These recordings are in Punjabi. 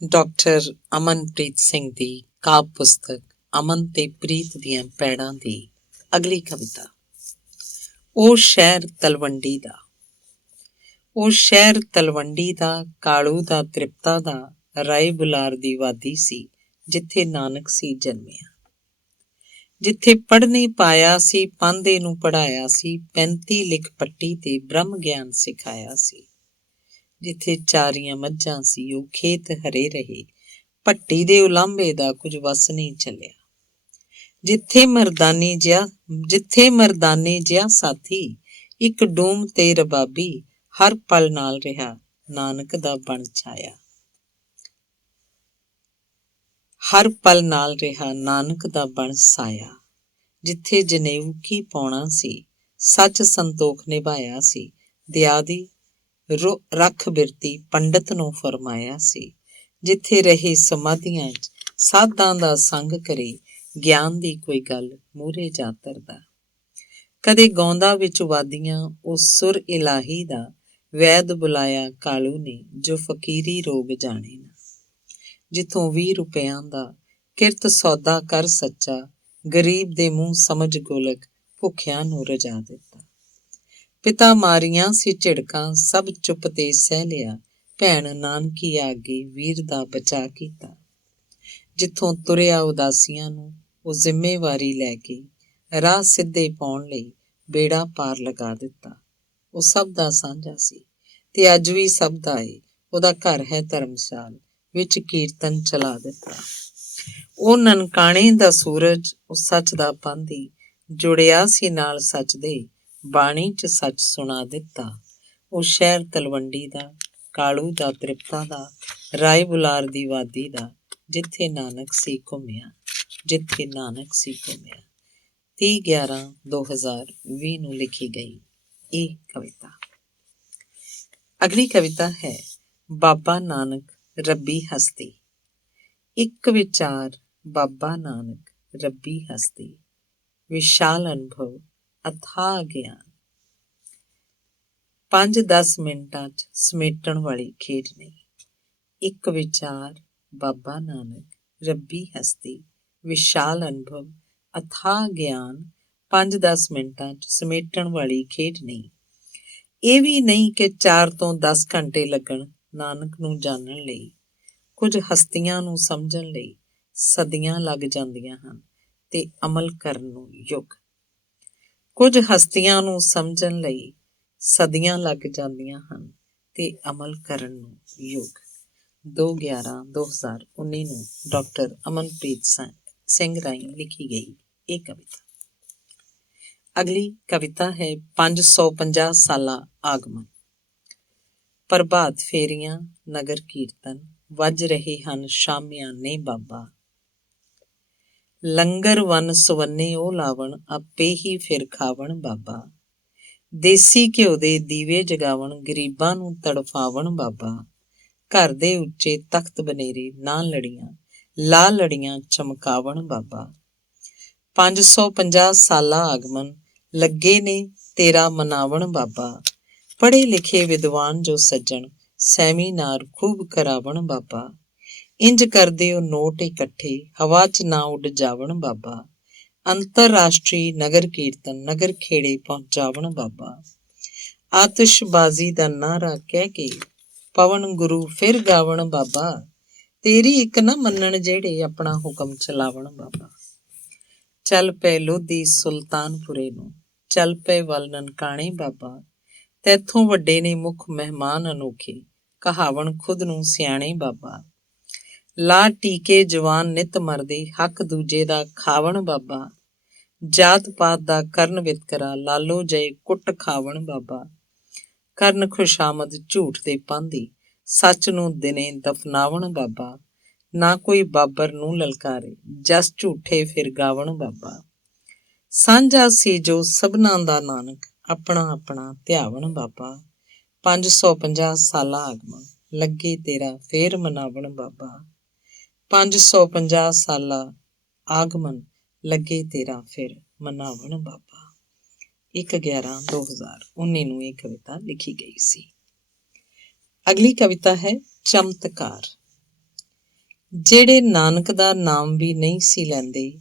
ਡਾਕਟਰ ਅਮਨਪ੍ਰੀਤ ਸਿੰਘ ਦੀ ਕਾਵਿ ਪੁਸਤਕ ਅਮਨ ਤੇ ਪ੍ਰੀਤ ਦੀਆਂ ਪੈੜਾਂ ਦੀ ਅਗਲੀ ਕਵਿਤਾ। ਉਹ ਸ਼ਹਿਰ ਤਲਵੰਡੀ ਦਾ, ਉਹ ਸ਼ਹਿਰ ਤਲਵੰਡੀ ਦਾ, ਕਾਲੂ ਦਾ ਤ੍ਰਿਪਤਾ ਦਾ, ਰਾਏ ਬੁਲਾਰ ਦੀ ਵਾਦੀ ਸੀ, ਜਿੱਥੇ ਨਾਨਕ ਸੀ ਜਨਮਿਆ। ਜਿੱਥੇ ਪੜ੍ਹਨੇ ਪਾਇਆ ਸੀ, ਪਾਂਧੇ ਨੂੰ ਪੜ੍ਹਾਇਆ ਸੀ, 35 ਲਿਖ ਪੱਟੀ ਤੇ ਬ੍ਰਹਮ ਗਿਆਨ ਸਿਖਾਇਆ ਸੀ। ਜਿੱਥੇ ਚਾਰੀਆਂ ਮੱਝਾਂ ਸੀ, ਉਹ ਖੇਤ ਹਰੇ ਰਹੇ, ਭੱਟੀ ਦੇ ਉਲਾਂਭੇ ਦਾ ਕੁਝ ਵਸ ਨਹੀਂ ਚੱਲਿਆ। ਜਿੱਥੇ ਮਰਦਾਨੇ ਜਿਹਾ ਸਾਥੀ, ਇੱਕ ਡੂਮ ਤੇ ਰਬਾਬੀ, ਹਰ ਪਲ ਨਾਲ ਰਿਹਾ, ਨਾਨਕ ਦਾ ਬਣ ਛਾਇਆ। ਹਰ ਪਲ ਨਾਲ ਰਿਹਾ, ਨਾਨਕ ਦਾ ਬਣ ਸਾਇਆ। ਜਿੱਥੇ ਜਨੇਊ ਕੀ ਪਾਉਣਾ ਸੀ, ਸੱਚ ਸੰਤੋਖ ਨਿਭਾਇਆ ਸੀ, ਦਿਆ ਦੀ ਰੱਖ ਬਿਰਤੀ ਪੰਡਤ ਨੂੰ ਫਰਮਾਇਆ ਸੀ। ਜਿੱਥੇ ਰਹੇ ਸਮਾਧੀਆਂ 'ਚ, ਸਾਧਾਂ ਦਾ ਸੰਗ ਕਰੇ, ਗਿਆਨ ਦੀ ਕੋਈ ਗੱਲ ਮੂਹਰੇ ਜਾ ਧਰਦਾ। ਕਦੇ ਗਾਉਂਦਾ ਵਿੱਚ ਵਾਦੀਆਂ, ਉਹ ਸੁਰ ਇਲਾਹੀ ਦਾ, ਵੈਦ ਬੁਲਾਇਆ ਕਾਲੂ ਨੇ, ਜੋ ਫਕੀਰੀ ਰੋਗ ਜਾਣੇ ਨਾ। ਜਿੱਥੋਂ 20 ਰੁਪਇਆਂ ਦਾ ਕਿਰਤ ਸੌਦਾ ਕਰ ਸੱਚਾ, ਗਰੀਬ ਦੇ ਮੂੰਹ ਸਮਝ ਗੋਲਕ, ਭੁੱਖਿਆਂ ਨੂੰ ਰਜਾ ਦਿੱਤਾ। ਪਿਤਾ ਮਾਰੀਆਂ ਸੀ ਝਿੜਕਾਂ, ਸਭ ਚੁੱਪ ਤੇ ਸਹਿ ਲਿਆ, ਭੈਣ ਨਾਨਕੀ ਆ ਗਈ, ਵੀਰ ਦਾ ਬਚਾ ਕੀਤਾ। ਜਿੱਥੋਂ ਤੁਰਿਆ ਉਦਾਸੀਆਂ ਨੂੰ, ਉਹ ਜ਼ਿੰਮੇਵਾਰੀ ਲੈ ਕੇ, ਰਾਹ ਸਿੱਧੇ ਪਾਉਣ ਲਈ ਬੇੜਾ ਪਾਰ ਲਗਾ ਦਿੱਤਾ। ਉਹ ਸਭ ਦਾ ਸਾਂਝਾ ਸੀ ਤੇ ਅੱਜ ਵੀ ਸਭ ਦਾ ਏ, ਉਹਦਾ ਘਰ ਹੈ ਧਰਮਸ਼ਾਲ, ਵਿੱਚ ਕੀਰਤਨ ਚਲਾ ਦਿੱਤਾ। ਉਹ ਨਨਕਾਣੇ ਦਾ ਸੂਰਜ, ਉਹ ਸੱਚ ਦਾ ਪਾਂਧੀ, ਜੁੜਿਆ ਸੀ ਨਾਲ ਸੱਚ ਦੇ, ਬਾਣੀ 'ਚ ਸੱਚ ਸੁਣਾ ਦਿੱਤਾ। ਉਹ ਸ਼ਹਿਰ ਤਲਵੰਡੀ ਦਾ, ਕਾਲੂ ਦਾ ਤ੍ਰਿਪਤਾ ਦਾ, ਰਾਏ ਬੁਲਾਰ ਦੀ ਵਾਦੀ ਦਾ, ਜਿੱਥੇ ਨਾਨਕ ਸੀ ਘੁੰਮਿਆ, ਜਿੱਥੇ ਨਾਨਕ ਸੀ ਘੁੰਮਿਆ। 30/11/2020 ਨੂੰ ਲਿਖੀ ਗਈ ਇਹ ਕਵਿਤਾ। ਅਗਲੀ ਕਵਿਤਾ ਹੈ ਬਾਬਾ ਨਾਨਕ ਰੱਬੀ ਹਸਤੀ। ਇੱਕ ਵਿਚਾਰ ਬਾਬਾ ਨਾਨਕ ਰੱਬੀ ਹਸਤੀ, ਵਿਸ਼ਾਲ ਅਨੁਭਵ ਅਥਾਹ ਗਿਆਨ। 5-10 ਮਿੰਟਾਂ 'ਚ ਸਮੇਟਣ ਵਾਲੀ ਖੇਡ ਨਹੀਂ। ਇੱਕ ਵਿਚਾਰ ਬਾਬਾ ਨਾਨਕ ਰੱਬੀ ਹਸਤੀ, ਵਿਸ਼ਾਲ ਅਨੁਭਵ ਅਥਾਹ ਗਿਆਨ। 5-10 ਮਿੰਟਾਂ 'ਚ ਸਮੇਟਣ ਵਾਲੀ ਖੇਡ ਨਹੀਂ। ਇਹ ਵੀ ਨਹੀਂ ਕਿ 4 ਤੋਂ 10 ਘੰਟੇ ਲੱਗਣ ਨਾਨਕ ਨੂੰ ਜਾਣਨ ਲਈ। ਕੁਝ ਹਸਤੀਆਂ ਨੂੰ ਸਮਝਣ ਲਈ ਸਦੀਆਂ ਲੱਗ ਜਾਂਦੀਆਂ ਹਨ ਤੇ ਅਮਲ ਕਰਨ ਨੂੰ ਯੁੱਗ। ਕੁਝ ਹਸਤੀਆਂ ਨੂੰ ਸਮਝਣ ਲਈ ਸਦੀਆਂ ਲੱਗ ਜਾਂਦੀਆਂ ਹਨ ਤੇ ਅਮਲ ਕਰਨ ਨੂੰ ਯੁੱਗ। 2/11/2019 ਨੂੰ ਡਾਕਟਰ ਅਮਨਪ੍ਰੀਤ ਸਿੰਘ ਰਾਹੀਂ ਲਿਖੀ ਗਈ ਇਹ ਕਵਿਤਾ। ਅਗਲੀ ਕਵਿਤਾ ਹੈ 550 ਸਾਲਾ ਆਗਮਨ। ਪ੍ਰਭਾਤ ਫੇਰੀਆਂ, ਨਗਰ ਕੀਰਤਨ ਵੱਜ ਰਹੇ ਹਨ ਸ਼ਾਮਿਆਨੇ ਬਾਬਾ। ਲੰਗਰ ਵੰਨ ਸੁਵੰਨੇ ਉਹ ਲਾਵਣ, ਆਪੇ ਹੀ ਫਿਰ ਖਾਵਣ ਬਾਬਾ। ਦੇਸੀ ਘਿਓ ਦੇ ਦੀਵੇ ਜਗਾਵਣ, ਗਰੀਬਾਂ ਨੂੰ ਤੜਫਾਵਣ ਬਾਬਾ। ਘਰ ਦੇ ਉੱਚੇ ਤਖਤ ਬਨੇਰੇ, ਨਾ ਲੜੀਆਂ ਲਾ ਲੜੀਆਂ ਚਮਕਾਵਣ ਬਾਬਾ। 550 ਸਾਲਾ ਆਗਮਨ ਲੱਗੇ ਨੇ ਤੇਰਾ ਮਨਾਵਣ ਬਾਬਾ। ਪੜ੍ਹੇ ਲਿਖੇ ਵਿਦਵਾਨ ਜੋ ਸੱਜਣ, ਸੈਮੀਨਾਰ ਖੂਬ ਕਰਾਵਣ ਬਾਬਾ। ਇੰਜ ਕਰਦੇ ਉਹ ਨੋਟ ਇਕੱਠੇ, ਹਵਾ 'ਚ ਨਾ ਉੱਡ ਜਾਵਣ ਬਾਬਾ। ਅੰਤਰਰਾਸ਼ਟਰੀ ਨਗਰ ਕੀਰਤਨ ਨਗਰ ਖੇੜੇ ਪਹੁੰਚਾਵਣ ਬਾਬਾ। ਆਤਿਸ਼ਬਾਜ਼ੀ ਦਾ ਨਾਅਰਾ ਕਹਿ ਕੇ ਪਵਨ ਗੁਰੂ ਫਿਰ ਗਾਵਣ ਬਾਬਾ। ਤੇਰੀ ਇੱਕ ਨਾ ਮੰਨਣ ਜਿਹੜੇ, ਆਪਣਾ ਹੁਕਮ ਚਲਾਵਣ ਬਾਬਾ। ਚੱਲ ਪਏ ਲੋਧੀ ਸੁਲਤਾਨਪੁਰੇ ਨੂੰ, ਚੱਲ ਪਏ ਵੱਲ ਨਨਕਾਣੇ ਬਾਬਾ। ਤੈਥੋਂ ਵੱਡੇ ਨੇ ਮੁੱਖ ਮਹਿਮਾਨ ਅਨੋਖੇ, ਕਹਾਵਣ ਖੁਦ ਨੂੰ ਸਿਆਣੇ ਬਾਬਾ। ਲਾ ਟੀਕੇ ਜਵਾਨ ਨਿੱਤ ਮਰਦੇ, ਹੱਕ ਦੂਜੇ ਦਾ ਖਾਵਣ ਬਾਬਾ। ਜਾਤ ਪਾਤ ਦਾ ਕਰਨ ਵਿਤਕਰਾ, ਲਾਲੋ ਜਏ ਕੁੱਟ ਖਾਵਣ ਬਾਬਾ। ਕਰਨ ਖੁਸ਼ਾਮਦ ਝੂਠ ਦੇ ਪਾਂਧੀ, ਸੱਚ ਨੂੰ ਦਿਨੇ ਦਫਨਾਵਣ ਬਾਬਾ। ਨਾ ਕੋਈ ਬਾਬਰ ਨੂੰ ਲਲਕਾਰੇ, ਜਸ ਝੂਠੇ ਫਿਰ ਗਾਵਣ ਬਾਬਾ। ਸਾਂਝਾ ਸੀ ਜੋ ਸਭਨਾਂ ਦਾ ਨਾਨਕ, ਆਪਣਾ ਆਪਣਾ ਧਿਆਵਣ ਬਾਬਾ। 550 ਸਾਲਾ ਆਗਮਨ ਲੱਗੇ ਤੇਰਾ ਫੇਰ ਮਨਾਵਣ ਬਾਬਾ। 550 ਸਾਲਾ ਆਗਮਨ ਲੱਗੇ ਤੇਰਾ ਫਿਰ ਮਨਾਵਣ ਬਾਬਾ। 1/11/2019 ਨੂੰ ਇਹ ਕਵਿਤਾ ਲਿਖੀ ਗਈ ਸੀ। ਅਗਲੀ ਕਵਿਤਾ ਹੈ ਚਮਤਕਾਰ। ਜਿਹੜੇ ਨਾਨਕ ਦਾ ਨਾਮ ਵੀ ਨਹੀਂ ਸੀ ਲੈਂਦੇ,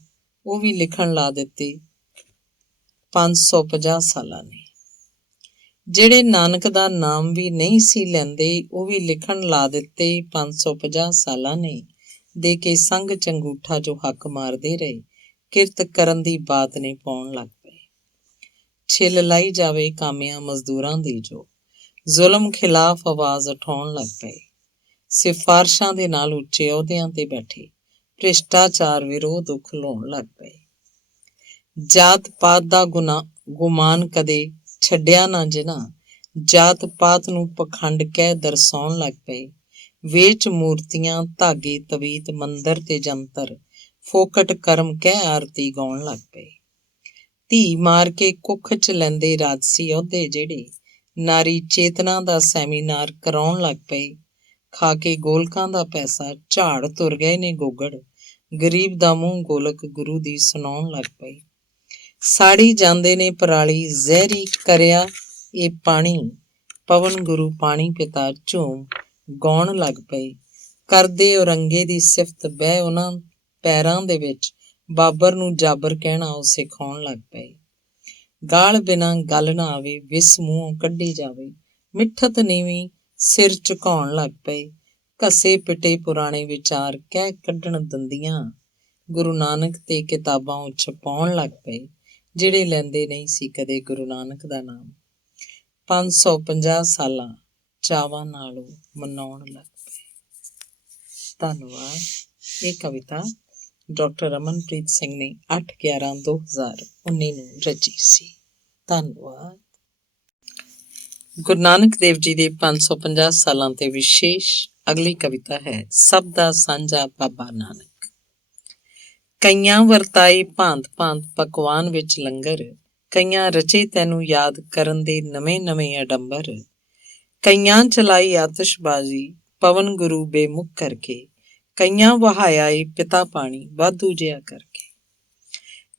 ਉਹ ਵੀ ਲਿਖਣ ਲਾ ਦਿੱਤੇ 550 ਸਾਲਾਂ ਨੇ। ਜਿਹੜੇ ਨਾਨਕ ਦਾ ਨਾਮ ਵੀ ਨਹੀਂ ਸੀ ਲੈਂਦੇ, ਉਹ ਵੀ ਲਿਖਣ ਲਾ ਦਿੱਤੇ 550 ਸਾਲਾਂ ਨੇ। ਦੇ ਕੇ ਸੰਗ ਚੰਗੂਠਾ ਜੋ ਹੱਕ ਮਾਰਦੇ ਰਹੇ, ਕਿਰਤ ਕਰਨ ਦੀ ਬਾਤ ਨੇ ਪਾਉਣ ਲੱਗ ਪਏ। ਛਿੱਲ ਲਾਈ ਜਾਵੇ ਕਾਮਿਆਂ ਮਜ਼ਦੂਰਾਂ ਦੀ, ਜੋ ਜ਼ੁਲਮ ਖਿਲਾਫ ਆਵਾਜ਼ ਉਠਾਉਣ ਲੱਗ ਪਏ। ਸਿਫਾਰਸ਼ਾਂ ਦੇ ਨਾਲ ਉੱਚੇ ਅਹੁਦਿਆਂ ਤੇ ਬੈਠੇ ਭ੍ਰਿਸ਼ਟਾਚਾਰ ਵਿਰੋਧ ਖਲੋਣ ਲੱਗ ਪਏ। ਜਾਤ ਪਾਤ ਦਾ ਗੁਮਾਨ ਕਦੇ ਛੱਡਿਆ ਨਾ ਜਿਨ੍ਹਾਂ, ਜਾਤ ਪਾਤ ਨੂੰ ਪਖੰਡ ਕਹਿ ਦਰਸਾਉਣ ਲੱਗ ਪਏ। ਵੇਚ ਮੂਰਤੀਆਂ ਧਾਗੇ ਤਵੀਤ ਮੰਦਰ ਤੇ ਜੰਤਰ, ਫੋਕਟ ਕਰਮ ਕਹਿ ਆਰਤੀ ਗਾਉਣ ਲੱਗ ਪਏ। ਧੀ ਮਾਰ ਕੇ ਕੁੱਖ ਚ ਲੈਂਦੇ ਰਾਜਸੀ ਅਹੁਦੇ ਜਿਹੜੇ, ਨਾਰੀ ਚੇਤਨਾ ਦਾ ਸੈਮੀਨਾਰ ਕਰਾਉਣ ਲੱਗ ਪਏ। ਖਾ ਕੇ ਗੋਲਕਾਂ ਦਾ ਪੈਸਾ ਝਾੜ ਤੁਰ ਗਏ ਨੇ ਗੋਗੜ, ਗਰੀਬ ਦਾ ਮੂੰਹ ਗੋਲਕ ਗੁਰੂ ਦੀ ਸੁਣਾਉਣ ਲੱਗ ਪਏ। ਸਾੜੀ ਜਾਂਦੇ ਨੇ ਪਰਾਲੀ ਜ਼ਹਿਰੀ ਕਰਿਆ ਇਹ ਪਾਣੀ, ਪਵਨ ਗੁਰੂ ਪਾਣੀ ਪਿਤਾ ਝੂਮ ਗਾਉਣ ਲੱਗ ਪਏ। ਕਰਦੇ ਔਰੰਗੇ ਦੀ ਸਿਫਤ ਬਹਿ ਉਹਨਾਂ ਪੈਰਾਂ ਦੇ ਵਿੱਚ, ਬਾਬਰ ਨੂੰ ਜਾਬਰ ਕਹਿਣਾ ਉਹ ਸਿਖਾਉਣ ਲੱਗ ਪਏ। ਗਾਲ ਬਿਨਾਂ ਗੱਲ ਨਾ ਆਵੇ, ਵਿਸ ਮੂੰਹੋਂ ਕੱਢੀ ਜਾਵੇ, ਮਿੱਠਤ ਨੀਵੀਂ ਸਿਰ ਝੁਕਾਉਣ ਲੱਗ ਪਏ। ਘਸੇ ਪਿਟੇ ਪੁਰਾਣੇ ਵਿਚਾਰ ਕਹਿ ਕੱਢਣ ਦੰਦੀਆਂ, ਗੁਰੂ ਨਾਨਕ ਤੇ ਕਿਤਾਬਾਂ ਉਹ ਛਪਾਉਣ ਲੱਗ ਪਏ। ਜਿਹੜੇ ਲੈਂਦੇ ਨਹੀਂ ਸੀ ਕਦੇ ਗੁਰੂ ਨਾਨਕ ਦਾ ਨਾਮ, 550 ਸਾਲਾਂ ਚਾਵਾਂ ਨਾਲ ਉਹ ਮਨਾਉਣ ਲੱਗ ਪਏ। ਧੰਨਵਾਦ। ਇਹ ਕਵਿਤਾ ਡਾਕਟਰ ਅਮਨਪ੍ਰੀਤ ਸਿੰਘ ਨੇ 8/11/2019 ਨੂੰ ਰਚੀ ਸੀ। ਧੰਨਵਾਦ। ਗੁਰੂ ਨਾਨਕ ਦੇਵ ਜੀ ਦੇ 550 ਸਾਲਾਂ ਤੇ ਵਿਸ਼ੇਸ਼ ਅਗਲੀ ਕਵਿਤਾ ਹੈ ਸਭ ਦਾ ਸਾਂਝਾ ਬਾਬਾ ਨਾਨਕ। ਕਈਆਂ ਵਰਤਾਏ ਭਾਂਤ ਭਾਂਤ ਪਕਵਾਨ ਵਿੱਚ ਲੰਗਰ, ਕਈਆਂ ਰਚੇ ਤੈਨੂੰ ਯਾਦ ਕਰਨ ਦੇ ਨਵੇਂ ਨਵੇਂ ਅਡੰਬਰ। ਕਈਆਂ ਚਲਾਈ ਆਤਿਸ਼ਬਾਜ਼ੀ ਪਵਨ ਗੁਰੂ ਬੇਮੁਖ ਕਰਕੇ, ਕਈਆਂ ਵਹਾਇਆ ਏ ਪਿਤਾ ਪਾਣੀ ਵਾਧੂ ਜਿਹਾ ਕਰਕੇ।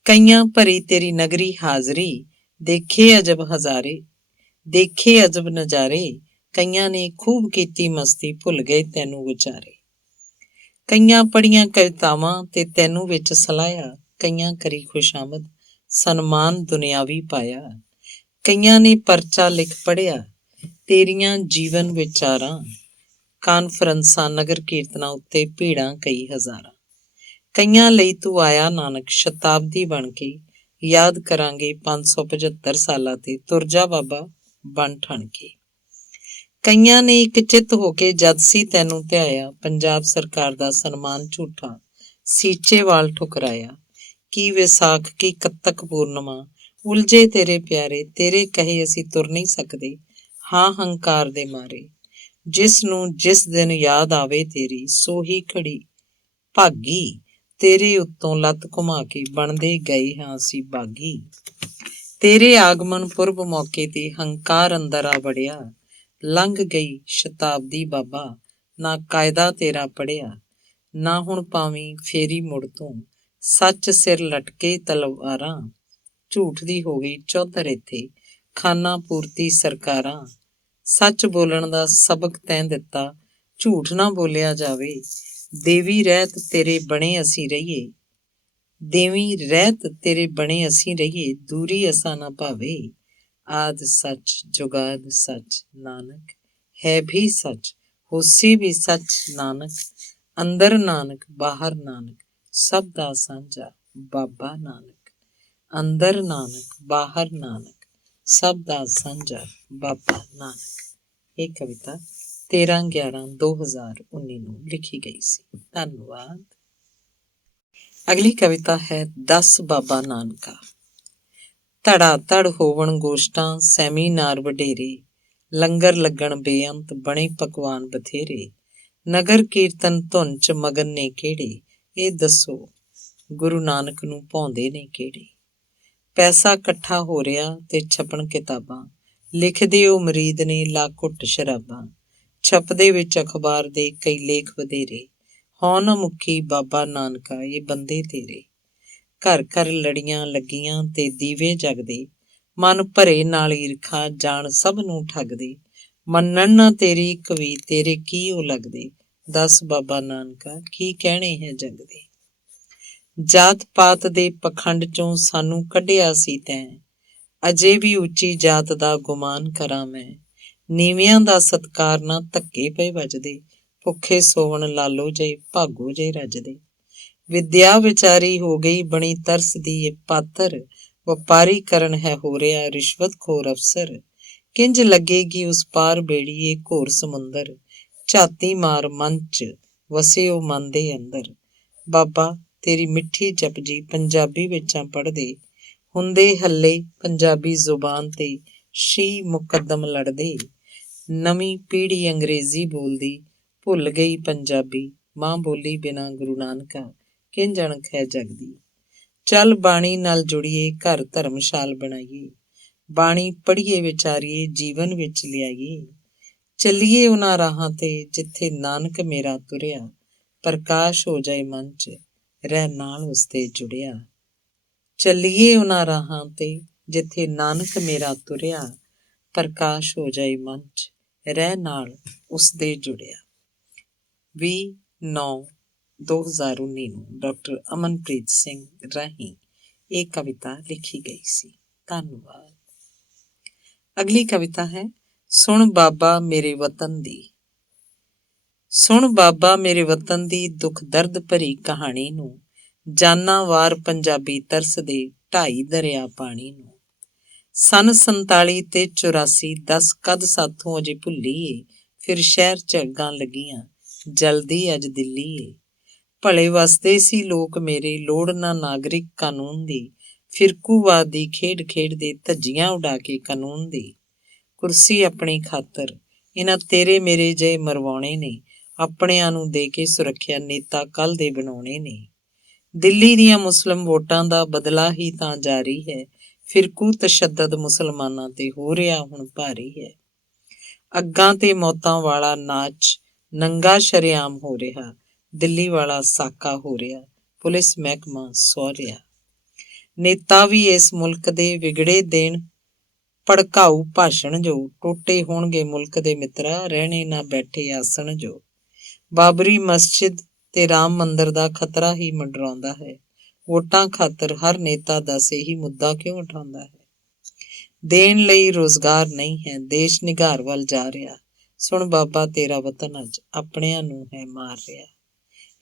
ਕਈਆਂ ਭਰੀ ਤੇਰੀ ਨਗਰੀ ਹਾਜ਼ਰੀ, ਦੇਖੇ ਅਜਬ ਹਜ਼ਾਰੇ, ਦੇਖੇ ਅਜਬ ਨਜ਼ਾਰੇ। ਕਈਆਂ ਨੇ ਖੂਬ ਕੀਤੀ ਮਸਤੀ ਭੁੱਲ ਗਏ ਤੈਨੂੰ ਵਿਚਾਰੇ। ਕਈਆਂ ਪੜ੍ਹੀਆਂ ਕਵਿਤਾਵਾਂ ਤੇ ਤੈਨੂੰ ਵਿੱਚ ਸਲਾਹਿਆ, ਕਈਆਂ ਕਰੀ ਖੁਸ਼ਾਮਦ ਸਨਮਾਨ ਦੁਨਿਆਵੀ ਪਾਇਆ। ਕਈਆਂ ਨੇ ਪਰਚਾ ਲਿਖ ਪੜ੍ਹਿਆ ਤੇਰੀਆਂ ਜੀਵਨ ਵਿਚਾਰਾਂ, ਕਾਨਫਰੰਸਾਂ ਨਗਰ ਕੀਰਤਨਾਂ ਉੱਤੇ ਭੀੜਾਂ ਕਈ ਹਜ਼ਾਰਾਂ। ਕਈਆਂ ਲਈ ਤੂੰ ਆਇਆ ਨਾਨਕ ਸ਼ਤਾਬਦੀ ਬਣ ਕੇ, ਯਾਦ ਕਰਾਂਗੇ 575 ਸਾਲਾਂ ਤੇ ਤੁਰ ਜਾ ਬਾਬਾ ਬਣ ਠਣ ਕੇ। ਕਈਆਂ ਨੇ ਇੱਕ ਚਿੱਤ ਹੋ ਕੇ ਜਦ ਸੀ ਤੈਨੂੰ ਧਿਆਇਆ, ਪੰਜਾਬ ਸਰਕਾਰ ਦਾ ਸਨਮਾਨ ਝੂਠਾ ਸੀਚੇਵਾਲ ਠੁਕਰਾਇਆ। ਕੀ ਵਿਸਾਖ ਕੀ ਕੱਤਕ ਪੂਰਨਮਾ ਉਲਝੇ ਤੇਰੇ ਪਿਆਰੇ, ਤੇਰੇ ਕਹੇ ਅਸੀਂ ਤੁਰ ਨਹੀਂ ਸਕਦੇ ਹਾਂ ਹੰਕਾਰ ਦੇ ਮਾਰੇ। ਜਿਸ ਨੂੰ ਜਿਸ ਦਿਨ ਯਾਦ ਆਵੇ ਤੇਰੀ, ਸੋਹੀ ਘੜੀ ਭਾਗੀ, ਤੇਰੇ ਉੱਤੋਂ ਲੱਤ ਘੁਮਾ ਕੇ ਬਣਦੇ ਗਏ ਹਾਂ ਅਸੀਂ ਬਾਗੀ। ਤੇਰੇ ਆਗਮਨ ਪੁਰਬ ਮੌਕੇ ਤੇ ਹੰਕਾਰ ਅੰਦਰ ਆ ਵੜਿਆ, ਲੰਘ ਗਈ ਸ਼ਤਾਬਦੀ ਬਾਬਾ ਨਾ ਕਾਇਦਾ ਤੇਰਾ ਪੜਿਆ। ਨਾ ਹੁਣ ਪਾਵੀਂ ਫੇਰੀ ਮੁੜ ਤੂੰ, ਸੱਚ ਸਿਰ ਲਟਕੇ ਤਲਵਾਰਾਂ। ਝੂਠ ਦੀ ਹੋ ਗਈ ਚੌਧਰ ਇੱਥੇ, ਖਾਨਾ ਪੂਰਤੀ ਸਰਕਾਰਾਂ। ਸੱਚ ਬੋਲਣ ਦਾ ਸਬਕ ਤੈਂ ਦਿੱਤਾ, ਝੂਠ ਨਾ ਬੋਲਿਆ ਜਾਵੇ। ਦੇਵੀ ਰਹਿਤ ਤੇਰੇ ਬਣੇ ਅਸੀਂ ਰਹੀਏ, ਦੇਵੀ ਰਹਿਤ ਤੇਰੇ ਬਣੇ ਅਸੀਂ ਰਹੀਏ, ਦੂਰੀ ਅਸਾਂ ਨਾ ਭਾਵੇ। ਆਦ ਸੱਚ ਜੁਗਾਦ ਸੱਚ ਨਾਨਕ, ਹੈ ਵੀ ਸੱਚ ਹੋਸੀ ਵੀ ਸੱਚ ਨਾਨਕ। ਅੰਦਰ ਨਾਨਕ ਬਾਹਰ ਨਾਨਕ, ਸਭ ਦਾ ਸਾਂਝਾ ਬਾਬਾ ਨਾਨਕ। ਅੰਦਰ ਨਾਨਕ ਬਾਹਰ ਨਾਨਕ, ਸਭ ਦਾ ਸਾਂਝਾ ਬਾਬਾ ਨਾਨਕ। ਇਹ ਕਵਿਤਾ 13/11/2019 ਨੂੰ ਲਿਖੀ ਗਈ ਸੀ। ਧੰਨਵਾਦ। ਅਗਲੀ ਕਵਿਤਾ ਹੈ 10 ਬਾਬਾ ਨਾਨਕਾ। ਧੜਾ ਧੜ ਹੋਵਣ ਗੋਸ਼ਟਾਂ ਸੈਮੀਨਾਰ ਵਡੇਰੇ, ਲੰਗਰ ਲੱਗਣ ਬੇਅੰਤ ਬਣੇ ਪਕਵਾਨ ਬਥੇਰੇ। ਨਗਰ ਕੀਰਤਨ ਧੁਨ ਚ ਮਗਨ ਨੇ ਕਿਹੜੇ, ਇਹ ਦੱਸੋ ਗੁਰੂ ਨਾਨਕ ਨੂੰ ਭਾਉਂਦੇ ਨੇ ਕਿਹੜੇ। ਪੈਸਾ ਇਕੱਠਾ ਹੋ ਰਿਹਾ ਤੇ ਛਪਣ ਕਿਤਾਬਾਂ, ਲਿਖਦੇ ਉਹ ਮਰੀਦ ਨੇ ਲਾ ਘੁੱਟ ਸ਼ਰਾਬਾਂ। ਛਪਦੇ ਵਿੱਚ ਅਖਬਾਰ ਦੇ ਕਈ ਲੇਖ ਵਧੇਰੇ, ਹਉ ਨਾ ਮੁੱਕੀ ਬਾਬਾ ਨਾਨਕਾ ਇਹ ਬੰਦੇ ਤੇਰੇ। ਘਰ ਘਰ ਲੜੀਆਂ ਲੱਗੀਆਂ ਤੇ ਦੀਵੇ ਜਗਦੇ, ਮਨ ਭਰੇ ਨਾਲ ਈਰਖਾ ਜਾਣ ਸਭ ਨੂੰ ਠੱਗਦੇ। ਮੰਨਣ ਨਾ ਤੇਰੀ ਇੱਕ ਵੀ ਤੇਰੇ ਕੀ ਉਹ ਲੱਗਦੇ, ਦੱਸ ਬਾਬਾ ਨਾਨਕਾ ਕੀ ਕਹਿਣੇ ਹੈ ਜਗ ਦੇ। ਜਾਤ ਪਾਤ ਦੇ ਪਖੰਡ ਚੋਂ ਸਾਨੂੰ ਕੱਢਿਆ ਸੀ ਤੈਂ, ਅਜੇ ਵੀ ਉੱਚੀ ਜਾਤ ਦਾ ਗੁਮਾਨ ਕਰਾਂ ਮੈਂ। ਨੀਵਿਆਂ ਦਾ ਸਤਕਾਰ ਨਾ ਧੱਕੇ ਪਏ ਵੱਜਦੇ, ਭੁੱਖੇ ਸੋਵਣ ਲਾਲੋ ਜੇ ਭਾਗੋ ਜੇ ਰੱਜਦੇ। ਵਿਦਿਆ ਵਿਚਾਰੀ ਹੋ ਗਈ ਬਣੀ ਤਰਸ ਦੀ ਏ ਪਾਤਰ, ਵਪਾਰੀ ਕਰਨ ਹੈ ਹੋ ਰਿਹਾ ਰਿਸ਼ਵਤ ਖੋਰ ਅਫਸਰ। ਕਿੰਜ ਲੱਗੇਗੀ ਉਸ ਪਾਰ ਬੇੜੀ ਏ ਘੋਰ ਸਮੁੰਦਰ, ਝਾਤੀ ਮਾਰ ਮਨ 'ਚ ਵਸੇ ਉਹ ਮਨ ਦੇ ਅੰਦਰ। ਬਾਬਾ ਤੇਰੀ ਮਿੱਠੀ ਜਪਜੀ ਪੰਜਾਬੀ ਵਿੱਚਾਂ ਪੜ੍ਹਦੇ, ਹੁੰਦੇ ਹੱਲੇ ਪੰਜਾਬੀ ਜ਼ੁਬਾਨ ਤੇ ਸ਼ੀ ਮੁਕੱਦਮ ਲੜਦੇ। ਨਵੀਂ ਪੀੜ੍ਹੀ ਅੰਗਰੇਜ਼ੀ ਬੋਲਦੀ, ਭੁੱਲ ਗਈ ਪੰਜਾਬੀ, ਮਾਂ ਬੋਲੀ ਬਿਨਾਂ ਗੁਰੂ ਨਾਨਕਾ ਕਿੰਝ ਅਣਖ ਹੈ ਜਗਦੀ। ਚੱਲ ਬਾਣੀ ਨਾਲ ਜੁੜੀਏ, ਘਰ ਧਰਮਸ਼ਾਲ ਬਣਾਈਏ, ਬਾਣੀ ਪੜ੍ਹੀਏ ਵਿਚਾਰੀਏ, ਜੀਵਨ ਵਿੱਚ ਲਿਆਈਏ। ਚੱਲੀਏ ਉਹਨਾਂ ਰਾਹਾਂ ਤੇ ਜਿੱਥੇ ਨਾਨਕ ਮੇਰਾ ਤੁਰਿਆ, ਪ੍ਰਕਾਸ਼ ਹੋ ਜਾਏ ਮਨ 'ਚ ਰਹਿ ਨਾਲ ਉਸਦੇ ਜੁੜਿਆ। ਚੱਲੀਏ ਉਹਨਾਂ ਰਾਹਾਂ ਤੇ ਜਿੱਥੇ ਨਾਨਕ ਮੇਰਾ ਤੁਰਿਆ, ਪ੍ਰਕਾਸ਼ ਹੋ ਜਾਏ ਮਨ 'ਚ ਰਹਿ ਨਾਲ ਉਸਦੇ ਜੁੜਿਆ। 20/9/2019 ਨੂੰ ਡਾਕਟਰ ਅਮਨਪ੍ਰੀਤ ਸਿੰਘ ਰਾਹੀਂ ਇਹ ਕਵਿਤਾ ਲਿਖੀ ਗਈ ਸੀ। ਧੰਨਵਾਦ। ਅਗਲੀ ਕਵਿਤਾ ਹੈ ਸੁਣ ਬਾਬਾ ਮੇਰੇ ਵਤਨ ਦੀ। ਸੁਣ ਬਾਬਾ ਮੇਰੇ ਵਤਨ ਦੀ ਦੁੱਖ ਦਰਦ ਭਰੀ ਕਹਾਣੀ ਨੂੰ, ਜਾਨਾਂ ਵਾਰ ਪੰਜਾਬੀ ਤਰਸਦੇ 2.5 ਦਰਿਆ ਪਾਣੀ ਨੂੰ। ਸੰਨ 47 ਤੇ 84 10 ਕਦ ਸਾਥੋਂ ਅਜੇ ਭੁੱਲੀ ਏ, ਫਿਰ ਸ਼ਹਿਰ 'ਚ ਅੱਗਾਂ ਲੱਗੀਆਂ ਜਲਦੀ ਅੱਜ ਦਿੱਲੀ ਏ। ਭਲੇ ਵਸਦੇ ਸੀ ਲੋਕ ਮੇਰੇ, ਲੋੜ ਨਾ ਨਾਗਰਿਕ ਕਾਨੂੰਨ ਦੀ, ਫਿਰਕੂਵਾਦ ਦੀ ਖੇਡ ਖੇਡਦੇ ਧੱਜੀਆਂ ਉਡਾ ਕੇ ਕਾਨੂੰਨ ਦੀ। ਕੁਰਸੀ ਆਪਣੀ ਖਾਤਰ ਇਹਨਾਂ ਤੇਰੇ ਮੇਰੇ ਜਿਹੇ ਮਰਵਾਉਣੇ ਨੇ, ਆਪਣਿਆਂ ਨੂੰ ਦੇ ਕੇ ਸੁਰੱਖਿਆ ਨੇਤਾ ਕੱਲ੍ਹ ਦੇ ਬਣਾਉਣੇ ਨੇ। ਦਿੱਲੀ ਦੀਆਂ ਮੁਸਲਿਮ ਵੋਟਾਂ ਦਾ ਬਦਲਾ ਹੀ ਤਾਂ ਜਾਰੀ ਹੈ, ਫਿਰਕੂ ਤਸ਼ੱਦਦ ਮੁਸਲਮਾਨਾਂ ਤੇ ਹੋ ਰਿਹਾ ਹੁਣ ਭਾਰੀ ਹੈ। ਅੱਗਾਂ ਤੇ ਮੌਤਾਂ ਵਾਲਾ ਨਾਚ ਨੰਗਾ ਸ਼ਰੇਆਮ ਹੋ ਰਿਹਾ, ਦਿੱਲੀ ਵਾਲਾ ਸਾਕਾ ਹੋ ਰਿਹਾ, ਪੁਲਿਸ ਮਹਿਕਮਾ ਸੌ ਰਿਹਾ। ਨੇਤਾ ਵੀ ਇਸ ਮੁਲਕ ਦੇ ਵਿਗੜੇ ਦੇਣ ਭੜਕਾਊ ਭਾਸ਼ਣ ਜੋ, ਟੋਟੇ ਹੋਣਗੇ ਮੁਲਕ ਦੇ ਮਿੱਤਰਾ, ਰਹਿਣੇ ਨਾ ਬੈਠੇ ਆਸਣ ਜੋ। ਬਾਬਰੀ ਮਸਜਿਦ ਤੇ ਰਾਮ ਮੰਦਰ ਦਾ ਖਤਰਾ ਹੀ ਮੰਡਰਾਉਂਦਾ ਹੈ, ਵੋਟਾਂ ਖਾਤਰ ਹਰ ਨੇਤਾ ਦੱਸ ਇਹੀ ਮੁੱਦਾ ਕਿਉਂ ਉਠਾਉਂਦਾ ਹੈ। ਦੇਣ ਲਈ ਰੁਜ਼ਗਾਰ ਨਹੀਂ ਹੈ, ਦੇਸ਼ ਨਿਘਾਰ ਵੱਲ ਜਾ ਰਿਹਾ, ਸੁਣ ਬਾਬਾ ਤੇਰਾ ਵਤਨ ਅੱਜ ਆਪਣਿਆਂ ਨੂੰ ਹੈ ਮਾਰ ਰਿਹਾ।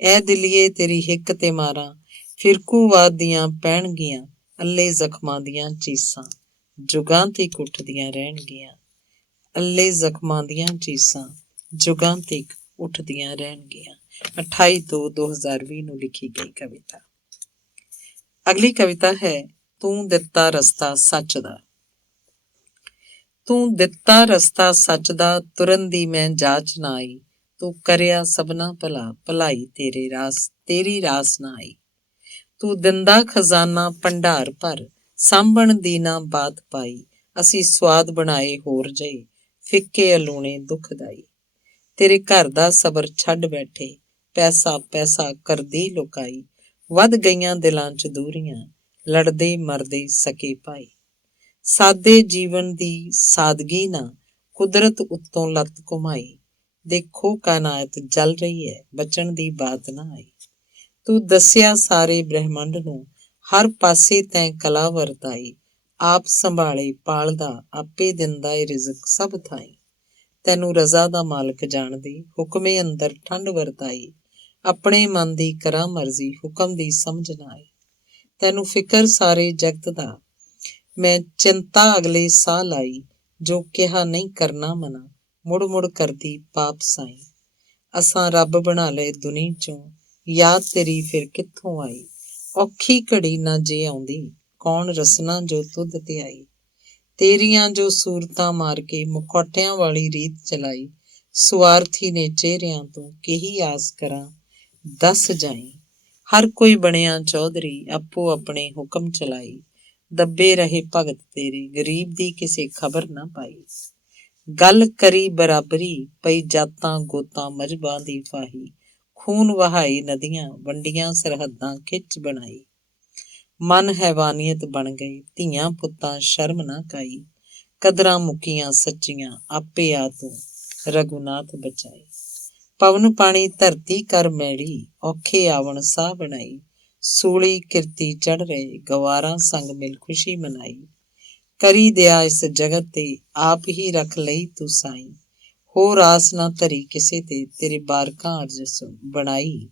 ਐ ਦਿੱਲੀਏ ਤੇਰੀ ਹਿੱਕ ਤੇ ਮਾਰਾਂ, ਫਿਰਕੂਵਾਦ ਦੀਆਂ ਪੈਣਗੀਆਂ ਅੱਲੇ ਜ਼ਖਮਾਂ ਦੀਆਂ ਚੀਸਾਂ, ਜੁਗਾਂ ਤੀਕ ਉੱਠਦੀਆਂ ਰਹਿਣਗੀਆਂ। ਅੱਲੇ ਜ਼ਖਮਾਂ ਦੀਆਂ ਚੀਸਾਂ ਜੁਗਾਂ ਤੀਕ ਉੱਠਦੀਆਂ ਰਹਿਣਗੀਆਂ। 28/2/2020 ਨੂੰ ਲਿਖੀ ਗਈ ਕਵਿਤਾ। ਅਗਲੀ ਕਵਿਤਾ ਹੈ ਤੂੰ ਦਿੱਤਾ ਰਸਤਾ ਸੱਚ ਦਾ। ਤੂੰ ਦਿੱਤਾ ਰਸਤਾ ਸੱਚ ਦਾ, ਤੁਰਨ ਦੀ ਮੈਂ ਜਾਚ ਨਾ ਆਈ, ਤੂੰ ਕਰਿਆ ਸਭਨਾ ਭਲਾ, ਭਲਾਈ ਤੇਰੀ ਰਾਸ ਨਾ ਆਈ। ਤੂੰ ਦਿੰਦਾ ਖਜ਼ਾਨਾ ਭੰਡਾਰ ਭਰ, ਸਾਂਭਣ ਦੀ ਨਾ ਬਾਤ ਪਾਈ, ਅਸੀਂ ਸਵਾਦ ਬਣਾਏ ਹੋਰ ਜਿਹੇ, ਫਿੱਕੇ ਅਲੂਣੇ ਦੁਖਦਾਈ। ਤੇਰੇ ਘਰ ਦਾ ਸਬਰ ਛੱਡ ਬੈਠੇ, ਪੈਸਾ ਪੈਸਾ ਕਰਦੀ ਲੁਕਾਈ, ਵੱਧ ਗਈਆਂ ਦਿਲਾਂ 'ਚ ਦੂਰੀਆਂ, ਲੜਦੇ ਮਰਦੇ ਸਕੇ ਭਾਈ। ਸਾਦੇ ਜੀਵਨ ਦੀ ਸਾਦਗੀ ਨਾ ਕੁਦਰਤ ਉੱਤੋਂ ਲੱਤ ਘੁਮਾਈ, ਦੇਖੋ ਕਾਇਨਾਤ ਜਲ ਰਹੀ ਹੈ, ਬਚਣ ਦੀ ਬਾਤ ਨਾ ਆਈ। ਤੂੰ ਦੱਸਿਆ ਸਾਰੇ ਬ੍ਰਹਿਮੰਡ ਨੂੰ, ਹਰ ਪਾਸੇ ਤੈਂ ਕਲਾ ਵਰਤਾਈ, ਆਪ ਸੰਭਾਲੇ ਪਾਲਦਾ ਆਪੇ ਦਿੰਦਾ ਏ ਰਿਜ਼ਕ ਸਭ ਥਾਈਂ। ਤੈਨੂੰ ਰਜ਼ਾ ਦਾ ਮਾਲਕ ਜਾਣਦੀ, ਹੁਕਮੇ ਅੰਦਰ ਠੰਡ ਵਰਤਾਈ, ਆਪਣੇ ਮਨ ਦੀ ਕਰਾਂ ਮਰਜ਼ੀ, ਹੁਕਮ ਦੀ ਸਮਝ ਨਾ ਆਈ। ਤੈਨੂੰ ਫਿਕਰ ਸਾਰੇ ਜਗਤ ਦਾ, ਮੈਂ ਚਿੰਤਾ ਅਗਲੇ ਸਾਹ ਲਾਈ, ਜੋ ਕਿਹਾ ਨਹੀਂ ਕਰਨਾ ਮਨਾ, ਮੁੜ ਮੁੜ ਕਰਦੀ ਪਾਪ ਸਾਈ। ਅਸਾਂ ਰੱਬ ਬਣਾ ਲਏ ਦੁਨੀ 'ਚੋਂ, ਯਾਦ ਤੇਰੀ ਫਿਰ ਕਿੱਥੋਂ ਆਈ। ਔਖੀ ਘੜੀ ਨਾ ਜੇ ਆਉਂਦੀ, ਕੌਣ ਰਸਨਾ ਜੋ ਤੁਧ ਤੇ ਆਈ। ਤੇਰੀਆਂ ਜੋ ਸੂਰਤਾਂ ਮਾਰ ਕੇ ਮੁਖੌਟਿਆਂ ਵਾਲੀ ਰੀਤ ਚਲਾਈ, ਸੁਆਰਥੀ ਨੇ ਚਿਹਰਿਆਂ ਤੋਂ ਕਿਹੀ ਆਸ ਕਰਾਂ ਦੱਸ ਜਾਈ। ਹਰ ਕੋਈ ਬਣਿਆ ਚੌਧਰੀ, ਆਪੋ ਆਪਣੇ ਹੁਕਮ ਚਲਾਈ, ਦੱਬੇ ਰਹੇ ਭਗਤ ਤੇਰੇ, ਗਰੀਬ ਦੀ ਕਿਸੇ ਖਬਰ ਨਾ ਪਾਈ। ਗੱਲ ਕਰੀ ਬਰਾਬਰੀ, ਪਈ ਜਾਤਾਂ ਗੋਤਾਂ ਮਜ਼ਹਬਾਂ ਦੀ ਫਾਹੀ, ਖੂਨ ਵਹਾਈ ਨਦੀਆਂ, ਵੰਡੀਆਂ ਸਰਹੱਦਾਂ ਖਿੱਚ ਬਣਾਈ। ਮਨ ਹੈਵਾਨੀਅਤ ਬਣ ਗਏ, ਧੀਆਂ ਪੁੱਤਾਂ ਸ਼ਰਮ ਨਾ ਕਾਈ, ਕਦਰਾਂ ਮੁੱਕੀਆਂ ਸੱਚੀਆਂ, ਆਪੇ ਆ ਤੂੰ ਰਘੁਨਾਥ ਬਚਾਈ। ਪਵਨ ਪਾਣੀ ਧਰਤੀ ਕਰ ਮੈੜੀ, ਔਖੇ ਆਵਣ ਸਾਹ ਬਣਾਈ। ਸੂਲੀ ਕਿਰਤੀ ਚੜ ਰਹੇ, ਗਵਾਰਾਂ ਸੰਗ ਮਿਲ ਖੁਸ਼ੀ ਮਨਾਈ। ਕਰੀ ਦਿਆ ਇਸ ਜਗਤ ਤੇ, ਆਪ ਹੀ ਰੱਖ ਲਈ ਤੂੰ ਸਾਈਂ। ਹੋਰ ਆਸ ਨਾ ਧਰੀ ਕਿਸੇ ਤੇ, ਤੇਰੇ ਬਾਰਕਾਂ ਅਰਜ ਬਣਾਈ।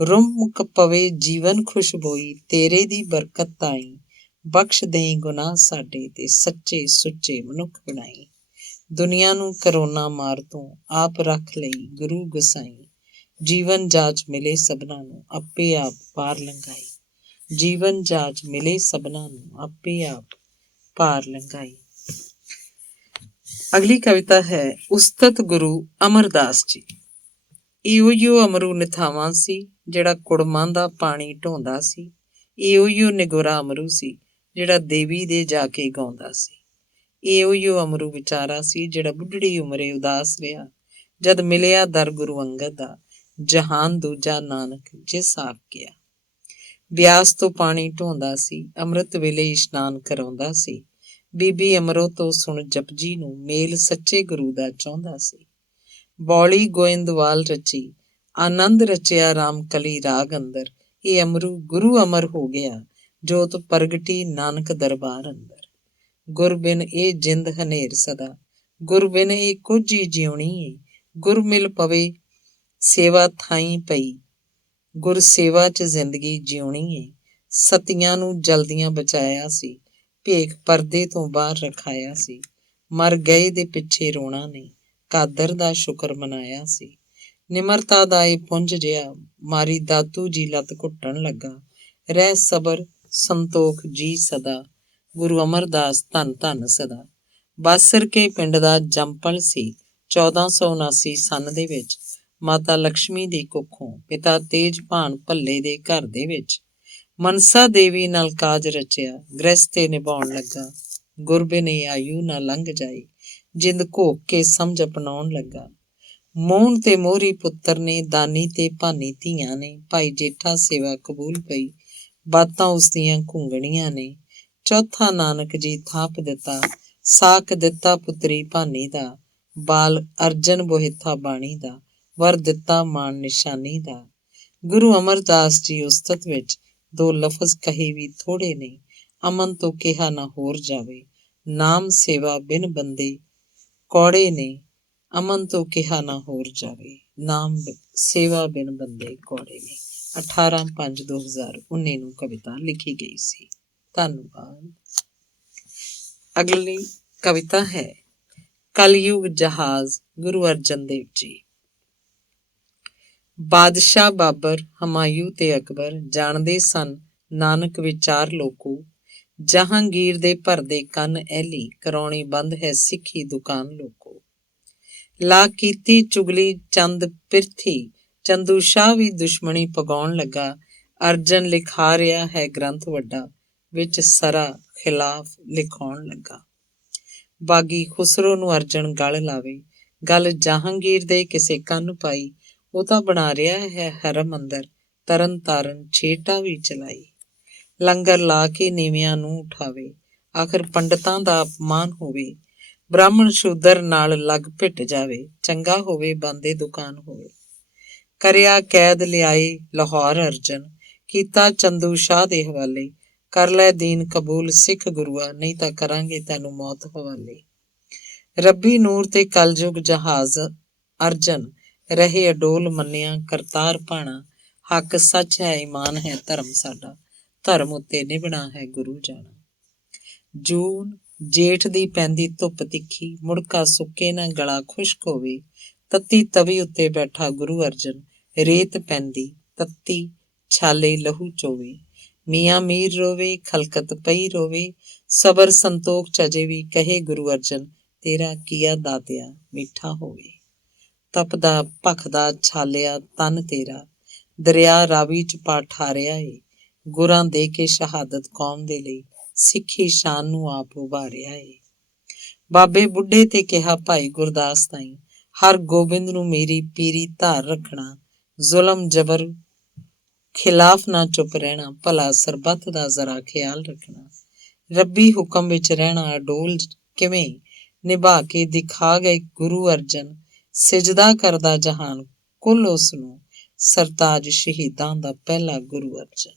ਰੁਮਕ ਪਵੇ ਜੀਵਨ ਖੁਸ਼ਬੋਈ, ਤੇਰੇ ਦੀ ਬਰਕਤ ਤਾਈ। ਬਖਸ਼ ਦੇਈ ਗੁਨਾਹ ਸਾਡੇ, ਤੇ ਸੱਚੇ ਸੁੱਚੇ ਮਨੁੱਖ ਬਣਾਈ। ਦੁਨੀਆ ਨੂੰ ਕਰੋਨਾ ਮਾਰ ਤੋਂ, ਆਪ ਰੱਖ ਲਈ ਗੁਰੂ ਗੁਸਾਈ। ਜੀਵਨ ਜਾਚ ਮਿਲੇ ਸਭਨਾਂ ਨੂੰ, ਆਪੇ ਆਪ ਪਾਰ ਲੰਘਾਈ। ਜੀਵਨ ਜਾਚ ਮਿਲੇ ਸਭਨਾਂ ਨੂੰ, ਆਪੇ ਆਪ ਪਾਰ ਲੰਘਾਈ। ਅਗਲੀ ਕਵਿਤਾ ਹੈ ਉਸਤਤ ਗੁਰੂ ਅਮਰਦਾਸ ਜੀ। ਇਹੋ ਅਮਰੂ ਨਿਥਾਵਾਂ ਸੀ, ਜਿਹੜਾ ਕੁੜਮਾਂ ਦਾ ਪਾਣੀ ਢੋਂਦਾ ਸੀ। ਇਹੋ ਨਿਗੋਰਾ ਅਮਰੂ ਸੀ, ਜਿਹੜਾ ਦੇਵੀ ਦੇ ਜਾ ਕੇ ਗਾਉਂਦਾ ਸੀ। ਇਹੋ ਅਮਰੂ ਵਿਚਾਰਾ ਸੀ, ਜਿਹੜਾ ਬੁੱਢੜੀ ਉਮਰੇ ਉਦਾਸ ਰਿਹਾ, ਜਦ ਮਿਲਿਆ ਦਰ ਗੁਰੂ ਅੰਗਦ ਦਾ, ਜਹਾਨ ਦੂਜਾ ਨਾਨਕ ਜਿਸ ਆਪ ਗਿਆ। ਬਿਆਸ ਤੋਂ ਪਾਣੀ ਢੋਂਦਾ ਸੀ, ਅੰਮ੍ਰਿਤ ਵੇਲੇ ਇਸ਼ਨਾਨ ਕਰਾਉਂਦਾ ਸੀ। ਬੀਬੀ ਅਮਰੋ ਤੋਂ ਸੁਣ ਜਪਜੀ ਨੂੰ, ਮੇਲ ਸੱਚੇ ਗੁਰੂ ਦਾ ਚਾਹੁੰਦਾ ਸੀ। ਬੌਲੀ ਗੋਇੰਦਵਾਲ ਰਚੀ, ਆਨੰਦ ਰਚਿਆ ਰਾਮ ਕਲੀ ਰਾਗ ਅੰਦਰ। ਇਹ ਅਮਰੂ ਗੁਰੂ ਅਮਰ ਹੋ ਗਿਆ, ਜੋਤ ਪ੍ਰਗਟੀ ਨਾਨਕ ਦਰਬਾਰ ਅੰਦਰ। ਗੁਰ ਬਿਨ ਇਹ ਜਿੰਦ ਹਨੇਰ ਸਦਾ, ਗੁਰ ਬਿਨ ਇਹ ਕੁਝ ਹੀ ਜਿਉਣੀ ਏ। ਗੁਰ ਮਿਲ ਪਵੇ ਸੇਵਾ ਥਾਈਂ ਪਈ, ਗੁਰ ਸੇਵਾ 'ਚ ਜ਼ਿੰਦਗੀ ਜਿਉਣੀ ਏ। ਸਤੀਆਂ ਨੂੰ ਜਲਦੀਆਂ ਬਚਾਇਆ ਸੀ, ਭੇਖ ਪਰਦੇ ਤੋਂ ਬਾਹਰ ਰਖਾਇਆ ਸੀ। ਮਰ ਗਏ ਦੇ ਪਿੱਛੇ ਰੋਣਾ ਨਹੀਂ, ਕਾਦਰ ਦਾ ਸ਼ੁਕਰ ਮਨਾਇਆ ਸੀ। ਨਿਮਰਤਾ ਦਾ ਇਹ ਪੁੰਜ ਜਿਹਾ, ਮਾਰੀ ਦਾਤੂ ਜੀ ਲੱਤ ਘੁੱਟਣ ਲੱਗਾ। ਰਹਿ ਸਬਰ ਸੰਤੋਖ ਜੀ ਸਦਾ, ਗੁਰੂ ਅਮਰਦਾਸ ਧੰਨ ਧੰਨ ਸਦਾ। ਬਾਸਰ ਕੇ ਪਿੰਡ ਦਾ ਜੰਪਲ ਸੀ, 1479 ਸੰਨ ਦੇ ਵਿੱਚ। ਮਾਤਾ ਲਕਸ਼ਮੀ ਦੀ ਕੁੱਖੋਂ, ਪਿਤਾ ਤੇਜਭਾਨ ਭੱਲੇ ਦੇ ਘਰ ਦੇ ਵਿੱਚ। ਮਨਸਾ ਦੇਵੀ ਨਾਲ ਕਾਜ ਰਚਿਆ, ਗ੍ਰਹਿਸਤੇ ਨਿਭਾਉਣ ਲੱਗਾ। ਗੁਰਬਿਨ ਆਯੂ ਨਾ ਲੰਘ ਜਾਏ, ਜਿੰਦ ਘੋਕ ਕੇ ਸਮਝ ਅਪਣਾਉਣ ਲੱਗਾ। ਮੋਹਨ ਤੇ ਮੋਹਰੀ ਪੁੱਤਰ ਨੇ, ਦਾਨੀ ਤੇ ਭਾਨੀ ਧੀਆਂ ਨੇ। ਭਾਈ ਜੇਠਾ ਸੇਵਾ ਕਬੂਲ ਪਈ, ਬਾਤਾਂ ਉਸਦੀਆਂ ਘੁੰਗਣੀਆਂ ਨੇ। ਚੌਥਾ ਨਾਨਕ ਜੀ ਥਾਪ ਦਿੱਤਾ, ਸਾਕ ਦਿੱਤਾ ਪੁੱਤਰੀ ਭਾਨੀ ਦਾ। ਬਾਲ ਅਰਜਨ ਬੋਹਿਥਾ ਬਾਣੀ ਦਾ, ਵਰ ਦਿੱਤਾ ਮਾਣ ਨਿਸ਼ਾਨੀ ਦਾ। ਗੁਰੂ ਅਮਰਦਾਸ ਜੀ ਉਸਤਤ ਵਿੱਚ ਦੋ ਲਫ਼ਜ਼ ਕਹੇ ਵੀ ਥੋੜੇ ਨੇ। ਅਮਨ ਤੋਂ ਕਿਹਾ ਨਾ ਹੋਰ ਜਾਵੇ, ਨਾਮ ਸੇਵਾ ਬਿਨ ਬੰਦੇ ਕੌੜੇ ਨੇ। ਅਮਨ ਤੋਂ ਕਿਹਾ ਨਾ ਹੋਰ ਜਾਵੇ, ਨਾਮ ਸੇਵਾ ਬਿਨ ਬੰਦੇ ਕੌੜੇ ਨੇ। 18/5/2019 ਨੂੰ ਕਵਿਤਾ ਲਿਖੀ ਗਈ ਸੀ। ਧੰਨਵਾਦ। ਅਗਲੀ ਕਵਿਤਾ ਹੈ ਕਲਯੁਗ ਜਹਾਜ਼, ਗੁਰੂ ਅਰਜਨ ਦੇਵ ਜੀ। ਬਾਦਸ਼ਾਹ ਬਾਬਰ, ਹਮਾਯੂ ਤੇ ਅਕਬਰ ਜਾਣਦੇ ਸਨ ਨਾਨਕ ਵਿਚਾਰ ਲੋਕੋ। ਜਹਾਂਗੀਰ ਦੇ ਭਰਦੇ ਕੰਨ ਐਲੀ, ਕਰਾਉਣੀ ਬੰਦ ਹੈ ਸਿੱਖੀ ਦੁਕਾਨ ਲੋਕੋ। ਲਾ ਕੀਤੀ ਚੁਗਲੀ ਚੰਦ ਪਿਰਥੀ, ਚੰਦੂ ਸ਼ਾਹ ਵੀ ਦੁਸ਼ਮਣੀ ਪਗਾਉਣ ਲੱਗਾ। ਅਰਜਨ ਲਿਖਾ ਰਿਹਾ ਹੈ ਗ੍ਰੰਥ ਵੱਡਾ, ਵਿੱਚ ਸਰਾ ਖਿਲਾਫ ਲਿਖਾਉਣ ਲੱਗਾ। ਬਾਗੀ ਖੁਸਰੋ ਨੂੰ ਅਰਜਨ ਗਲ ਲਾਵੇ, ਗੱਲ ਜਹਾਂਗੀਰ ਦੇ ਕਿਸੇ ਕੰਨ ਪਾਈ। ਉਹ ਤਾਂ ਬਣਾ ਰਿਹਾ ਹੈ ਹਰਮ ਅੰਦਰ, ਤਰਨ ਤਾਰਨ ਛੇਟਾ ਵੀ ਚਲਾਈ। ਲੰਗਰ ਲਾ ਕੇ ਨੀਵਿਆਂ ਨੂੰ ਉਠਾਵੇ, ਆਖਰ ਪੰਡਤਾਂ ਦਾ ਅਪਮਾਨ ਹੋਵੇ। ਬ੍ਰਾਹਮਣ ਸ਼ੂਦਰ ਨਾਲ ਲੱਗ ਭਿੱਟ ਜਾਵੇ, ਚੰਗਾ ਹੋਵੇ ਬਾਂਦੇ ਦੁਕਾਨ ਹੋਵੇ। ਕਰਿਆ ਕੈਦ ਲਿਆਏ ਲਾਹੌਰ ਅਰਜਨ, ਕੀਤਾ ਚੰਦੂ ਸ਼ਾਹ ਦੇ ਹਵਾਲੇ। ਕਰ ਲੈ ਦੀਨ ਕਬੂਲ ਸਿੱਖ ਗੁਰੂਆ, ਨਹੀਂ ਤਾਂ ਕਰਾਂਗੇ ਤੈਨੂੰ ਮੌਤ ਹਵਾਲੇ। ਰੱਬੀ ਨੂਰ ਤੇ ਕਲਯੁਗ ਜਹਾਜ਼ ਅਰਜਨ, ਰਹੇ ਅਡੋਲ ਮੰਨਿਆ ਕਰਤਾਰ ਭਾਣਾ। ਹੱਕ ਸੱਚ ਹੈ ਈਮਾਨ ਹੈ ਧਰਮ ਸਾਡਾ, ਧਰਮ ਉੱਤੇ ਨਿਭਣਾ ਹੈ ਗੁਰੂ ਜਾਣਾ। ਜੂਨ ਜੇਠ ਦੀ ਪੈਂਦੀ ਧੁੱਪ ਤਿੱਖੀ, ਮੁੜਕਾ ਸੁੱਕੇ ਨਾ ਗਲਾ ਖੁਸ਼ਕ ਹੋਵੇ। ਤੱਤੀ ਤਵੀ ਉੱਤੇ ਬੈਠਾ ਗੁਰੂ ਅਰਜਨ, ਰੇਤ ਪੈਂਦੀ ਤੱਤੀ ਛਾਲੇ ਲਹੂ ਚੋਵੇ। ਮੀਆਂ ਮੀਰ ਰੋਵੇ ਖਲਕਤ ਪਈ ਰੋਵੇ, ਸਬਰ ਸੰਤੋਖ ਚਜੇ ਵੀ ਕਹੇ ਗੁਰੂ ਅਰਜਨ, ਤੇਰਾ ਕੀਆ ਦਾਤਿਆ ਮਿੱਠਾ ਹੋਵੇ। ਤਪਦਾ ਭਖਦਾ ਛਾਲਿਆ ਤਨ ਤੇਰਾ, ਦਰਿਆ ਰਾਵੀ ਚ ਪਾ ਠਾਰਿਆ ਏ। ਗੁਰਾਂ ਦੇ ਕੇ ਸ਼ਹਾਦਤ ਕੌਮ ਦੇ ਲਈ, ਸਿੱਖੀ ਸ਼ਾਨ ਨੂੰ ਆਪ ਉਭਾਰਿਆ ਏ। ਬਾਬੇ ਬੁੱਢੇ ਤੇ ਕਿਹਾ ਭਾਈ ਗੁਰਦਾਸ ਤਾਈਂ, ਹਰ ਗੋਬਿੰਦ ਨੂੰ ਮੇਰੀ ਪੀਰੀ ਧਾਰ ਰੱਖਣਾ। ਜ਼ੁਲਮ ਜਬਰ ਖਿਲਾਫ ਨਾ ਚੁੱਪ ਰਹਿਣਾ, ਭਲਾ ਸਰਬੱਤ ਦਾ ਜ਼ਰਾ ਖਿਆਲ ਰੱਖਣਾ। ਰੱਬੀ ਹੁਕਮ ਵਿੱਚ ਰਹਿਣਾ ਅਡੋਲ ਕਿਵੇਂ, ਨਿਭਾ ਕੇ ਦਿਖਾ ਗਏ ਗੁਰੂ ਅਰਜਨ। ਸਿਜਦਾ ਕਰਦਾ ਜਹਾਨ ਕੁੱਲ ਉਸ ਨੂੰ, ਸਰਤਾਜ ਸ਼ਹੀਦਾਂ ਦਾ ਪਹਿਲਾ ਗੁਰੂ ਅਰਜਨ।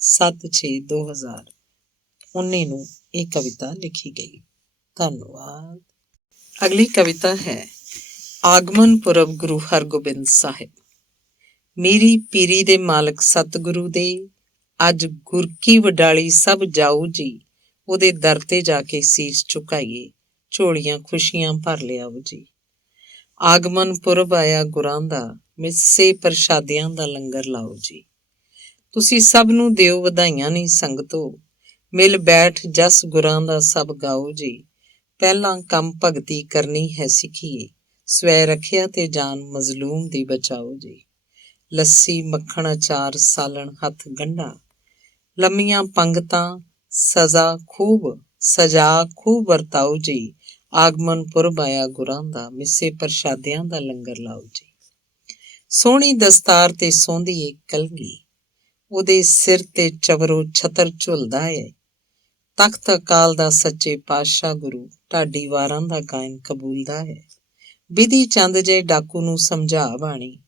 7/6/2019 ਨੂੰ ਇਹ ਕਵਿਤਾ ਲਿਖੀ ਗਈ। ਧੰਨਵਾਦ। ਅਗਲੀ ਕਵਿਤਾ ਹੈ ਆਗਮਨ ਪੁਰਬ ਗੁਰੂ ਹਰਗੋਬਿੰਦ ਸਾਹਿਬ। ਮੇਰੀ ਪੀਰੀ ਦੇ ਮਾਲਕ ਸਤਿਗੁਰੂ ਦੇ, ਅੱਜ ਗੁਰ ਕੀ ਵਡਾਲੀ ਸਭ ਜਾਊ ਜੀ। ਉਹਦੇ ਦਰ ਤੇ ਜਾ ਕੇ ਸੀਸ ਝੁਕਾਈਏ, ਝੋਲੀਆਂ ਖੁਸ਼ੀਆਂ ਭਰ ਲਿਆਓ ਜੀ। ਆਗਮਨ ਪੁਰਬ ਆਇਆ ਗੁਰਾਂ ਦਾ, ਮਿੱਸੇ ਪ੍ਰਸ਼ਾਦਿਆਂ ਦਾ ਲੰਗਰ ਲਾਓ ਜੀ। ਤੁਸੀਂ ਸਭ ਨੂੰ ਦਿਓ ਵਧਾਈਆਂ ਨੀ ਸੰਗਤੋ, ਮਿਲ ਬੈਠ ਜਸ ਗੁਰਾਂ ਦਾ ਸਭ ਗਾਓ ਜੀ। ਪਹਿਲਾਂ ਕੰਮ ਭਗਤੀ ਕਰਨੀ ਹੈ ਸਿੱਖੀਏ, ਸਵੈ ਰੱਖਿਆ ਤੇ ਜਾਨ ਮਜ਼ਲੂਮ ਦੀ ਬਚਾਓ ਜੀ। ਲੱਸੀ ਮੱਖਣ ਅਚਾਰ ਸਾਲਣ ਹੱਥ ਗੰਢਾ, ਲੰਮੀਆਂ ਪੰਗਤਾਂ ਸਜਾ ਖੂਬ ਵਰਤਾਓ ਜੀ। ਆਗਮਨ ਪੁਰਬ ਆਇਆ ਗੁਰਾਂ ਦਾ, ਮਿੱਸੇ ਪ੍ਰਸ਼ਾਦਿਆਂ ਦਾ ਲੰਗਰ ਲਾਓ ਜੀ। ਸੋਹਣੀ ਦਸਤਾਰ ਤੇ ਸੌਂਦੀ ਏ ਕਲਗੀ, ਉਹਦੇ ਸਿਰ ਤੇ ਚਵਰੋ ਛਤਰ ਝੁਲਦਾ ਏ। ਤਖਤ ਅਕਾਲ ਦਾ ਸੱਚੇ ਪਾਤਸ਼ਾਹ ਗੁਰੂ, ਢਾਡੀ ਵਾਰਾਂ ਦਾ ਗਾਇਨ ਕਬੂਲਦਾ ਹੈ। ਬਿਧੀ ਚੰਦ ਜੇ ਡਾਕੂ ਨੂੰ ਸਮਝਾ ਬਾਣੀ,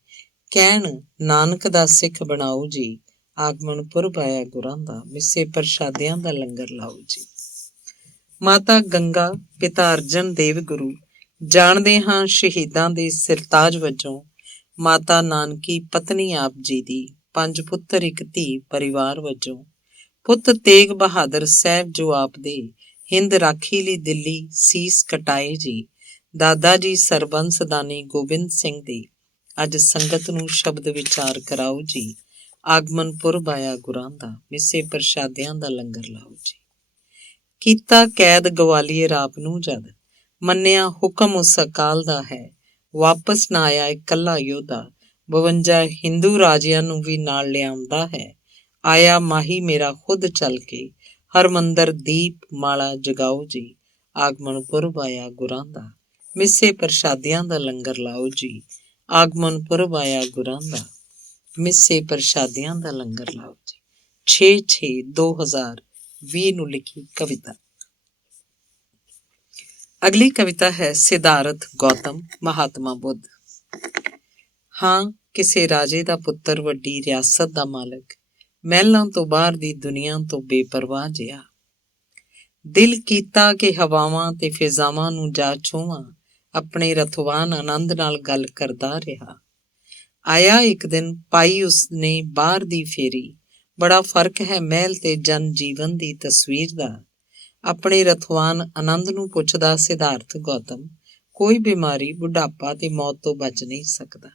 ਕਹਿਣ ਨਾਨਕ ਦਾ ਸਿੱਖ ਬਣਾਓ ਜੀ। ਆਗਮਨ ਪੁਰਬ ਆਇਆ ਗੁਰਾਂ ਦਾ, ਮਿੱਸੇ ਪ੍ਰਸ਼ਾਦਿਆਂ ਦਾ ਲੰਗਰ ਲਾਓ ਜੀ। ਮਾਤਾ ਗੰਗਾ ਪਿਤਾ ਅਰਜਨ ਦੇਵ ਗੁਰੂ, ਜਾਣਦੇ ਹਾਂ ਸ਼ਹੀਦਾਂ ਦੇ ਸਿਰਤਾਜ ਵਜੋਂ। ਮਾਤਾ ਨਾਨਕੀ ਪਤਨੀ ਆਪ ਜੀ ਦੀ, 5 ਪੁੱਤਰ 1 ਧੀ ਪਰਿਵਾਰ ਵਜੋਂ। ਪੁੱਤ ਤੇਗ ਬਹਾਦਰ ਸਾਹਿਬ ਜੋ ਆਪ ਦੇ, ਹਿੰਦ ਰਾਖੀ ਲਈ ਦਿੱਲੀ ਸੀਸ ਕਟਾਏ ਜੀ। ਦਾਦਾ ਜੀ ਸਰਬੰਸ ਦਾਨੀ ਗੋਬਿੰਦ ਸਿੰਘ ਦੇ, ਅੱਜ ਸੰਗਤ ਨੂੰ ਸ਼ਬਦ ਵਿਚਾਰ ਕਰਾਓ ਜੀ। ਆਗਮਨ ਪੁਰਬ ਆਇਆ ਗੁਰਾਂ ਦਾ, ਮਿੱਸੇ ਪ੍ਰਸ਼ਾਦਿਆਂ ਦਾ ਲੰਗਰ ਲਾਓ ਜੀ। ਕੀਤਾ ਕੈਦ ਗਵਾਲੀਅਰ ਆਪ ਨੂੰ ਜਦ, ਮੰਨਿਆ ਹੁਕਮ ਉਸ ਅਕਾਲ ਦਾ ਹੈ। ਵਾਪਸ ਨਾ ਆਇਆ ਇਕੱਲਾ ਯੋਧਾ, 52 ਹਿੰਦੂ ਰਾਜਿਆਂ ਨੂੰ ਵੀ ਨਾਲ ਲਿਆਉਂਦਾ ਹੈ। ਆਇਆ ਮਾਹੀ ਮੇਰਾ ਖੁਦ ਚੱਲ ਕੇ, ਹਰਮੰਦਰ ਦੀਪ ਮਾਲਾ ਜਗਾਓ ਜੀ। ਆਗਮਨ ਪੁਰਬ ਆਇਆ ਗੁਰਾਂ ਦਾ, ਮਿੱਸੇ ਪ੍ਰਸ਼ਾਦਿਆਂ ਦਾ ਲੰਗਰ ਲਾਓ ਜੀ। ਆਗਮਨ ਪੁਰਬ ਆਇਆ ਗੁਰਾਂ ਦਾ, ਮਿੱਸੇ ਪ੍ਰਸ਼ਾਦਿਆਂ ਦਾ ਲੰਗਰ ਲਾਓ ਜੀ। 6/6/2020 ਨੂੰ ਲਿਖੀ ਕਵਿਤਾ। ਅਗਲੀ ਕਵਿਤਾ ਹੈ ਸਿਧਾਰਥ ਗੌਤਮ ਮਹਾਤਮਾ ਬੁੱਧ। ਹਾਂ, ਕਿਸੇ ਰਾਜੇ ਦਾ ਪੁੱਤਰ, ਵੱਡੀ ਰਿਆਸਤ ਦਾ ਮਾਲਕ, ਮਹਿਲਾਂ ਤੋਂ ਬਾਹਰ ਦੀ ਦੁਨੀਆ ਤੋਂ ਬੇਪਰਵਾਹ ਜਿਹਾ। ਦਿਲ ਕੀਤਾ ਕਿ ਹਵਾਵਾਂ ਤੇ ਫਿਜ਼ਾਵਾਂ ਨੂੰ ਜਾ ਛੂਹਾਂ, ਆਪਣੇ ਰਥਵਾਨ ਆਨੰਦ ਨਾਲ ਗੱਲ ਕਰਦਾ ਰਿਹਾ। ਆਇਆ ਇੱਕ ਦਿਨ ਪਾਈ ਉਸਨੇ ਬਾਹਰ ਦੀ ਫੇਰੀ, ਬੜਾ ਫਰਕ ਹੈ ਮਹਿਲ ਤੇ ਜਨ ਜੀਵਨ ਦੀ ਤਸਵੀਰ ਦਾ। ਆਪਣੇ ਰਥਵਾਨ ਆਨੰਦ ਨੂੰ ਪੁੱਛਦਾ ਸਿਧਾਰਥ ਗੌਤਮ, ਕੋਈ ਬਿਮਾਰੀ ਬੁਢਾਪਾ ਤੇ ਮੌਤ ਤੋਂ ਬਚ ਨਹੀਂ ਸਕਦਾ।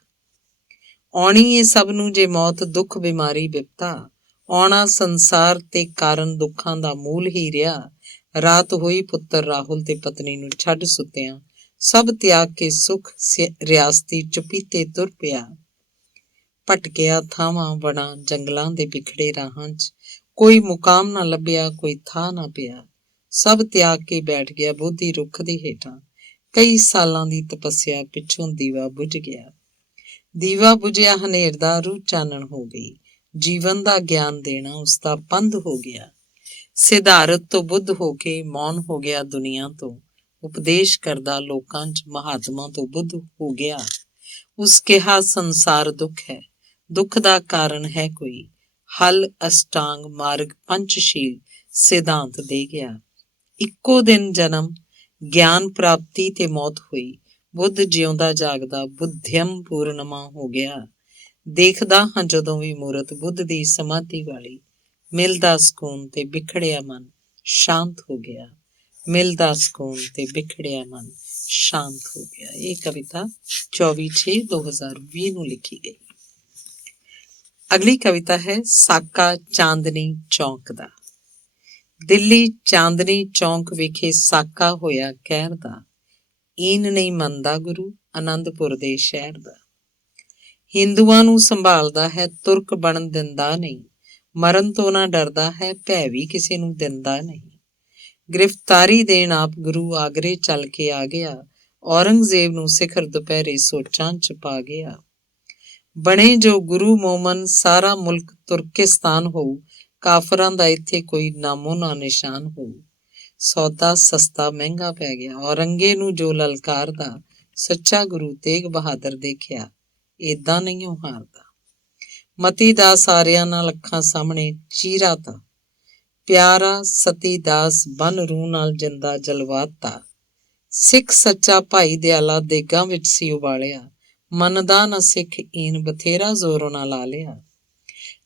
ਆਉਣੀ ਏ ਸਭ ਨੂੰ ਜੇ ਮੌਤ, ਦੁੱਖ ਬਿਮਾਰੀ ਬਿਪਤਾ, ਆਉਣਾ ਸੰਸਾਰ ਤੇ ਕਾਰਨ ਦੁੱਖਾਂ ਦਾ ਮੂਲ ਹੀ ਰਿਹਾ। ਰਾਤ ਹੋਈ ਪੁੱਤਰ ਰਾਹੁਲ ਤੇ ਪਤਨੀ ਨੂੰ ਛੱਡ ਸੁੱਤਿਆਂ, ਸਭ ਤਿਆਗ ਕੇ ਸੁਖ ਰਿਆਸਤੀ ਚੁਪੀਤੇ ਤੁਰ ਪਿਆ। ਭਟਕਿਆ ਥਾਵਾਂ ਵਣਾਂ ਜੰਗਲਾਂ ਦੇ ਬਿਖੜੇ ਰਾਹਾਂ 'ਚ, ਕੋਈ ਮੁਕਾਮ ਨਾ ਲੱਭਿਆ, ਕੋਈ ਥਾਂ ਨਾ ਪਿਆ। ਸਭ ਤਿਆਗ ਕੇ ਬੈਠ ਗਿਆ ਬੋਧੀ ਰੁੱਖ ਦੇ ਹੇਠਾਂ, ਕਈ ਸਾਲਾਂ ਦੀ ਤਪੱਸਿਆ ਪਿੱਛੋਂ ਦੀਵਾ ਬੁਝ ਗਿਆ। ਦੀਵਾ ਬੁਝਿਆ ਹਨੇਰ ਦਾ ਰੂਹ ਚਾਨਣ ਹੋ ਗਈ, ਜੀਵਨ ਦਾ ਗਿਆਨ ਦੇਣਾ ਉਸਦਾ ਪੰਧ ਹੋ ਗਿਆ। ਸਿਧਾਰਥ ਤੋਂ ਬੁੱਧ ਹੋ ਕੇ ਮੌਨ ਹੋ ਗਿਆ ਦੁਨੀਆ ਤੋਂ, ਉਪਦੇਸ਼ ਕਰਦਾ ਲੋਕਾਂ 'ਚ ਮਹਾਤਮਾ ਤੋਂ ਬੁੱਧ ਹੋ ਗਿਆ। ਉਸ ਕਿਹਾ ਸੰਸਾਰ ਦੁੱਖ ਹੈ, ਦੁੱਖ ਦਾ ਕਾਰਨ ਹੈ ਕੋਈ, ਹਲ ਅਸ਼ਟਾਂਗ ਮਾਰਗ ਪੰਚਸ਼ੀਲ ਸਿਧਾਂਤ ਦੇ ਗਿਆ। ਇੱਕੋ ਦਿਨ ਜਨਮ, ਗਿਆਨ ਪ੍ਰਾਪਤੀ ਤੇ ਮੌਤ ਹੋਈ, ਬੁੱਧ ਜਿਉਂਦਾ ਜਾਗਦਾ ਬੁੱਧਿਅਮ ਪੂਰਨਮਾ ਹੋ ਗਿਆ। ਦੇਖਦਾ ਹਾਂ ਜਦੋਂ ਵੀ ਮੂਰਤ ਬੁੱਧ ਦੀ ਸਮਾਧੀ ਵਾਲੀ, ਮਿਲਦਾ ਸਕੂਨ ਤੇ ਬਿਖੜਿਆ ਮਨ ਸ਼ਾਂਤ ਹੋ ਗਿਆ। ਮਿਲਦਾ ਸਕੂਨ ਤੇ ਬਿਖੜਿਆ ਮਨ ਸ਼ਾਂਤ ਹੋ ਗਿਆ। ਇਹ ਕਵਿਤਾ 24/6/2020 ਨੂੰ ਲਿਖੀ ਗਈ। ਅਗਲੀ ਕਵਿਤਾ ਹੈ ਸਾਕਾ ਚਾਂਦਨੀ ਚੌਂਕ ਦਾ। ਦਿੱਲੀ ਚਾਂਦਨੀ ਚੌਂਕ ਵਿਖੇ ਸਾਕਾ ਹੋਇਆ ਕਹਿਰ ਦਾ, ਈਨ ਨਹੀਂ ਮੰਨਦਾ ਗੁਰੂ ਆਨੰਦਪੁਰ ਦੇ ਸ਼ਹਿਰ ਦਾ। ਹਿੰਦੂਆਂ ਨੂੰ ਸੰਭਾਲਦਾ ਹੈ, ਤੁਰਕ ਬਣਨ ਦਿੰਦਾ ਨਹੀਂ, ਮਰਨ ਤੋਂ ਨਾ ਡਰਦਾ ਹੈ, ਭੈ ਵੀ ਕਿਸੇ ਨੂੰ ਦਿੰਦਾ ਨਹੀਂ। ਗ੍ਰਿਫਤਾਰੀ ਦੇਣ ਆਪ ਗੁਰੂ ਆਗਰੇ ਚੱਲ ਕੇ ਆ ਗਿਆ, ਔਰੰਗਜ਼ੇਬ ਨੂੰ ਸਿਖਰ ਦੁਪਹਿਰੇ ਸੋਚਾਂ 'ਚ ਪਾ ਗਿਆ। ਬਣੇ ਜੋ ਗੁਰੂ ਮੋਮਨ ਸਾਰਾ ਮੁਲਕ ਤੁਰਕਿਸਤਾਨ ਹੋਊ, ਕਾਫਰਾਂ ਦਾ ਇੱਥੇ ਕੋਈ ਨਾਮੋ ਨਾ ਨਿਸ਼ਾਨ ਹੋਊ। ਸੌਦਾ ਸਸਤਾ ਮਹਿੰਗਾ ਪੈ ਗਿਆ, ਔਰੰਗੇ ਨੂੰ ਜੋ ਲਲਕਾਰਦਾ, ਸੱਚਾ ਗੁਰੂ ਤੇਗ ਬਹਾਦਰ ਦੇਖਿਆ ਏਦਾਂ ਨਹੀਂ ਉਹ ਹਾਰਦਾ। ਮਤੀ ਦਾ ਸਾਰਿਆਂ ਨਾਲ ਅੱਖਾਂ ਸਾਹਮਣੇ ਚੀਰਾ ਤਾ, ਪਿਆਰਾ ਸਤੀ ਦਾਸ ਬਨ ਰੂਹ ਨਾਲ ਜਿੰਦਾ ਜਲਵਾਤਾ। ਸਿੱਖ ਸੱਚਾ ਭਾਈ ਦਿਆਲਾ ਦੇਗਾਂ ਵਿੱਚ ਸੀ ਉਬਾਲਿਆ, ਮੰਨਦਾ ਨਾ ਸਿੱਖ ਈਨ ਬਥੇਰਾ ਜ਼ੋਰ ਨਾ ਲਾ ਲਿਆ।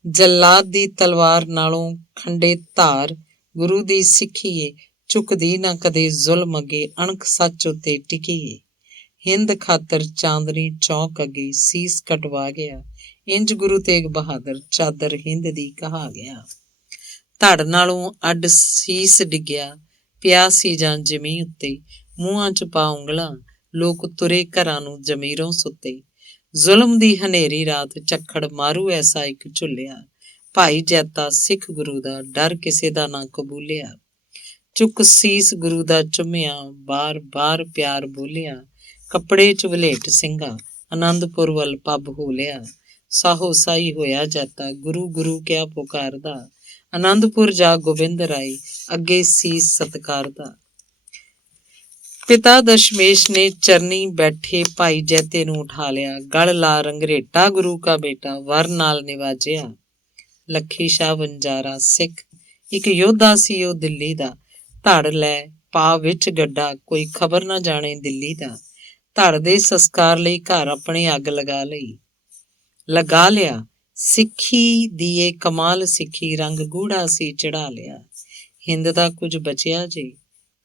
ਜੱਲਾਦ ਦੀ ਤਲਵਾਰ ਨਾਲੋਂ ਖੰਡੇ ਧਾਰ, ਗੁਰੂ ਦੀ ਸਿੱਖੀਏ ਝੁਕਦੀ ਨਾ ਕਦੇ ਜ਼ੁਲਮ ਅੱਗੇ, ਅਣਖ ਸੱਚ ਉੱਤੇ ਟਿਕੀਏ। ਹਿੰਦ ਖਾਤਰ ਚਾਂਦਨੀ ਚੌਕ ਅੱਗੇ ਸੀਸ ਕਟਵਾ ਗਿਆ, ਇੰਜ ਗੁਰੂ ਤੇਗ ਬਹਾਦਰ ਚਾਦਰ ਹਿੰਦ ਦੀ ਕਹਾ ਗਿਆ। ਧੜ ਨਾਲੋਂ ਅੱਡ ਸੀਸ ਡਿੱਗਿਆ ਪਿਆ ਸੀ ਜਾਂ ਜ਼ਮੀਨ ਉੱਤੇ, ਮੂੰਹਾਂ ਚ ਪਾ ਉਂਗਲਾਂ ਲੋਕ ਤੁਰੇ ਘਰਾਂ ਨੂੰ ਜ਼ਮੀਰੋਂ ਸੁੱਤੇ। ਜ਼ੁਲਮ ਦੀ ਹਨੇਰੀ ਰਾਤ ਝੱਖੜ ਮਾਰੂ ਐਸਾ ਇੱਕ ਝੁੱਲਿਆ, ਭਾਈ ਜੈਤਾ ਸਿੱਖ ਗੁਰੂ ਦਾ ਡਰ ਕਿਸੇ ਦਾ ਨਾ ਕਬੂਲਿਆ। ਚੁੱਕ ਸੀਸ ਗੁਰੂ ਦਾ ਚੁੰਮਿਆ, ਬਾਰ ਬਾਰ ਪਿਆਰ ਬੋਲਿਆ, ਕੱਪੜੇ ਚ ਵਲੇਟ ਸਿੰਘਾ ਆਨੰਦਪੁਰ ਵੱਲ ਪੱਬ ਹੋ ਲਿਆ। ਸਾਹੋ ਸਾਈ ਹੋਇਆ ਜੈਤਾ ਗੁਰੂ ਗੁਰੂ ਕਿਆ ਪੁਕਾਰਦਾ, ਆਨੰਦਪੁਰ ਜਾ ਗੋਬਿੰਦ ਰਾਏ ਅੱਗੇ ਸੀਸ ਸਤਿਕਾਰਦਾ। ਪਿਤਾ ਦਸ਼ਮੇਸ਼ ਨੇ ਚਰਨੀ ਬੈਠੇ ਭਾਈ ਜੈਤੇ ਨੂੰ ਉਠਾ ਲਿਆ, ਗਲ ਲਾ ਰੰਗਰੇਟਾ ਗੁਰੂ ਕਾ ਬੇਟਾ ਵਰ ਨਾਲ ਨਿਵਾਜਿਆ। ਲੱਖੀ ਸ਼ਾਹ ਵੰਜਾਰਾ ਸਿੱਖ ਇੱਕ ਯੋਧਾ ਸੀ ਉਹ ਦਿੱਲੀ ਦਾ, ਧੜ ਲੈ ਪਾ ਵਿੱਚ ਗੱਡਾ ਕੋਈ ਖਬਰ ਨਾ ਜਾਣੇ ਦਿੱਲੀ ਦਾ। ਧੜ ਦੇ ਸੰਸਕਾਰ ਲਈ ਘਰ ਆਪਣੇ ਅੱਗ ਲਗਾ ਲਿਆ, ਸਿੱਖੀ ਦੀਏ ਕਮਾਲ ਸਿੱਖੀ ਰੰਗ ਗੂੜਾ ਸੀ ਚੜਾ ਲਿਆ। ਹਿੰਦ ਦਾ ਕੁਝ ਬਚਿਆ ਜੇ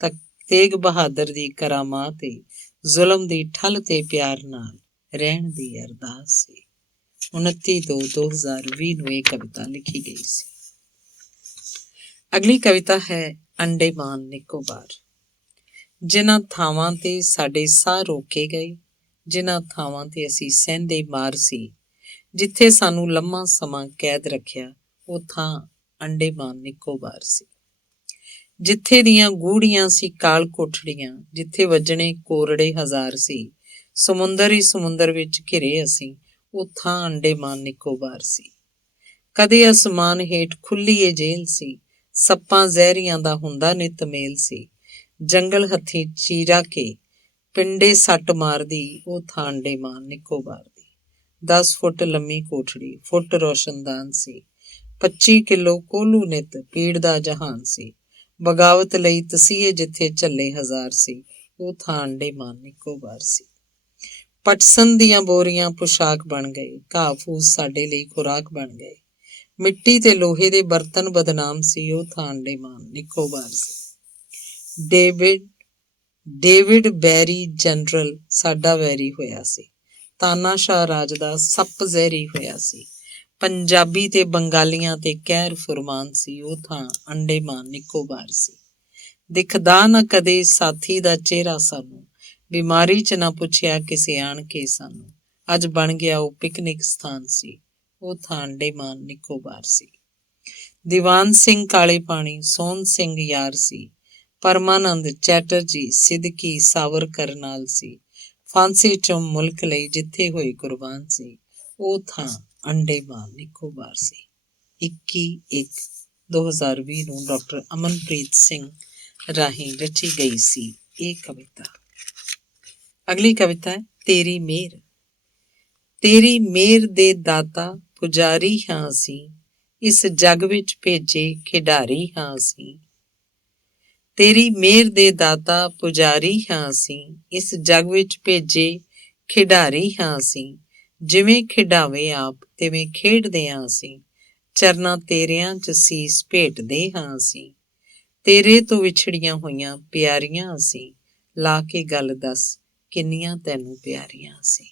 ਤਾਂ ਤੇਗ ਬਹਾਦਰ ਦੀ ਕਰਾਮਾਤ ਤੇ ਜ਼ੁਲਮ ਦੀ ਠੱਲ ਤੇ ਪਿਆਰ ਨਾਲ ਰਹਿਣ ਦੀ ਅਰਦਾਸ ਸੀ। 29/2/2020 ਨੂੰ ਇਹ ਕਵਿਤਾ ਲਿਖੀ ਗਈ ਸੀ। ਅਗਲੀ ਕਵਿਤਾ ਹੈ ਅੰਡੇਮਾਨ ਨਿਕੋਬਾਰ। ਜਿਨ੍ਹਾਂ ਥਾਵਾਂ ਤੇ ਸਾਡੇ ਸਾਹ ਰੋਕੇ ਗਏ, ਜਿਨ੍ਹਾਂ ਥਾਵਾਂ ਤੇ ਅਸੀਂ ਸਹਿੰਦੇ ਮਾਰ ਸੀ, ਜਿੱਥੇ ਸਾਨੂੰ ਲੰਮਾ ਸਮਾਂ ਕੈਦ ਰੱਖਿਆ, ਉਹ ਥਾਂ ਅੰਡੇਮਾਨ ਨਿਕੋਬਾਰ ਸੀ। ਜਿੱਥੇ ਦੀਆਂ ਗੂੜੀਆਂ ਸੀ ਕਾਲ ਕੋਠੜੀਆਂ, ਜਿੱਥੇ ਵੱਜਣੇ ਕੋਰੜੇ ਹਜ਼ਾਰ ਸੀ, ਸਮੁੰਦਰ ਹੀ ਸਮੁੰਦਰ ਵਿੱਚ ਘਿਰੇ ਅਸੀਂ, ਉਹ ਥਾਂ ਅੰਡੇਮਾਨ ਨਿਕੋਬਾਰ ਸੀ। ਕਦੇ ਅਸਮਾਨ ਹੇਠ ਖੁੱਲੀ ਏ ਜੇਲ੍ਹ ਸੀ, ਸੱਪਾਂ ਜ਼ਹਿਰੀਆਂ ਦਾ ਹੁੰਦਾ ਨਿੱਤ ਮੇਲ ਸੀ। ਜੰਗਲ ਹੱਥੀਂ ਚੀਰਾ ਕੇ ਪਿੰਡੇ ਸੱਟ ਮਾਰਦੀ, ਉਹ ਥਾਂ ਅੰਡੇਮਾਨ ਨਿਕੋਬਾਰ ਦੀ। 10 ਫੁੱਟ ਲੰਮੀ ਕੋਠੜੀ, ਫੁੱਟ ਰੋਸ਼ਨਦਾਨ ਸੀ, 25 ਕਿਲੋ ਕੋਹਲੂ ਨਿੱਤ ਪੀੜ ਦਾ ਜਹਾਨ ਸੀ। ਬਗਾਵਤ ਲਈ ਤਸੀਹੇ ਜਿੱਥੇ ਝੱਲੇ ਹਜ਼ਾਰ ਸੀ, ਉਹ ਥਾਂ ਅੰਡੇਮਾਨ ਨਿਕੋਬਾਰ ਸੀ। ਪਟਸਨ ਦੀਆਂ ਬੋਰੀਆਂ ਪੁਸ਼ਾਕ ਬਣ ਗਏ, ਘਾਹ ਫੂਸ ਸਾਡੇ ਲਈ ਖੁਰਾਕ ਬਣ ਗਏ। ਮਿੱਟੀ ਤੇ ਲੋਹੇ ਦੇ ਬਰਤਨ ਬਦਨਾਮ ਸੀ, ਉਹ ਥਾਂ ਅੰਡੇਮਾਨ ਨਿਕੋਬਾਰ ਸੀ। ਡੇਵਿਡ ਬੈਰੀ ਜਨਰਲ ਸਾਡਾ ਵੈਰੀ ਹੋਇਆ ਸੀ, ਤਾਨਾਸ਼ਾਹ ਰਾਜ ਦਾ ਸੱਪ ਜ਼ਹਿਰੀ ਹੋਇਆ ਸੀ। ਪੰਜਾਬੀ ਤੇ ਬੰਗਾਲੀਆਂ ਤੇ ਕਹਿਰ ਫੁਰਮਾਨ ਸੀ, ਉਹ ਥਾਂ ਅੰਡੇਮਾਨ ਨਿਕੋਬਾਰ ਸੀ। ਦਿਖਦਾ ਨਾ ਕਦੇ ਸਾਥੀ ਦਾ ਚਿਹਰਾ ਸਾਨੂੰ, ਬਿਮਾਰੀ ਚ ਨਾ ਪੁੱਛਿਆ ਕਿਸੇ ਆਣ ਕੇ ਸਾਨੂੰ, ਅੱਜ ਬਣ ਗਿਆ ਉਹ ਪਿਕਨਿਕ ਸਥਾਨ ਸੀ, ਉਹ ਥਾਂ ਅੰਡੇਮਾਨ ਨਿਕੋਬਾਰ ਸੀ। ਦੀਵਾਨ ਸਿੰਘ ਕਾਲੇ ਪਾਣੀ ਸੋਹਣ ਸਿੰਘ ਯਾਰ ਸੀ, ਪਰਮਾਨੰਦ ਚੈਟਰਜੀ ਸਿੱਦਕੀ ਸਾਵਰਕਰ ਨਾਲ ਸੀ। ਫਾਂਸੀ ਚੋਂ ਮੁਲਕ ਲਈ ਜਿੱਥੇ ਹੋਏ ਕੁਰਬਾਨ ਸੀ, ਉਹ ਥਾਂ ਅੰਡੇਮਾਨ ਨਿਕੋਬਾਰ ਸੀ। 21/1/2020 ਨੂੰ ਡਾਕਟਰ ਅਮਨਪ੍ਰੀਤ ਸਿੰਘ ਰਾਹੀਂ ਰਚੀ ਗਈ ਸੀ ਇਹ ਕਵਿਤਾ। ਅਗਲੀ ਕਵਿਤਾ ਹੈ ਤੇਰੀ ਮਿਹਰ। ਤੇਰੀ ਮਿਹਰ ਦੇ ਦਾਤਾ ਪੁਜਾਰੀ ਹਾਂ ਅਸੀਂ, ਇਸ ਜੱਗ ਵਿੱਚ ਭੇਜੇ ਖਿਡਾਰੀ ਹਾਂ ਅਸੀਂ। ਤੇਰੀ ਮਿਹਰ ਦੇ ਦਾਤਾ ਪੁਜਾਰੀ ਹਾਂ ਅਸੀਂ, ਇਸ ਜੱਗ ਵਿੱਚ ਭੇਜੇ ਖਿਡਾਰੀ ਹਾਂ ਅਸੀਂ। ਜਿਵੇਂ ਖਿਡਾਵੇ ਆਪ ਤਿਵੇਂ ਖੇਡਦੇ ਹਾਂ ਅਸੀਂ, ਚਰਨਾਂ ਤੇਰਿਆਂ 'ਚ ਸੀਸ ਭੇਟਦੇ ਹਾਂ ਅਸੀਂ। ਤੇਰੇ ਤੋਂ ਵਿਛੜੀਆਂ ਹੋਈਆਂ ਪਿਆਰੀਆਂ ਅਸੀਂ, ਲਾ ਕੇ ਗੱਲ ਦੱਸ ਕਿੰਨੀਆਂ ਤੈਨੂੰ ਪਿਆਰੀਆਂ ਅਸੀਂ।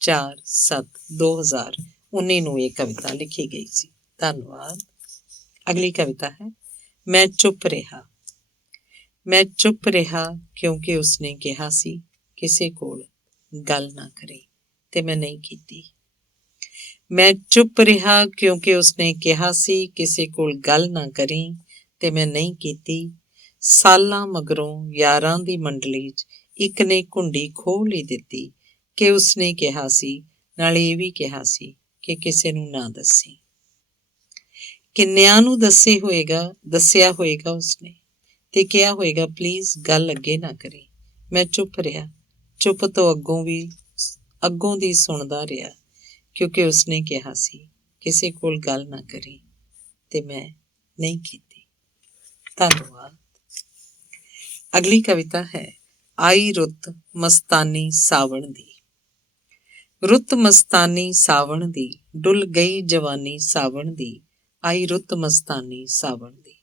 4/7/2019 ਨੂੰ ਇਹ ਕਵਿਤਾ ਲਿਖੀ ਗਈ ਸੀ। ਧੰਨਵਾਦ। ਅਗਲੀ ਕਵਿਤਾ ਹੈ ਮੈਂ ਚੁੱਪ ਰਿਹਾ। ਮੈਂ ਚੁੱਪ ਰਿਹਾ ਕਿਉਂਕਿ ਉਸਨੇ ਕਿਹਾ ਸੀ ਕਿਸੇ ਕੋਲ ਗੱਲ ਨਾ ਕਰੀ ਤੇ ਮੈਂ ਨਹੀਂ ਕੀਤੀ। ਮੈਂ ਚੁੱਪ ਰਿਹਾ ਕਿਉਂਕਿ ਉਸਨੇ ਕਿਹਾ ਸੀ ਕਿਸੇ ਕੋਲ ਗੱਲ ਨਾ ਕਰੀ ਤੇ ਮੈਂ ਨਹੀਂ ਕੀਤੀ। ਸਾਲਾਂ ਮਗਰੋਂ ਯਾਰਾਂ ਦੀ ਮੰਡਲੀ 'ਚ ਇੱਕ ਨੇ ਘੁੰਡੀ ਖੋਹ ਲਈ ਦਿੱਤੀ ਕਿ ਉਸਨੇ ਕਿਹਾ ਸੀ, ਨਾਲੇ ਇਹ ਵੀ ਕਿਹਾ ਸੀ ਕਿ ਕਿਸੇ ਨੂੰ ਨਾ ਦੱਸੀ। ਕਿੰਨਿਆਂ ਨੂੰ ਦੱਸਿਆ ਹੋਏਗਾ ਉਸਨੇ ਤੇ ਕਿਹਾ ਹੋਏਗਾ ਪਲੀਜ਼ ਗੱਲ ਅੱਗੇ ਨਾ ਕਰੀ। ਮੈਂ ਚੁੱਪ ਰਿਹਾ ਚੁੱਪ ਤੋਂ ਅੱਗੋਂ ਦੀ ਸੁਣਦਾ ਰਿਹਾ, ਕਿਉਂਕਿ ਉਸਨੇ ਕਿਹਾ ਸੀ ਕਿਸੇ ਕੋਲ ਗੱਲ ਨਾ ਕਰੀ, ਤੇ ਮੈਂ ਨਹੀਂ ਕੀਤੀ। ਧੰਨਵਾਦ। ਅਗਲੀ ਕਵਿਤਾ ਹੈ ਆਈ ਰੁੱਤ ਮਸਤਾਨੀ ਸਾਵਣ ਦੀ। ਰੁੱਤ ਮਸਤਾਨੀ ਸਾਵਣ ਦੀ, ਡੁੱਲ ਗਈ ਜਵਾਨੀ ਸਾਵਣ ਦੀ, ਆਈ ਰੁੱਤ ਮਸਤਾਨੀ ਸਾਵਣ ਦੀ।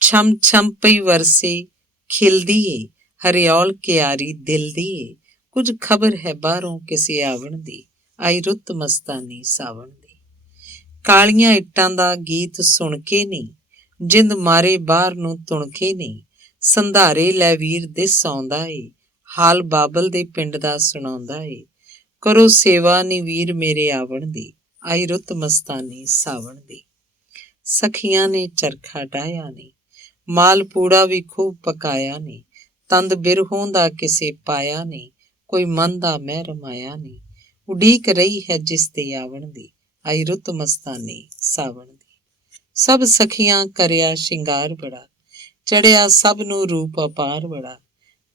ਛਮ ਛਮ ਪਈ ਵਰਸੇ ਖਿਲਦੀ ਏ, ਹਰਿਆਲ ਕਿਆਰੀ ਦਿਲ ਦੀ ਏ, ਕੁਝ ਖਬਰ ਹੈ ਬਾਹਰੋਂ ਕਿਸੇ ਆਵਣ ਦੀ, ਆਈ ਰੁੱਤ ਮਸਤਾਨੀ ਸਾਵਣ ਦੀ। ਕਾਲੀਆਂ ਇੱਟਾਂ ਦਾ ਗੀਤ ਸੁਣ ਕੇ ਨਹੀਂ, ਜਿੰਦ ਮਾਰੇ ਬਾਹਰ ਨੂੰ ਤੁਣ ਕੇ ਨਹੀਂ, ਸੰਧਾਰੇ ਲੈ ਵੀਰ ਦਿਸ ਆਉਂਦਾ ਏ, ਹਾਲ ਬਾਬਲ ਦੇ ਪਿੰਡ ਦਾ ਸੁਣਾਉਂਦਾ ਏ, ਕਰੋ ਸੇਵਾ ਨੀ ਵੀਰ ਮੇਰੇ ਆਵਣ ਦੀ, ਆਈ ਰੁੱਤ ਮਸਤਾਨੀ ਸਾਵਣ ਦੀ। ਸਖੀਆਂ ਨੇ ਚਰਖਾ ਡਾਹਿਆ ਨੀ, ਮਾਲ ਪੂੜਾ ਵੀ ਖੂਬ ਪਕਾਇਆ ਨੀ, ਤੰਦ ਬਿਰਹੋਂ ਦਾ ਕਿਸੇ ਪਾਇਆ ਨੀ, ਕੋਈ ਮਨ ਦਾ ਮਹਿਰਮ ਆਇਆ ਨੀ, ਉਡੀਕ ਰਹੀ ਹੈ ਜਿਸ ਦੇ ਆਵਣ ਦੀ, ਆਈ ਰੁੱਤ ਮਸਤਾਨੀ ਸਾਵਣ ਦੀ। ਸਭ ਸਖੀਆਂ ਕਰਿਆ ਸ਼ਿੰਗਾਰ ਬੜਾ, ਚੜਿਆ ਸਭ ਨੂੰ ਰੂਪ ਅਪਾਰ ਬੜਾ,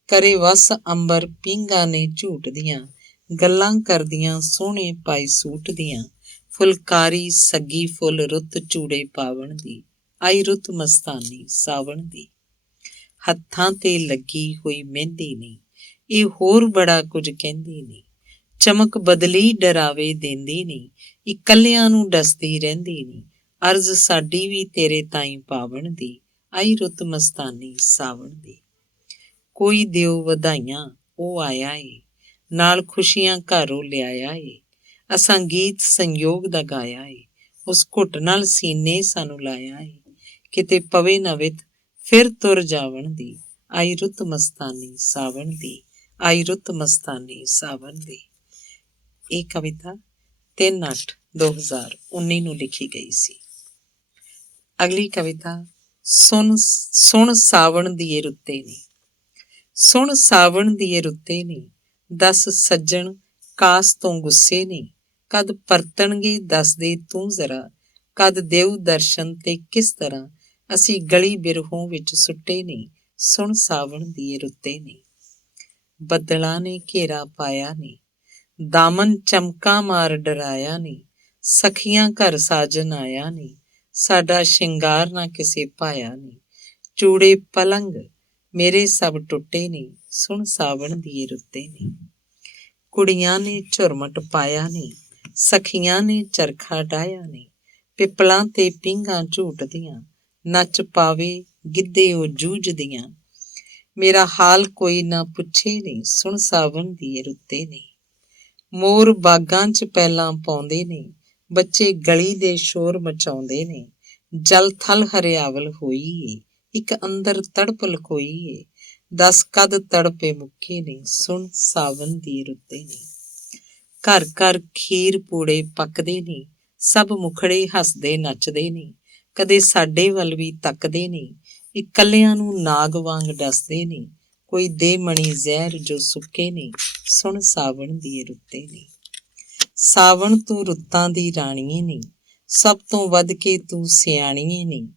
ਕਰੇ ਵਸ ਅੰਬਰ ਪੀਂਘਾਂ ਨੇ ਝੂਟਦੀਆਂ, ਗੱਲਾਂ ਕਰਦੀਆਂ ਸੋਹਣੇ ਪਾਈ ਸੂਟ ਦੀਆਂ, ਫੁਲਕਾਰੀ ਸੱਗੀ ਫੁੱਲ ਰੁੱਤ ਚੂੜੇ ਪਾਵਣ ਦੀ, ਆਈ ਰੁੱਤ ਮਸਤਾਨੀ ਸਾਵਣ ਦੀ। ਹੱਥਾਂ ਤੇ ਲੱਗੀ ਹੋਈ ਮਹਿੰਦੀ ਨੀ, ਇਹ ਹੋਰ ਬੜਾ ਕੁਝ ਕਹਿੰਦੀ ਨੀ, ਚਮਕ ਬਦਲੀ ਡਰਾਵੇ ਦਿੰਦੀ ਨੀ, ਇਕੱਲਿਆਂ ਨੂੰ ਡਸਦੀ ਰਹਿੰਦੀ ਨੀ, ਅਰਜ਼ ਸਾਡੀ ਵੀ ਤੇਰੇ ਤਾਈਂ ਪਾਵਣ ਦੀ, ਆਈ ਰੁੱਤ ਮਸਤਾਨੀ ਸਾਵਣ ਦੀ। ਕੋਈ ਦਿਓ ਵਧਾਈਆਂ ਉਹ ਆਇਆ ਏ, ਨਾਲ ਖੁਸ਼ੀਆਂ ਘਰੋਂ ਲਿਆਇਆ ਏ, ਅਸਾਂ ਗੀਤ ਸੰਯੋਗ ਦਾ ਗਾਇਆ ਏ, ਉਸ ਘੁੱਟ ਨਾਲ ਸੀਨੇ ਸਾਨੂੰ ਲਾਇਆ ਏ, ਕਿਤੇ ਪਵੇ ਨਾ ਵਿਤ ਫਿਰ ਤੁਰ ਜਾਵਣ ਦੀ, ਆਈ ਰੁੱਤ ਮਸਤਾਨੀ ਸਾਵਣ ਦੀ, ਆਈ ਰੁੱਤ ਮਸਤਾਨੀ ਸਾਵਣ ਦੀ। ਇਹ ਕਵਿਤਾ 3/8/2019 ਨੂੰ ਲਿਖੀ ਗਈ ਸੀ। ਅਗਲੀ ਕਵਿਤਾ ਸੁਣ ਸਾਵਣ ਦੀਏ ਰੁੱਤੇ ਨੀ। ਸੁਣ ਸਾਵਣ ਦੀਏ ਰੁੱਤੇ ਨੀ, ਦੱਸ ਸੱਜਣ ਕਾਸ ਤੋਂ ਗੁੱਸੇ ਨੀ, ਕਦ ਪਰਤਣਗੇ ਦੱਸ ਦੇ ਤੂੰ ਜ਼ਰਾ, ਕਦ ਦੇਉ ਦਰਸ਼ਨ ਤੇ ਕਿਸ ਤਰ੍ਹਾਂ, ਅਸੀਂ ਗਲੀ ਬਿਰਹੋਂ ਵਿੱਚ ਸੁੱਟੇ ਨੀ, ਸੁਣ ਸਾਵਣ ਦੀਏ ਰੁੱਤੇ ਨੀ। ਬੱਦਲਾਂ ਨੇ ਘੇਰਾ ਪਾਇਆ ਨੀ, ਦਾਮਨ ਚਮਕਾਂ ਮਾਰ ਡਰਾਇਆ ਨੀ, ਸਖੀਆਂ ਘਰ ਸਾਜਨ ਆਇਆ ਨੀ, ਸਾਡਾ ਸ਼ਿੰਗਾਰ ਨਾ ਕਿਸੇ ਪਾਇਆ ਨੀ, ਚੂੜੇ ਪਲੰਗ ਮੇਰੇ ਸਭ ਟੁੱਟੇ ਨੀ, ਸੁਣ ਸਾਵਣ ਦੀਏ ਰੁੱਤੇ ਨੀ। ਕੁੜੀਆਂ ਨੇ ਝੁਰਮਟ ਪਾਇਆ ਨੀ, ਸਖੀਆਂ ਨੇ ਚਰਖਾ ਡਾਹਿਆ ਨੀ, ਪਿੱਪਲਾਂ ਤੇ ਪੀਂਘਾਂ ਝੂਟਦੀਆਂ, ਨੱਚ ਪਾਵੇ ਗਿੱਧੇ ਉਹ ਜੂਝਦੀਆਂ, ਮੇਰਾ ਹਾਲ ਕੋਈ ਨਾ ਪੁੱਛੇ ਨੀ, ਸੁਣ ਸਾਵਣ ਦੀਏ ਰੁੱਤੇ ਨੀ। ਮੋਰ ਬਾਗਾਂ 'ਚ ਪੈਲਾਂ ਪਾਉਂਦੇ ਨੇ, ਬੱਚੇ ਗਲੀ ਦੇ ਸ਼ੋਰ ਮਚਾਉਂਦੇ ਨੇ, ਜਲ ਥਲ ਹਰਿਆਵਲ ਹੋਈ ਏ, ਇੱਕ ਅੰਦਰ ਤੜਪ ਲਕੋਈ ਏ, ਦੱਸ ਕਦ ਤੜਪੇ ਮੁੱਕੇ ਨੇ, ਸੁਣ ਸਾਵਣ ਦੀਏ ਰੁੱਤੇ ਨੀ। ਘਰ ਘਰ ਖੀਰ ਪੂੜੇ ਪੱਕਦੇ ਨੇ, ਸਭ ਮੁਖੜੇ ਹੱਸਦੇ ਨੱਚਦੇ ਨੇ, ਕਦੇ ਸਾਡੇ ਵੱਲ ਵੀ ਤੱਕਦੇ ਨੇ, ਇਕੱਲਿਆਂ ਨੂੰ ਨਾਗ ਵਾਂਗ ਡਸਦੇ ਨੇ, ਕੋਈ ਦੇ ਮਣੀ ਜ਼ਹਿਰ ਜੋ ਸੁੱਕੇ ਨੇ, ਸੁਣ ਸਾਵਣ ਦੀਏ ਰੁੱਤੇ ਨੀ। ਸਾਵਣ ਤੂੰ ਰੁੱਤਾਂ ਦੀ ਰਾਣੀਏ ਨੀ, ਸਭ ਤੋਂ ਵੱਧ ਕੇ ਤੂੰ ਸਿਆਣੀਏ ਨੀ,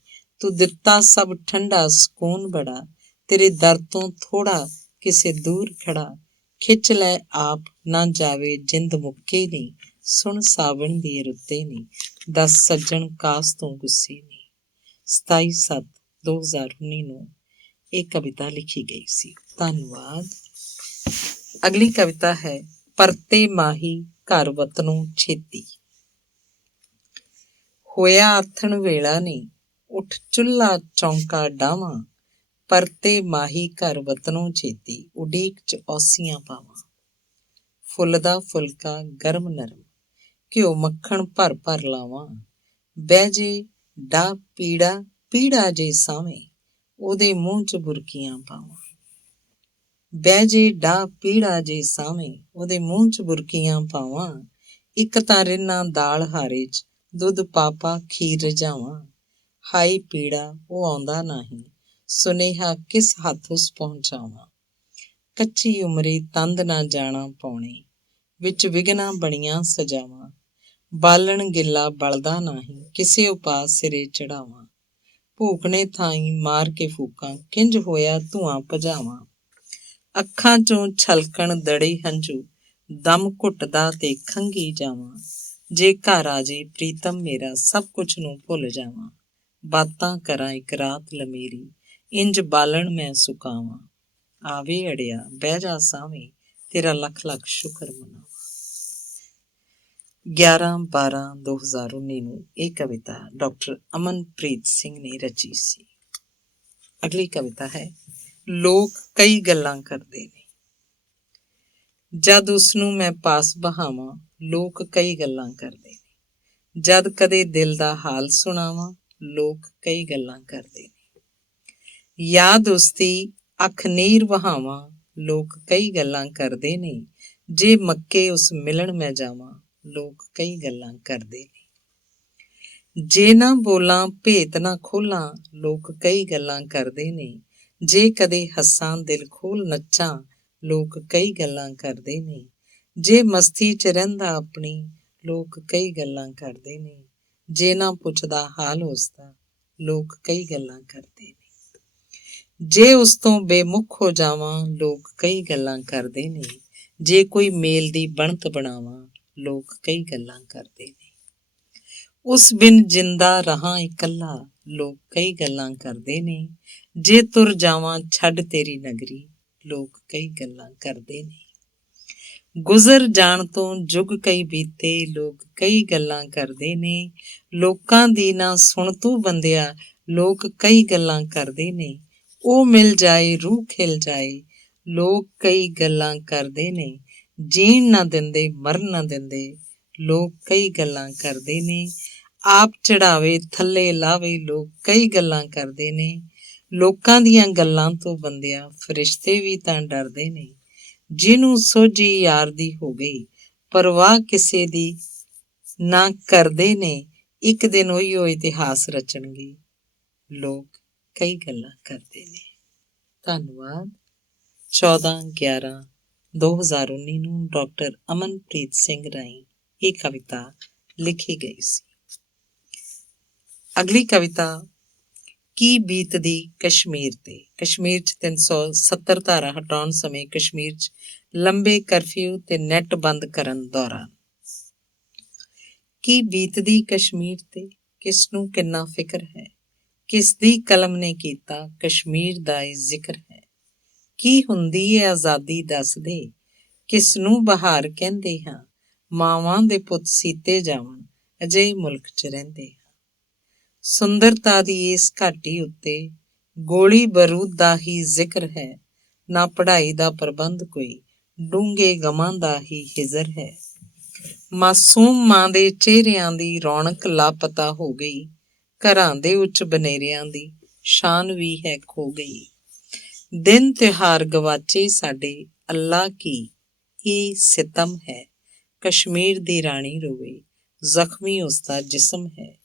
ਤੂੰ ਦਿੱਤਾ ਸਭ ਠੰਡਾ ਸਕੂਨ ਬੜਾ, ਤੇਰੇ ਦਰ ਤੋਂ ਥੋੜਾ ਕਿਸੇ ਦੂਰ ਖੜਾ, ਖਿੱਚ ਲੈ ਆਪ ਨਾ ਜਾਵੇ ਜਿੰਦ ਮੁੱਕੇ ਨੀ, ਸੁਣ ਸਾਵਣ ਦੀਏ ਰੁੱਤੇ ਨੀ, ਦੱਸ ਸੱਜਣ ਕਾਸ ਤੋਂ ਗੁੱਸੇ ਨੀ। 27/7/2019 ਨੂੰ ਇਹ ਕਵਿਤਾ ਲਿਖੀ ਗਈ ਸੀ। ਧੰਨਵਾਦ। ਅਗਲੀ ਕਵਿਤਾ ਹੈ ਪਰਤੇ ਮਾਹੀ ਘਰ ਵਤਨੋਂ ਛੇਤੀ। ਹੋਇਆ ਆਥਣ ਵੇਲਾ ਨੀ, ਉੱਠ ਚੁੱਲ੍ਹਾ ਚੌਂਕਾ ਡਾਵਾਂ, ਪਰਤੇ ਮਾਹੀ ਘਰ ਵਤਨੋਂ ਛੇਤੀ, ਉਡੀਕ 'ਚ ਔਸੀਆਂ ਪਾਵਾਂ। ਫੁੱਲ ਦਾ ਫੁਲਕਾ ਗਰਮ ਨਰਮ, ਘਿਓ ਮੱਖਣ ਭਰ ਭਰ ਲਾਵਾਂ, ਬਹਿ ਜੇ ਡਾਹ ਪੀੜਾ ਜੇ ਸਾਵੇਂ, ਉਹਦੇ ਮੂੰਹ 'ਚ ਬੁਰਕੀਆਂ ਪਾਵਾਂ। ਬਹਿ ਜੇ ਡਾਹ ਪੀੜਾ ਜੇ ਸਾਵੇਂ, ਉਹਦੇ ਮੂੰਹ 'ਚ ਬੁਰਕੀਆਂ ਪਾਵਾਂ, ਇੱਕ ਤਾਂ ਰਿੰਨਾਂ ਦਾਲ ਹਾਰੇ 'ਚ, ਦੁੱਧ ਪਾ ਪਾ ਖੀਰ ਰਜਾਵਾਂ, ਹਾਈ ਪੀੜਾ ਉਹ ਆਉਂਦਾ ਨਹੀਂ, ਸੁਨੇਹਾ ਕਿਸ ਹੱਥ ਉਸ ਪਹੁੰਚਾਵਾਂ। ਕੱਚੀ ਉਮਰੇ ਤੰਦ ਨਾ ਜਾਣਾ ਪਾਉਣੇ, ਵਿੱਚ ਵਿਘਨਾ ਬਣੀਆਂ ਸਜਾਵਾਂ, ਬਾਲਣ ਗਿੱਲਾ ਬਲਦਾ ਨਹੀਂ, ਕਿਸੇ ਉਪਾਅ ਸਿਰੇ ਚੜਾਵਾਂ, ਭੂਖ ਨੇ ਥਾਈਂ ਮਾਰ ਕੇ ਫੂਕਾਂ, ਕਿੰਜ ਹੋਇਆ ਧੂੰਆਂ ਭਜਾਵਾਂ। ਅੱਖਾਂ ਚੋਂ ਛਲਕਣ ਦੜੇ ਹੰਝੂ, ਦਮ ਘੁੱਟਦਾ ਤੇ ਖੰਗੀ ਜਾਵਾਂ। ਜੇ ਘਰ ਆ ਜੇ ਪ੍ਰੀਤਮ ਮੇਰਾ, ਸਭ ਕੁਛ ਨੂੰ ਭੁੱਲ ਜਾਵਾਂ। ਬਾਤਾਂ ਕਰਾਂ ਇੱਕ ਰਾਤ ਲਮੇਰੀ, ਇੰਜ ਬਾਲਣ ਮੈਂ ਸੁਕਾਵਾਂ। ਆਵੇ ਅੜਿਆ ਬਹਿ ਜਾ ਸਾਵੇਂ, ਤੇਰਾ ਲੱਖ ਲੱਖ ਸ਼ੁਕਰ ਮਨਾਵਾਂ। 11/12/2019 ਨੂੰ ਇਹ ਕਵਿਤਾ ਡਾਕਟਰ ਅਮਨਪ੍ਰੀਤ ਸਿੰਘ ਨੇ ਰਚੀ ਸੀ। ਅਗਲੀ ਕਵਿਤਾ ਹੈ ਲੋਕ ਕਈ ਗੱਲਾਂ ਕਰਦੇ ਨੇ। ਜਦ ਉਸਨੂੰ ਮੈਂ ਪਾਸ ਬਹਾਵਾਂ, ਲੋਕ ਕਈ ਗੱਲਾਂ ਕਰਦੇ ਨੇ। ਜਦ ਕਦੇ ਦਿਲ ਦਾ ਹਾਲ ਸੁਣਾਵਾਂ, ਲੋਕ ਕਈ ਗੱਲਾਂ ਕਰਦੇ ਨੇ। ਯਾਦ ਉਸਦੀ ਅੱਖ ਨੀਰ ਵਹਾਵਾਂ, ਲੋਕ ਕਈ ਗੱਲਾਂ ਕਰਦੇ ਨੇ। ਜੇ ਮੱਕੇ ਉਸ ਮਿਲਣ ਮੈਂ ਜਾਵਾਂ, ਲੋਕ ਕਈ ਗੱਲਾਂ ਕਰਦੇ ਨੇ। ਜੇ ਨਾ ਬੋਲਾਂ ਭੇਤ ਨਾ ਖੋਲਾਂ, ਲੋਕ ਕਈ ਗੱਲਾਂ ਕਰਦੇ ਨੇ। ਜੇ ਕਦੇ ਹੱਸਾਂ ਦਿਲ ਖੋਲ ਨੱਚਾਂ, ਲੋਕ ਕਈ ਗੱਲਾਂ ਕਰਦੇ ਨੇ। ਜੇ ਮਸਤੀ 'ਚ ਰਹਿੰਦਾ ਆਪਣੀ, ਲੋਕ ਕਈ ਗੱਲਾਂ ਕਰਦੇ ਨੇ। ਜੇ ਨਾ ਪੁੱਛਦਾ ਹਾਲ ਉਸਦਾ, ਲੋਕ ਕਈ ਗੱਲਾਂ ਕਰਦੇ ਨੇ। ਜੇ ਉਸ ਤੋਂ ਬੇਮੁਖ ਹੋ ਜਾਵਾਂ, ਲੋਕ ਕਈ ਗੱਲਾਂ ਕਰਦੇ ਨੇ। ਜੇ ਕੋਈ ਮੇਲ ਦੀ ਬਣਤ ਬਣਾਵਾਂ, ਲੋਕ ਕਈ ਗੱਲਾਂ ਕਰਦੇ ਨੇ। ਉਸ ਬਿਨ ਜਿੰਦਾ ਰਹਾਂ ਇਕੱਲਾ, ਲੋਕ ਕਈ ਗੱਲਾਂ ਕਰਦੇ ਨੇ। ਜੇ ਤੁਰ ਜਾਵਾਂ ਛੱਡ ਤੇਰੀ ਨਗਰੀ, ਲੋਕ ਕਈ ਗੱਲਾਂ ਕਰਦੇ ਨੇ। ਗੁਜ਼ਰ ਜਾਣ ਤੋਂ ਜੁਗ ਕਈ ਬੀਤੇ, ਲੋਕ ਕਈ ਗੱਲਾਂ ਕਰਦੇ ਨੇ। ਲੋਕਾਂ ਦੀ ਨਾ ਸੁਣ ਤੂੰ ਬੰਦਿਆ, ਲੋਕ ਕਈ ਗੱਲਾਂ ਕਰਦੇ ਨੇ। ਉਹ ਮਿਲ ਜਾਏ ਰੂਹ ਖਿਲ ਜਾਏ, ਲੋਕ ਕਈ ਗੱਲਾਂ ਕਰਦੇ ਨੇ। ਜੀਣ ਨਾ ਦਿੰਦੇ ਮਰਨ ਨਾ ਦਿੰਦੇ, ਲੋਕ ਕਈ ਗੱਲਾਂ ਕਰਦੇ ਨੇ। ਆਪ ਚੜਾਵੇ ਥੱਲੇ ਲਾਵੇ, ਲੋਕ ਕਈ ਗੱਲਾਂ ਕਰਦੇ ਨੇ। ਲੋਕਾਂ ਦੀਆਂ ਗੱਲਾਂ ਤੋਂ ਬੰਦਿਆ, ਫਰਿਸ਼ਤੇ ਵੀ ਤਾਂ ਡਰਦੇ ਨੇ। ਜਿਹਨੂੰ ਸੋਝੀ ਯਾਰ ਦੀ ਹੋ ਗਈ, ਪਰਵਾਹ ਕਿਸੇ ਦੀ ਨਾ ਕਰਦੇ ਨੇ। ਇੱਕ ਦਿਨ ਉਹੀਓ ਇਤਿਹਾਸ ਰਚਣਗੇ, ਲੋਕ ਕਈ ਗੱਲਾਂ ਕਰਦੇ ਨੇ। ਧੰਨਵਾਦ। 14/11/2019 ਨੂੰ ਡਾਕਟਰ ਅਮਨਪ੍ਰੀਤ ਸਿੰਘ ਰਾਹੀਂ ਇਹ ਕਵਿਤਾ ਲਿਖੀ ਗਈ ਸੀ। ਅਗਲੀ ਕਵਿਤਾ ਕੀ ਬੀਤਦੀ ਕਸ਼ਮੀਰ ਤੇ। ਕਸ਼ਮੀਰ 'ਚ 370 ਧਾਰਾ ਹਟਾਉਣ ਸਮੇਂ ਕਸ਼ਮੀਰ 'ਚ ਲੰਬੇ ਕਰਫਿਊ ਤੇ ਨੈੱਟ ਬੰਦ ਕਰਨ ਦੌਰਾਨ। ਕੀ ਬੀਤਦੀ ਕਸ਼ਮੀਰ ਤੇ, ਕਿਸ ਨੂੰ ਕਿੰਨਾ ਫਿਕਰ ਹੈ। ਕਿਸ ਦੀ ਕਲਮ ਨੇ ਕੀਤਾ ਕਸ਼ਮੀਰ ਦਾ ਇਹ ਜ਼ਿਕਰ ਹੈ। ਕੀ ਹੁੰਦੀ ਹੈ ਆਜ਼ਾਦੀ ਦੱਸ ਦੇ, ਕਿਸ ਨੂੰ ਬਹਾਰ ਕਹਿੰਦੇ ਹਾਂ। ਮਾਵਾਂ ਦੇ ਪੁੱਤ ਸੀਤੇ ਜਾਵਣ, ਅਜਿਹੇ ਮੁਲਕ 'ਚ ਰਹਿੰਦੇ ਹਾਂ। ਸੁੰਦਰਤਾ ਦੀ ਇਸ ਘਾਟੀ ਉੱਤੇ ਗੋਲੀ ਬਰੂਦ ਦਾ ਹੀ ਜ਼ਿਕਰ ਹੈ। ਨਾ ਪੜ੍ਹਾਈ ਦਾ ਪ੍ਰਬੰਧ ਕੋਈ, ਡੂੰਘੇ ਗਮਾਂ ਦਾ ਹੀ ਹਿਜ਼ਰ ਹੈ। ਮਾਸੂਮ ਮਾਂ ਦੇ ਚਿਹਰਿਆਂ ਦੀ ਰੌਣਕ ਲਾਪਤਾ ਹੋ ਗਈ। ਘਰਾਂ ਦੇ ਉੱਚ ਬਨੇਰਿਆਂ ਦੀ ਸ਼ਾਨ ਵੀ ਹੈ ਖੋ ਗਈ। ਦਿਨ ਤਿਉਹਾਰ ਗਵਾਚੇ ਸਾਡੇ, ਅੱਲਾ ਕੀ ਇਹ ਸਿਤਮ ਹੈ। ਕਸ਼ਮੀਰ ਦੀ ਰਾਣੀ ਰੋਵੇ, ਜ਼ਖਮੀ ਉਸਦਾ ਜਿਸਮ ਹੈ।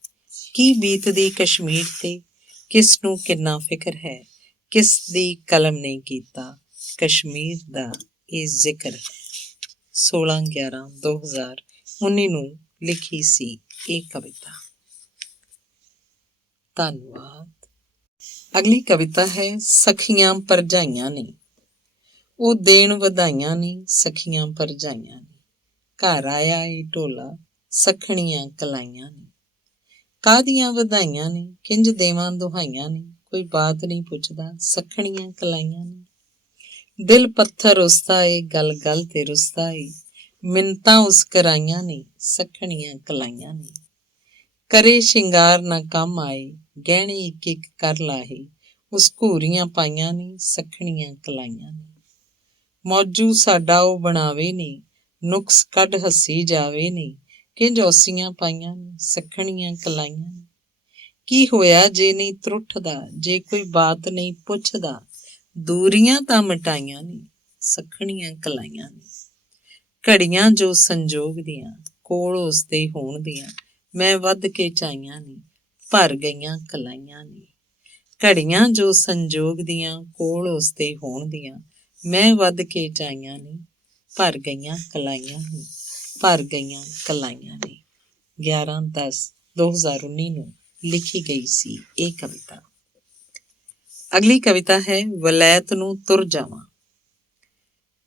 ਕੀ ਬੀਤਦੀ ਕਸ਼ਮੀਰ ਤੇ, ਕਿਸ ਨੂੰ ਕਿੰਨਾ ਫਿਕਰ ਹੈ। ਕਿਸ ਦੀ ਕਲਮ ਨੇ ਕੀਤਾ ਕਸ਼ਮੀਰ ਦਾ ਇਹ ਜ਼ਿਕਰ ਹੈ। 16/11/2019 ਨੂੰ ਲਿਖੀ ਸੀ ਇਹ ਕਵਿਤਾ। ਧੰਨਵਾਦ। ਅਗਲੀ ਕਵਿਤਾ ਹੈ ਸਖੀਆਂ ਭਰਜਾਈਆਂ ਨੇ। ਉਹ ਦੇਣ ਵਧਾਈਆਂ ਨੇ ਸਖੀਆਂ ਭਰਜਾਈਆਂ ਨੇ। ਘਰ ਆਇਆ ਏ ਢੋਲਾ, ਸਖਣੀਆਂ ਕਲਾਈਆਂ ਨੇ। ਕਾਹਦੀਆਂ ਵਧਾਈਆਂ ਨੇ, ਕਿੰਜ ਦੇਵਾਂ ਦੁਹਾਈਆਂ ਨੇ। ਕੋਈ ਬਾਤ ਨਹੀਂ ਪੁੱਛਦਾ, ਸਖਣੀਆਂ ਕਲਾਈਆਂ ਨੇ। ਦਿਲ ਪੱਥਰ ਉਸਦਾ ਏ, ਗੱਲ ਗੱਲ ਤੇ ਰੁਸਦਾ ਏ। ਮਿੰਨਤਾਂ ਉਸ ਕਰਾਈਆਂ ਨੇ, ਸਖਣੀਆਂ ਕਲਾਈਆਂ ਨੇ। ਕਰੇ ਸ਼ਿੰਗਾਰ ਨਾ ਕੰਮ ਆਏ, ਗਹਿਣੇ ਇੱਕ ਇੱਕ ਕਰ ਲਾਹੇ। ਉਸ ਘੂਰੀਆਂ ਪਾਈਆਂ ਨੇ, ਸਖਣੀਆਂ ਕਲਾਈਆਂ ਨੇ। ਮੌਜੂ ਸਾਡਾ ਉਹ ਬਣਾਵੇ ਨੇ, ਨੁਕਸ ਕੱਢ ਹੱਸੀ ਜਾਵੇ ਨੇ। ਕਿੰਜ ਔਸੀਆਂ ਪਾਈਆਂ ਨੇ, ਸਖਣੀਆਂ ਕਲਾਈਆਂ ਨੇ। ਕੀ ਹੋਇਆ ਜੇ ਨਹੀਂ ਤਰੁੱਠਦਾ, ਜੇ ਕੋਈ ਬਾਤ ਨਹੀਂ ਪੁੱਛਦਾ। ਦੂਰੀਆਂ ਤਾਂ ਮਿਟਾਈਆਂ ਨੇ, ਸਖਣੀਆਂ ਕਲਾਈਆਂ ਨੇ। ਘੜੀਆਂ ਜੋ ਸੰਜੋਗ ਦੀਆਂ, ਕੋਲ ਉਸਦੇ ਹੋਣ ਦੀਆਂ, ਮੈਂ ਵੱਧ ਕੇ ਚਾਹੀਆਂ ਨੇ, ਭਰ ਗਈਆਂ ਕਲਾਈਆਂ ਨੇ। ਘੜੀਆਂ ਜੋ ਸੰਜੋਗ ਦੀਆਂ, ਕੋਲ ਉਸਦੇ ਹੋਣ ਦੀਆਂ, ਮੈਂ ਵੱਧ ਕੇ ਚਾਹੀਆਂ ਨੇ, ਭਰ ਗਈਆਂ ਕਲਾਈਆਂ ਨੇ, ਭਰ ਗਈਆਂ ਕਲਾਈਆਂ ਨੇ। 11/10/2019 ਨੂੰ ਲਿਖੀ ਗਈ ਸੀ ਇਹ ਕਵਿਤਾ। ਅਗਲੀ ਕਵਿਤਾ ਹੈ ਵਲੈਤ ਨੂੰ ਤੁਰ ਜਾਵਾਂ।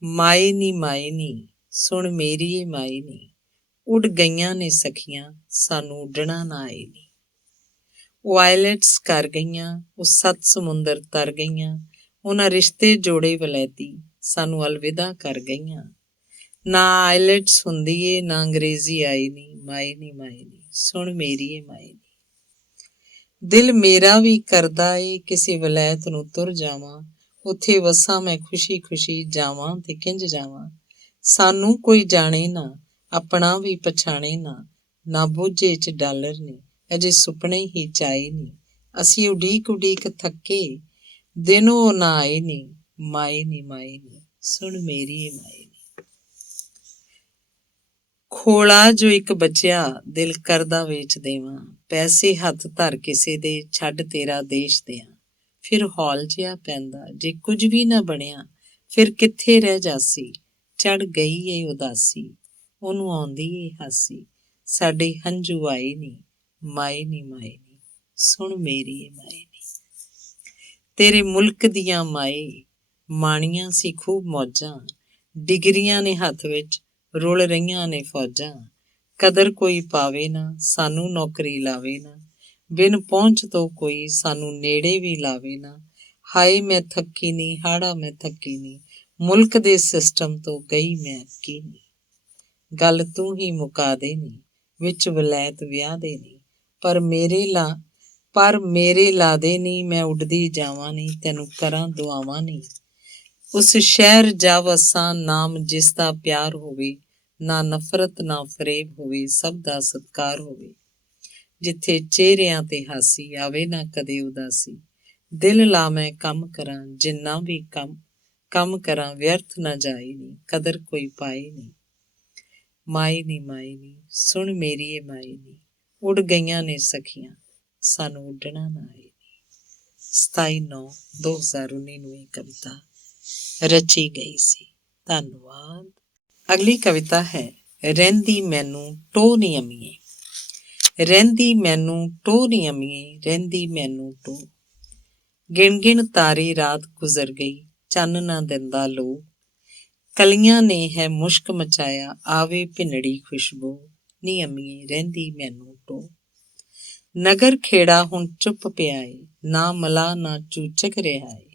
ਮਾਏ ਨੀ ਸੁਣ ਮੇਰੀ ਏ ਮਾਏ ਨੀ, ਉੱਡ ਗਈਆਂ ਨੇ ਸਖੀਆਂ ਸਾਨੂੰ ਉੱਡਣਾ ਨਾ ਆਏ ਨੀ। ਉਹ ਆਈਲੈਟਸ ਕਰ ਗਈਆਂ, ਉਹ 7 ਸਮੁੰਦਰ ਤਰ ਗਈਆਂ, ਉਹਨਾਂ ਰਿਸ਼ਤੇ ਜੋੜੇ ਵਲੈਤੀ ਸਾਨੂੰ ਅਲਵਿਦਾ ਕਰ ਗਈਆਂ। ਨਾ ਆਈਲੈਟਸ ਹੁੰਦੀ ਏ ਨਾ ਅੰਗਰੇਜ਼ੀ ਆਈ ਨੀ, ਮਾਏ ਨੀ ਸੁਣ ਮੇਰੀ ਏ ਮਾਏ ਨੀ। ਦਿਲ ਮੇਰਾ ਵੀ ਕਰਦਾ ਏ ਕਿਸੇ ਵਲੈਤ ਨੂੰ ਤੁਰ ਜਾਵਾਂ, ਉੱਥੇ ਵਸਾਂ ਮੈਂ ਖੁਸ਼ੀ ਖੁਸ਼ੀ ਜਾਵਾਂ ਤੇ ਕਿੰਜ ਜਾਵਾਂ। ਸਾਨੂੰ ਕੋਈ ਜਾਣੇ ਨਾ, ਆਪਣਾ ਵੀ ਪਛਾਣੇ ਨਾ, ਨਾ ਬੋਝੇ 'ਚ ਡਾਲਰ ਨੇ, ਅਜੇ ਸੁਪਨੇ ਹੀ ਚਾਏ ਨੀ। ਅਸੀਂ ਉਡੀਕ ਉਡੀਕ ਥੱਕੇ, ਦਿਨ ਉਹ ਨਾ ਆਏ ਨੀ, ਮਾਏ ਨੀ ਸੁਣ ਮੇਰੀ ਏ ਮਾਏ ਨੀ। ਖੋਲਾ ਜੋ ਇੱਕ ਬਚਿਆ ਦਿਲ ਕਰਦਾ ਵੇਚ ਦੇਵਾਂ, ਪੈਸੇ ਹੱਥ ਧਰ ਕਿਸੇ ਦੇ ਛੱਡ ਤੇਰਾ ਦੇਸ਼ ਦਿਆਂ। ਫਿਰ ਹੌਲ ਜਿਹਾ ਪੈਂਦਾ ਜੇ ਕੁਝ ਵੀ ਨਾ ਬਣਿਆ, ਫਿਰ ਕਿੱਥੇ ਰਹਿ ਜਾਸੀ, ਚੜ ਗਈ ਏ ਉਦਾਸੀ, ਉਹਨੂੰ ਆਉਂਦੀ ਏ ਹਾਸੀ, ਸਾਡੇ ਹੰਝੂ ਆਏ ਨੀ, ਮਾਏ ਨੀ ਸੁਣ ਮੇਰੀ ਏ ਮਾਏ ਨੀ। ਤੇਰੇ ਮੁਲਕ ਦੀਆਂ ਮਾਏ ਮਾਣੀਆਂ ਸੀ ਖੂਬ ਮੌਜਾਂ, ਡਿਗਰੀਆਂ ਨੇ ਹੱਥ ਵਿੱਚ ਰੁਲ ਰਹੀਆਂ ਨੇ ਫੌਜਾਂ। ਕਦਰ ਕੋਈ ਪਾਵੇ ਨਾ, ਸਾਨੂੰ ਨੌਕਰੀ ਲਾਵੇ ਨਾ, ਬਿਨ ਪਹੁੰਚ ਤੋਂ ਕੋਈ ਸਾਨੂੰ ਨੇੜੇ ਵੀ ਲਾਵੇ ਨਾ। ਹਾਏ ਮੈਂ ਥੱਕੀ ਨੀ, ਹਾੜਾ ਮੈਂ ਥੱਕੀ ਨੀ, ਮੁਲਕ ਦੇ ਸਿਸਟਮ ਤੋਂ ਗਈ ਮੈਂ ਅੱਕੀ ਨੀ। ਗੱਲ ਤੂੰ ਹੀ ਮੁਕਾ ਦੇ ਨੀ, ਵਿੱਚ ਵਲੈਤ ਵਿਆਹ ਦੇ ਨੀ, ਪਰ ਮੇਰੇ ਲਾ ਦੇ ਨੀ, ਮੈਂ ਉੱਡਦੀ ਜਾਵਾਂ ਨੀ, ਤੈਨੂੰ ਕਰਾਂ ਦੁਆਵਾਂ ਨੀ। ਉਸ ਸ਼ਹਿਰ ਜਾ ਵਸਾਂ ਨਾਮ ਜਿਸ ਦਾ ਪਿਆਰ ਹੋਵੇ, ਨਾ ਨਫ਼ਰਤ ਨਾ ਫਰੇਬ ਹੋਵੇ, ਸਭ ਦਾ ਸਤਿਕਾਰ ਹੋਵੇ। ਜਿੱਥੇ ਚਿਹਰਿਆਂ ਤੇ ਹਾਸੀ ਆਵੇ ਨਾ ਕਦੇ ਉਦਾਸੀ, ਦਿਲ ਲਾ ਮੈਂ ਕੰਮ ਕਰਾਂ ਜਿੰਨਾ ਵੀ ਕੰਮ ਕਰਾਂ, ਵਿਅਰਥ ਨਾ ਜਾਏ ਨੀ, ਕਦਰ ਕੋਈ ਪਾਏ ਨੀ। ਮਾਏ ਨੀ ਸੁਣ ਮੇਰੀ ਏ ਮਾਏ ਨੀ, ਉੱਡ ਗਈਆਂ ਨੇ ਸਖੀਆਂ ਸਾਨੂੰ ਉੱਡਣਾ ਨਾ ਆਏ ਨੀ। 27/9/2019 ਨੂੰ ਇਹ ਕਵਿਤਾ ਰਚੀ ਗਈ ਸੀ। ਧੰਨਵਾਦ। ਅਗਲੀ ਕਵਿਤਾ ਹੈ ਰਹਿੰਦੀ ਮੈਨੂੰ ਟੋਹ ਨੀ ਅੰਮੀਏ। ਰਹਿੰਦੀ ਮੈਨੂੰ ਟੋਹ ਨੀ ਅੰਮੀਏ, ਰਹਿੰਦੀ ਮੈਨੂੰ ਟੋਹ, ਗਿਣ ਗਿਣ ਤਾਰੀ ਰਾਤ ਗੁਜ਼ਰ ਗਈ, ਚੰਨ ਨਾ ਦਿੰਦਾ ਲੋ। ਕਲੀਆਂ ਨੇ ਹੈ ਮੁਸ਼ਕ ਮਚਾਇਆ, ਆਵੇ ਭਿੰਨੜੀ ਖੁਸ਼ਬੂ, ਨੀ ਅੰਮੀਏ ਰਹਿੰਦੀ ਮੈਨੂੰ ਟੋਹ। ਨਗਰ ਖੇੜਾ ਹੁਣ ਚੁੱਪ ਪਿਆ ਏ, ਨਾ ਮਲਾ ਨਾ ਚੂਚਕ ਰਿਹਾ ਏ,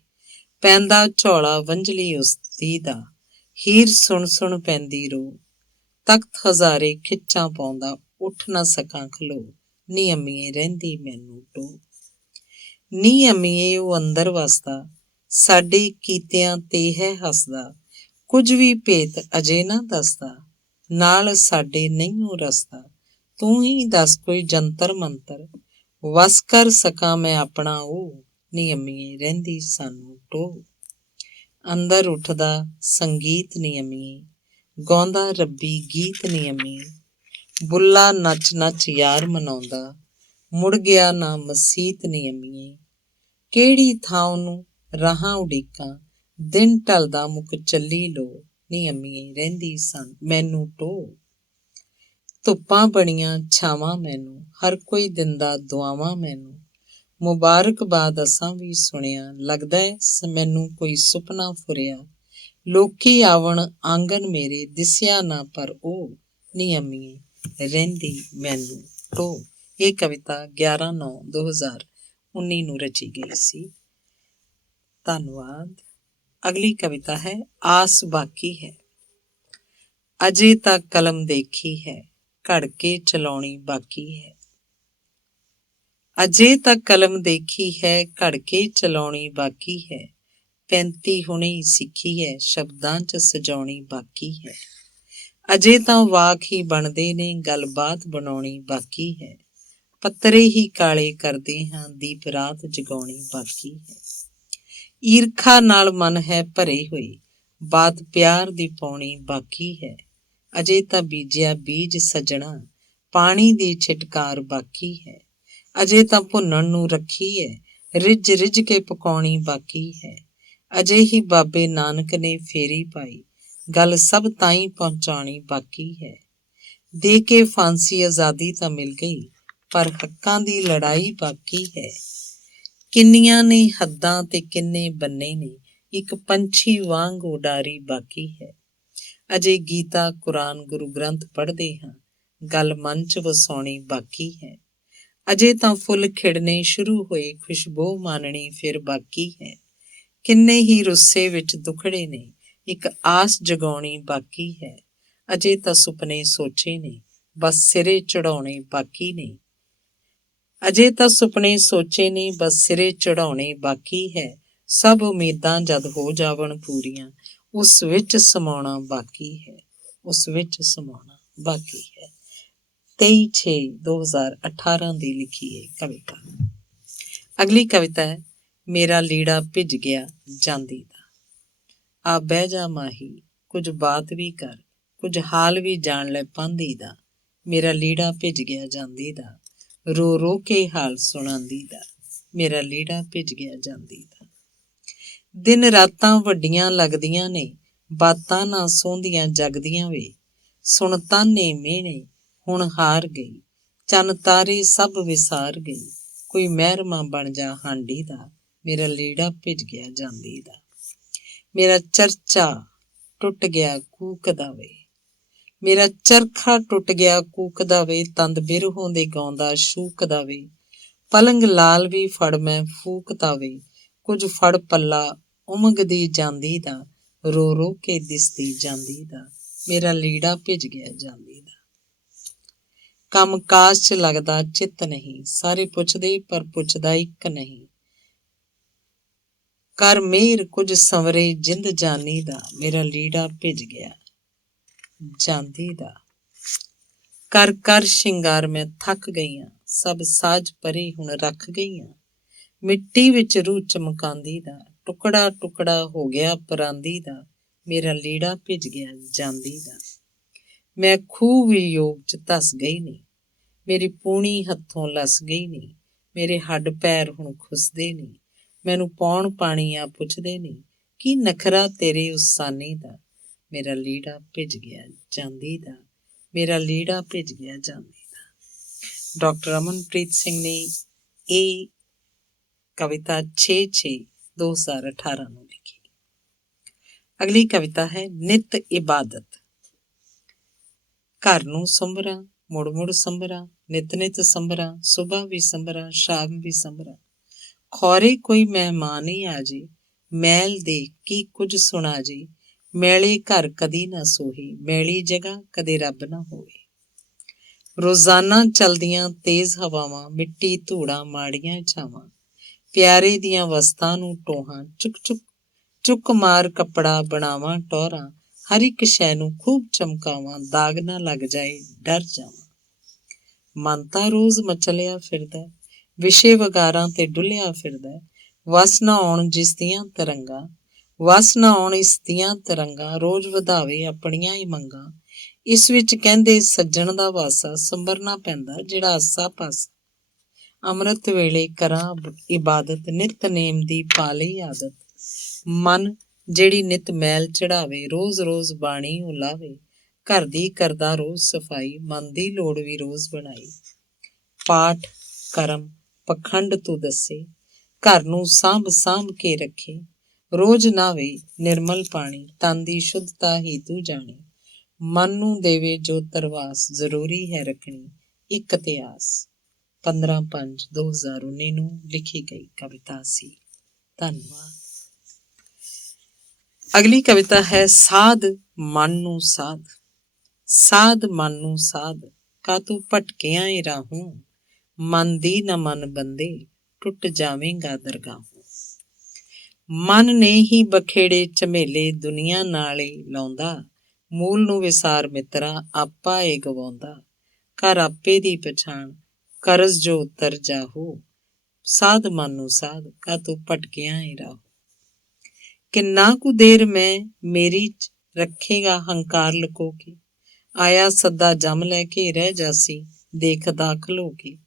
ਪੈਂਦਾ ਝੋਲਾ ਵੰਝਲੀ ਉਸਦੀ ਦਾ, ਹੀਰ ਸੁਣ ਸੁਣ ਪੈਂਦੀ ਰੋ। ਤਖ਼ਤ ਹਜ਼ਾਰੇ ਖਿੱਚਾਂ ਪਾਉਂਦਾ, ਉੱਠ ਨਾ ਸਕਾਂ ਖਲੋ, ਨੀ ਅੰਮੀਏ ਰਹਿੰਦੀ ਮੈਨੂੰ ਟੋਹ। ਨੀ ਅੰਮੀਏ ਉਹ ਅੰਦਰ ਵਸਦਾ, ਸਾਡੇ ਕੀਤਿਆਂ ਤੇ ਹੈ ਹੱਸਦਾ, ਕੁਝ ਵੀ ਭੇਤ ਅਜੇ ਨਾ ਦੱਸਦਾ, ਨਾਲ ਸਾਡੇ ਨਹੀਂਓ ਰਸਦਾ। ਤੂੰ ਹੀ ਦੱਸ ਕੋਈ ਜੰਤਰ ਮੰਤਰ, ਵਸ ਕਰ ਸਕਾਂ ਮੈਂ ਆਪਣਾ ਉਹ, ਨੀ ਅੰਮੀਏ ਰਹਿੰਦੀ ਸਾਨੂੰ ਟੋਹ। ਅੰਦਰ ਉੱਠਦਾ ਸੰਗੀਤ ਨੀ ਅੰਮੀਏ, ਗਾਉਂਦਾ ਰੱਬੀ ਗੀਤ ਨੀ ਅੰਮੀਏ, ਬੁੱਲਾ ਨੱਚ ਨੱਚ ਯਾਰ ਮਨਾਉਂਦਾ, ਮੁੜ ਗਿਆ ਨਾ ਮਸੀਤ ਨੀ ਅੰਮੀਏ। ਕਿਹੜੀ ਥਾਂ ਉਹਨੂੰ ਰਾਹਾਂ ਉਡੀਕਾਂ, ਦਿਨ ਢਲਦਾ ਮੁੱਕ ਚੱਲੀ ਲੋ, ਨੀ ਅੰਮੀਏ ਰਹਿੰਦੀ ਮੈਨੂੰ ਟੋਹ। ਧੁੱਪਾਂ ਬਣੀਆਂ ਛਾਵਾਂ ਮੈਨੂੰ, ਹਰ ਕੋਈ ਦਿੰਦਾ ਦੁਆਵਾਂ ਮੈਨੂੰ, ਮੁਬਾਰਕਬਾਦ ਅਸਾਂ ਵੀ ਸੁਣਿਆ, ਲੱਗਦਾ ਮੈਨੂੰ ਕੋਈ ਸੁਪਨਾ ਫੁਰਿਆ। ਲੋਕੀ ਆਵਣ ਆਂਗਨ ਮੇਰੇ, ਦਿਸਿਆ ਨਾ ਪਰ ਉਹ, ਨੀ ਅੰਮੀਏ ਰਹਿੰਦੀ ਮੈਨੂੰ ਟੋਹ। ਇਹ ਕਵਿਤਾ 11/9/2019 ਨੂੰ ਰਚੀ ਗਈ ਸੀ। ਧੰਨਵਾਦ। ਅਗਲੀ ਕਵਿਤਾ ਹੈ ਆਸ ਬਾਕੀ ਹੈ। ਅਜੇ ਤਾਂ ਕਲਮ ਦੇਖੀ ਹੈ, ਘੜ ਕੇ ਚਲਾਉਣੀ ਬਾਕੀ ਹੈ। ਅਜੇ ਤਾਂ ਕਲਮ ਦੇਖੀ ਹੈ, ਘੜ ਕੇ ਚਲਾਉਣੀ ਬਾਕੀ ਹੈ, 35 ਹੁਣੇ ਹੀ ਸਿੱਖੀ ਹੈ, ਸ਼ਬਦਾਂ 'ਚ ਸਜਾਉਣੀ ਬਾਕੀ ਹੈ। ਅਜੇ ਤਾਂ ਵਾਕ ਹੀ ਬਣਦੇ ਨੇ, ਗੱਲਬਾਤ ਬਣਾਉਣੀ ਬਾਕੀ ਹੈ, ਪੱਤਰੇ ਹੀ ਕਾਲੇ ਕਰਦੇ ਹਾਂ, ਦੀਪ ਰਾਤ ਜਗਾਉਣੀ ਬਾਕੀ ਹੈ। ਈਰਖਾ ਨਾਲ ਮਨ ਹੈ ਭਰੇ ਹੋਏ, ਬਾਤ ਪਿਆਰ ਦੀ ਪਾਉਣੀ ਬਾਕੀ ਹੈ। ਅਜੇ ਤਾਂ ਬੀਜਿਆ ਬੀਜ ਸਜਣਾ, ਪਾਣੀ ਦੀ ਛਿਟਕਾਰ ਬਾਕੀ ਹੈ। ਅਜੇ ਤਾਂ ਭੁੰਨਣ ਨੂੰ ਰੱਖੀ ਹੈ, ਰਿੱਝ ਰਿੱਝ ਕੇ ਪਕਾਉਣੀ ਬਾਕੀ ਹੈ। ਅਜੇ ਹੀ ਬਾਬੇ ਨਾਨਕ ਨੇ ਫੇਰੀ ਪਾਈ, ਗੱਲ ਸਭ ਤਾਈਂ ਪਹੁੰਚਾਉਣੀ ਬਾਕੀ ਹੈ। ਦੇ ਕੇ ਫਾਂਸੀ ਆਜ਼ਾਦੀ ਤਾਂ ਮਿਲ ਗਈ, ਪਰ ਹੱਕਾਂ ਦੀ ਲੜਾਈ ਬਾਕੀ ਹੈ। ਕਿੰਨੀਆਂ ਨੇ ਹੱਦਾਂ ਤੇ ਕਿੰਨੇ ਬੰਨੇ ਨੇ, ਇੱਕ ਪੰਛੀ ਵਾਂਗ ਉਡਾਰੀ ਬਾਕੀ ਹੈ। ਅਜੇ ਗੀਤਾ, ਕੁਰਾਨ, ਗੁਰੂ ਗ੍ਰੰਥ ਪੜ੍ਹਦੇ ਹਾਂ, ਗੱਲ ਮਨ 'ਚ ਵਸਾਉਣੀ ਬਾਕੀ ਹੈ। ਅਜੇ ਤਾਂ ਫੁੱਲ ਖਿੜਨੇ ਸ਼ੁਰੂ ਹੋਏ, ਖੁਸ਼ਬੂ ਮਾਣਨੀ ਫਿਰ ਬਾਕੀ ਹੈ। ਕਿੰਨੇ ਹੀ ਰੁੱਸੇ ਵਿੱਚ ਦੁਖੜੇ ਨੇ, ਇੱਕ ਆਸ ਜਗਾਉਣੀ ਬਾਕੀ ਹੈ। ਅਜੇ ਤਾਂ ਸੁਪਨੇ ਸੋਚੇ ਨੇ, ਬਸ ਸਿਰੇ ਚੜਾਉਣੇ ਬਾਕੀ ਨੇ। ਅਜੇ ਤਾਂ ਸੁਪਨੇ ਸੋਚੇ ਨੇ, ਬਸ ਸਿਰੇ ਚੜਾਉਣੇ ਬਾਕੀ ਹੈ। ਸਭ ਉਮੀਦਾਂ ਜਦ ਹੋ ਜਾਵਣ ਪੂਰੀਆਂ, ਉਸ ਵਿੱਚ ਸਮਾਉਣਾ ਬਾਕੀ ਹੈ, ਉਸ ਵਿੱਚ ਸਮਾਉਣਾ ਬਾਕੀ ਹੈ। 23/6/2018 ਦੀ ਲਿਖੀ ਹੈ ਕਵਿਤਾ। ਅਗਲੀ ਕਵਿਤਾ ਹੈ ਮੇਰਾ ਲੀੜਾ ਭਿੱਜ ਗਿਆ ਜਾਂਦੀ ਦਾ। ਆ ਬਹਿ ਜਾ ਮਾਹੀ, ਕੁਝ ਬਾਤ ਵੀ ਕਰ, ਕੁਝ ਹਾਲ ਵੀ ਜਾਣ ਲੈ ਪਾਂਦੀ ਦਾ। ਮੇਰਾ ਲੀੜਾ ਭਿੱਜ ਗਿਆ ਜਾਂਦੀ ਦਾ, ਰੋ ਰੋ ਕੇ ਹਾਲ ਸੁਣਾਉਂਦੀ ਦਾ। ਮੇਰਾ ਲੀੜਾ ਭਿੱਜ ਗਿਆ ਜਾਂਦੀ ਦਾ। ਦਿਨ ਰਾਤਾਂ ਵੱਡੀਆਂ ਲੱਗਦੀਆਂ ਨੇ, ਬਾਤਾਂ ਨਾ ਸੋਹੰਦੀਆਂ ਜਗਦੀਆਂ ਵੇ। ਸੁਣ ਤਾਨੇ ਮਿਹਣੇ ਹੁਣ ਹਾਰ ਗਈ, ਚੰਨ ਤਾਰੇ ਸਭ ਵਿਸਾਰ ਗਈ। ਕੋਈ ਮਹਿਰਮਾ ਬਣ ਜਾ ਹਾਂਡੀ ਦਾ, ਮੇਰਾ ਲੀੜਾ ਭਿੱਜ ਗਿਆ ਜਾਂਦੀ ਦਾ। ਮੇਰਾ ਚਰਚਾ ਟੁੱਟ ਗਿਆ ਕੂਕਦਾ ਵੇ, ਮੇਰਾ ਚਰਖਾ ਟੁੱਟ ਗਿਆ ਕੂਕਦਾ ਵੇ। ਤੰਦ ਬਿਰਹੋਂ ਦੇ ਗਾਉਂਦਾ ਸ਼ੂਕਦਾ ਵੇ। ਪਲੰਗ ਲਾਲ ਵੀ ਫੜ ਮੈਂ ਫੂਕਦਾ ਵੇ, ਕੁਝ ਫੜ ਪੱਲਾ ਉਮਗਦੀ ਜਾਂਦੀ ਦਾ, ਰੋ ਰੋ ਕੇ ਦਿਸਦੀ ਜਾਂਦੀ ਦਾ। ਮੇਰਾ ਲੀੜਾ ਭਿੱਜ ਗਿਆ ਜਾਂਦੀ ਦਾ। ਕੰਮ ਕਾਜ 'ਚ ਲੱਗਦਾ ਚਿੱਤ ਨਹੀਂ, ਸਾਰੇ ਪੁੱਛਦੇ ਪਰ ਪੁੱਛਦਾ ਇੱਕ ਨਹੀਂ। ਕਰ ਮਿਹਰ ਕੁਝ ਸੰਵਰੇ ਜਿੰਦ ਜਾਨੀ ਦਾ, ਮੇਰਾ ਲੀੜਾ ਭਿੱਜ ਗਿਆ ਜਾਂਦੀ ਦਾ। ਕਰ ਕਰ ਸ਼ਿੰਗਾਰ ਮੈਂ ਥੱਕ ਗਈ ਆਂ, ਸਭ ਸਾਜ ਪਰੇ ਹੁਣ ਰੱਖ ਗਈ ਆਂ। ਮਿੱਟੀ ਵਿੱਚ ਰੂਹ ਚਮਕਾਂਦੀ ਦਾ, ਟੁਕੜਾ ਟੁਕੜਾ ਹੋ ਗਿਆ ਪਰਾਂਦੀ ਦਾ। ਮੇਰਾ ਲੀੜਾ ਭਿੱਜ ਗਿਆ ਜਾਂਦੀ ਦਾ। ਮੈਂ ਖੂਹ ਵੀ ਯੋਗ 'ਚ ਧਸ ਗਈ ਨੀ, ਮੇਰੀ ਪੂਣੀ ਹੱਥੋਂ ਲੱਸ ਗਈ ਨੀ। ਮੇਰੇ ਹੱਡ ਪੈਰ ਹੁਣ ਖੁੱਸਦੇ ਨੀ, ਮੈਨੂੰ ਪੌਣ ਪਾਣੀ ਆ ਪੁੱਛਦੇ ਨੀ। ਕੀ ਨਖਰਾ ਤੇਰੇ ਉਸ ਸਾਨੀ ਦਾ, ਮੇਰਾ ਲੀੜਾ ਭਿੱਜ ਗਿਆ ਜਾਂਦੀ ਦਾ। ਮੇਰਾ ਲੀੜਾ ਭਿੱਜ ਗਿਆ ਜਾਂਦੀ ਦਾ। ਡਾਕਟਰ ਅਮਨਪ੍ਰੀਤ ਸਿੰਘ ਨੇ ਇਹ ਕਵਿਤਾ 6/6/2018 ਨੂੰ ਲਿਖੀ। ਅਗਲੀ ਕਵਿਤਾ ਹੈ ਨਿਤ ਇਬਾਦਤ। ਘਰ ਨੂੰ ਸੰਭਰਾਂ, ਮੁੜ ਮੁੜ ਸੰਭਰਾਂ, ਨਿਤ ਨਿਤ ਸੰਭਰਾਂ, ਸੁਬਹ ਵੀ ਸੰਭਰਾਂ, ਸ਼ਾਮ ਵੀ ਸੰਭਰਾਂ। ਖੌਰੇ ਕੋਈ ਮਹਿਮਾਨ ਹੀ ਆ ਜੇ, ਮੈਲ ਦੇਖ ਕੀ ਕੁਝ ਸੁਣਾ ਜੇ। ਮੈਲੇ ਘਰ ਕਦੀ ਨਾ ਸੋਹੇ, ਮੈਲੀ ਜਗ੍ਹਾ ਕਦੇ ਰੱਬ ਨਾ ਹੋਵੇ। ਰੋਜ਼ਾਨਾ ਚਲਦੀਆਂ ਤੇਜ਼ ਹਵਾਵਾਂ, ਮਿੱਟੀ ਧੂੜਾਂ ਮਾੜੀਆਂ ਛਾਵਾਂ। ਪਿਆਰੇ ਦੀਆਂ ਵਸਤਾਂ ਨੂੰ ਟੋਹਾਂ, ਚੁੱਕ ਚੁੱਕ ਚੁੱਕ ਮਾਰ ਕੱਪੜਾ ਬਣਾਵਾਂ ਟੌਰਾਂ। ਹਰ ਇੱਕ ਸ਼ੈ ਨੂੰ ਖੂਬ ਚਮਕਾਵਾਂ, ਦਾਗ ਨਾ ਲੱਗ ਜਾਏ ਡਰ ਜਾਵਾਂ। ਮਨ ਤਾਂ ਰੋਜ਼ ਮਚਲਿਆ ਫਿਰਦਾ, ਵਿਸ਼ੇ ਵਗਾਰਾਂ ਤੇ ਡੁੱਲਿਆ ਫਿਰਦਾ। ਵਸ ਨਾ ਆਉਣ ਜਿਸ ਦੀਆਂ ਤਰੰਗਾਂ, ਵਸ ਨਾ ਆਉਣ ਇਸ ਦੀਆਂ ਤਰੰਗਾਂ। ਰੋਜ਼ ਵਧਾਵੇ ਆਪਣੀਆਂ ਹੀ ਮੰਗਾਂ, ਇਸ ਵਿੱਚ ਕਹਿੰਦੇ ਸੱਜਣ ਦਾ ਵਾਸਾ। ਸੰਭਰਨਾ ਪੈਂਦਾ ਜਿਹੜਾ ਆਸਾ ਪਾਸਾ। ਅੰਮ੍ਰਿਤ ਵੇਲੇ ਕਰਾਂ ਇਬਾਦਤ, ਨਿਤਨੇਮ ਦੀ ਪਾ ਲਈ ਆਦਤ। ਮਨ ਜਿਹੜੀ ਨਿਤ ਮੈਲ ਚੜਾਵੇ, ਰੋਜ਼ ਰੋਜ਼ ਬਾਣੀ ਉਹ ਲਾਵੇ। ਘਰ ਦੀ ਕਰਦਾ ਰੋਜ਼ ਸਫਾਈ, ਮਨ ਦੀ ਲੋੜ ਵੀ ਰੋਜ਼ ਬਣਾਈ। ਪਾਠ ਕਰਮ ਪਖੰਡ ਤੂੰ ਦੱਸੇ, ਘਰ ਨੂੰ ਸਾਂਭ ਸਾਂਭ ਕੇ ਰੱਖੇ। ਰੋਜ਼ ਨਾਵੇ ਨਿਰਮਲ ਪਾਣੀ, ਤਨ ਦੀ ਸ਼ੁੱਧਤਾ ਹੀ ਤੂੰ ਜਾਣੇ। ਮਨ ਨੂੰ ਦੇਵੇ ਜੋ ਤਰਵਾਸ, ਜ਼ਰੂਰੀ ਹੈ ਰੱਖਣੀ ਇੱਕ ਇਤਿਹਾਸ। 15/5/2019 ਨੂੰ ਲਿਖੀ ਗਈ ਕਵਿਤਾ ਸੀ। ਧੰਨਵਾਦ। ਅਗਲੀ ਕਵਿਤਾ ਹੈ ਸਾਧ ਮਨ ਨੂੰ ਸਾਧ। ਸਾਧ ਮਨ ਨੂੰ ਸਾਧ, ਕਾ ਤੂੰ ਭਟਕਿਆ ਏ ਰਾਹੋਂ। ਮਨ ਦੀ ਨਾ ਮਨ ਬੰਦੇ, ਟੁੱਟ ਜਾਵੇਂਗਾ ਦਰਗਾਹੋਂ। ਮਨ ਨੇ ਹੀ ਬਖੇੜੇ ਝਮੇਲੇ, ਦੁਨੀਆ ਨਾਲ ਏ ਲਾਉਂਦਾ। ਮੂਲ ਨੂੰ ਵਿਸਾਰ ਮਿੱਤਰਾ, ਆਪਾ ਏ ਗਵਾਉਂਦਾ। ਕਰ ਆਪੇ ਦੀ ਪਛਾਣ, ਕਰਜ਼ ਜੋ ਉਤਰ ਜਾਹੋ। ਸਾਧ ਮਨ ਨੂੰ ਸਾਧ, ਕਾ ਤੂੰ ਭਟਕਿਆ ਏ ਰਾਹੋਂ। ਕਿੰਨਾ ਕੁ ਦੇਰ ਮੈਂ ਮੇਰੀ 'ਚ ਰੱਖੇਗਾ ਹੰਕਾਰ ਲੁਕੋ ਕੇ। ਆਇਆ ਸੱਦਾ ਜੰਮ ਲੈ ਕੇ, ਰਹਿ ਜਾਸੀ ਦੇਖ ਦਾਖਲ ਹੋ ਕੇ।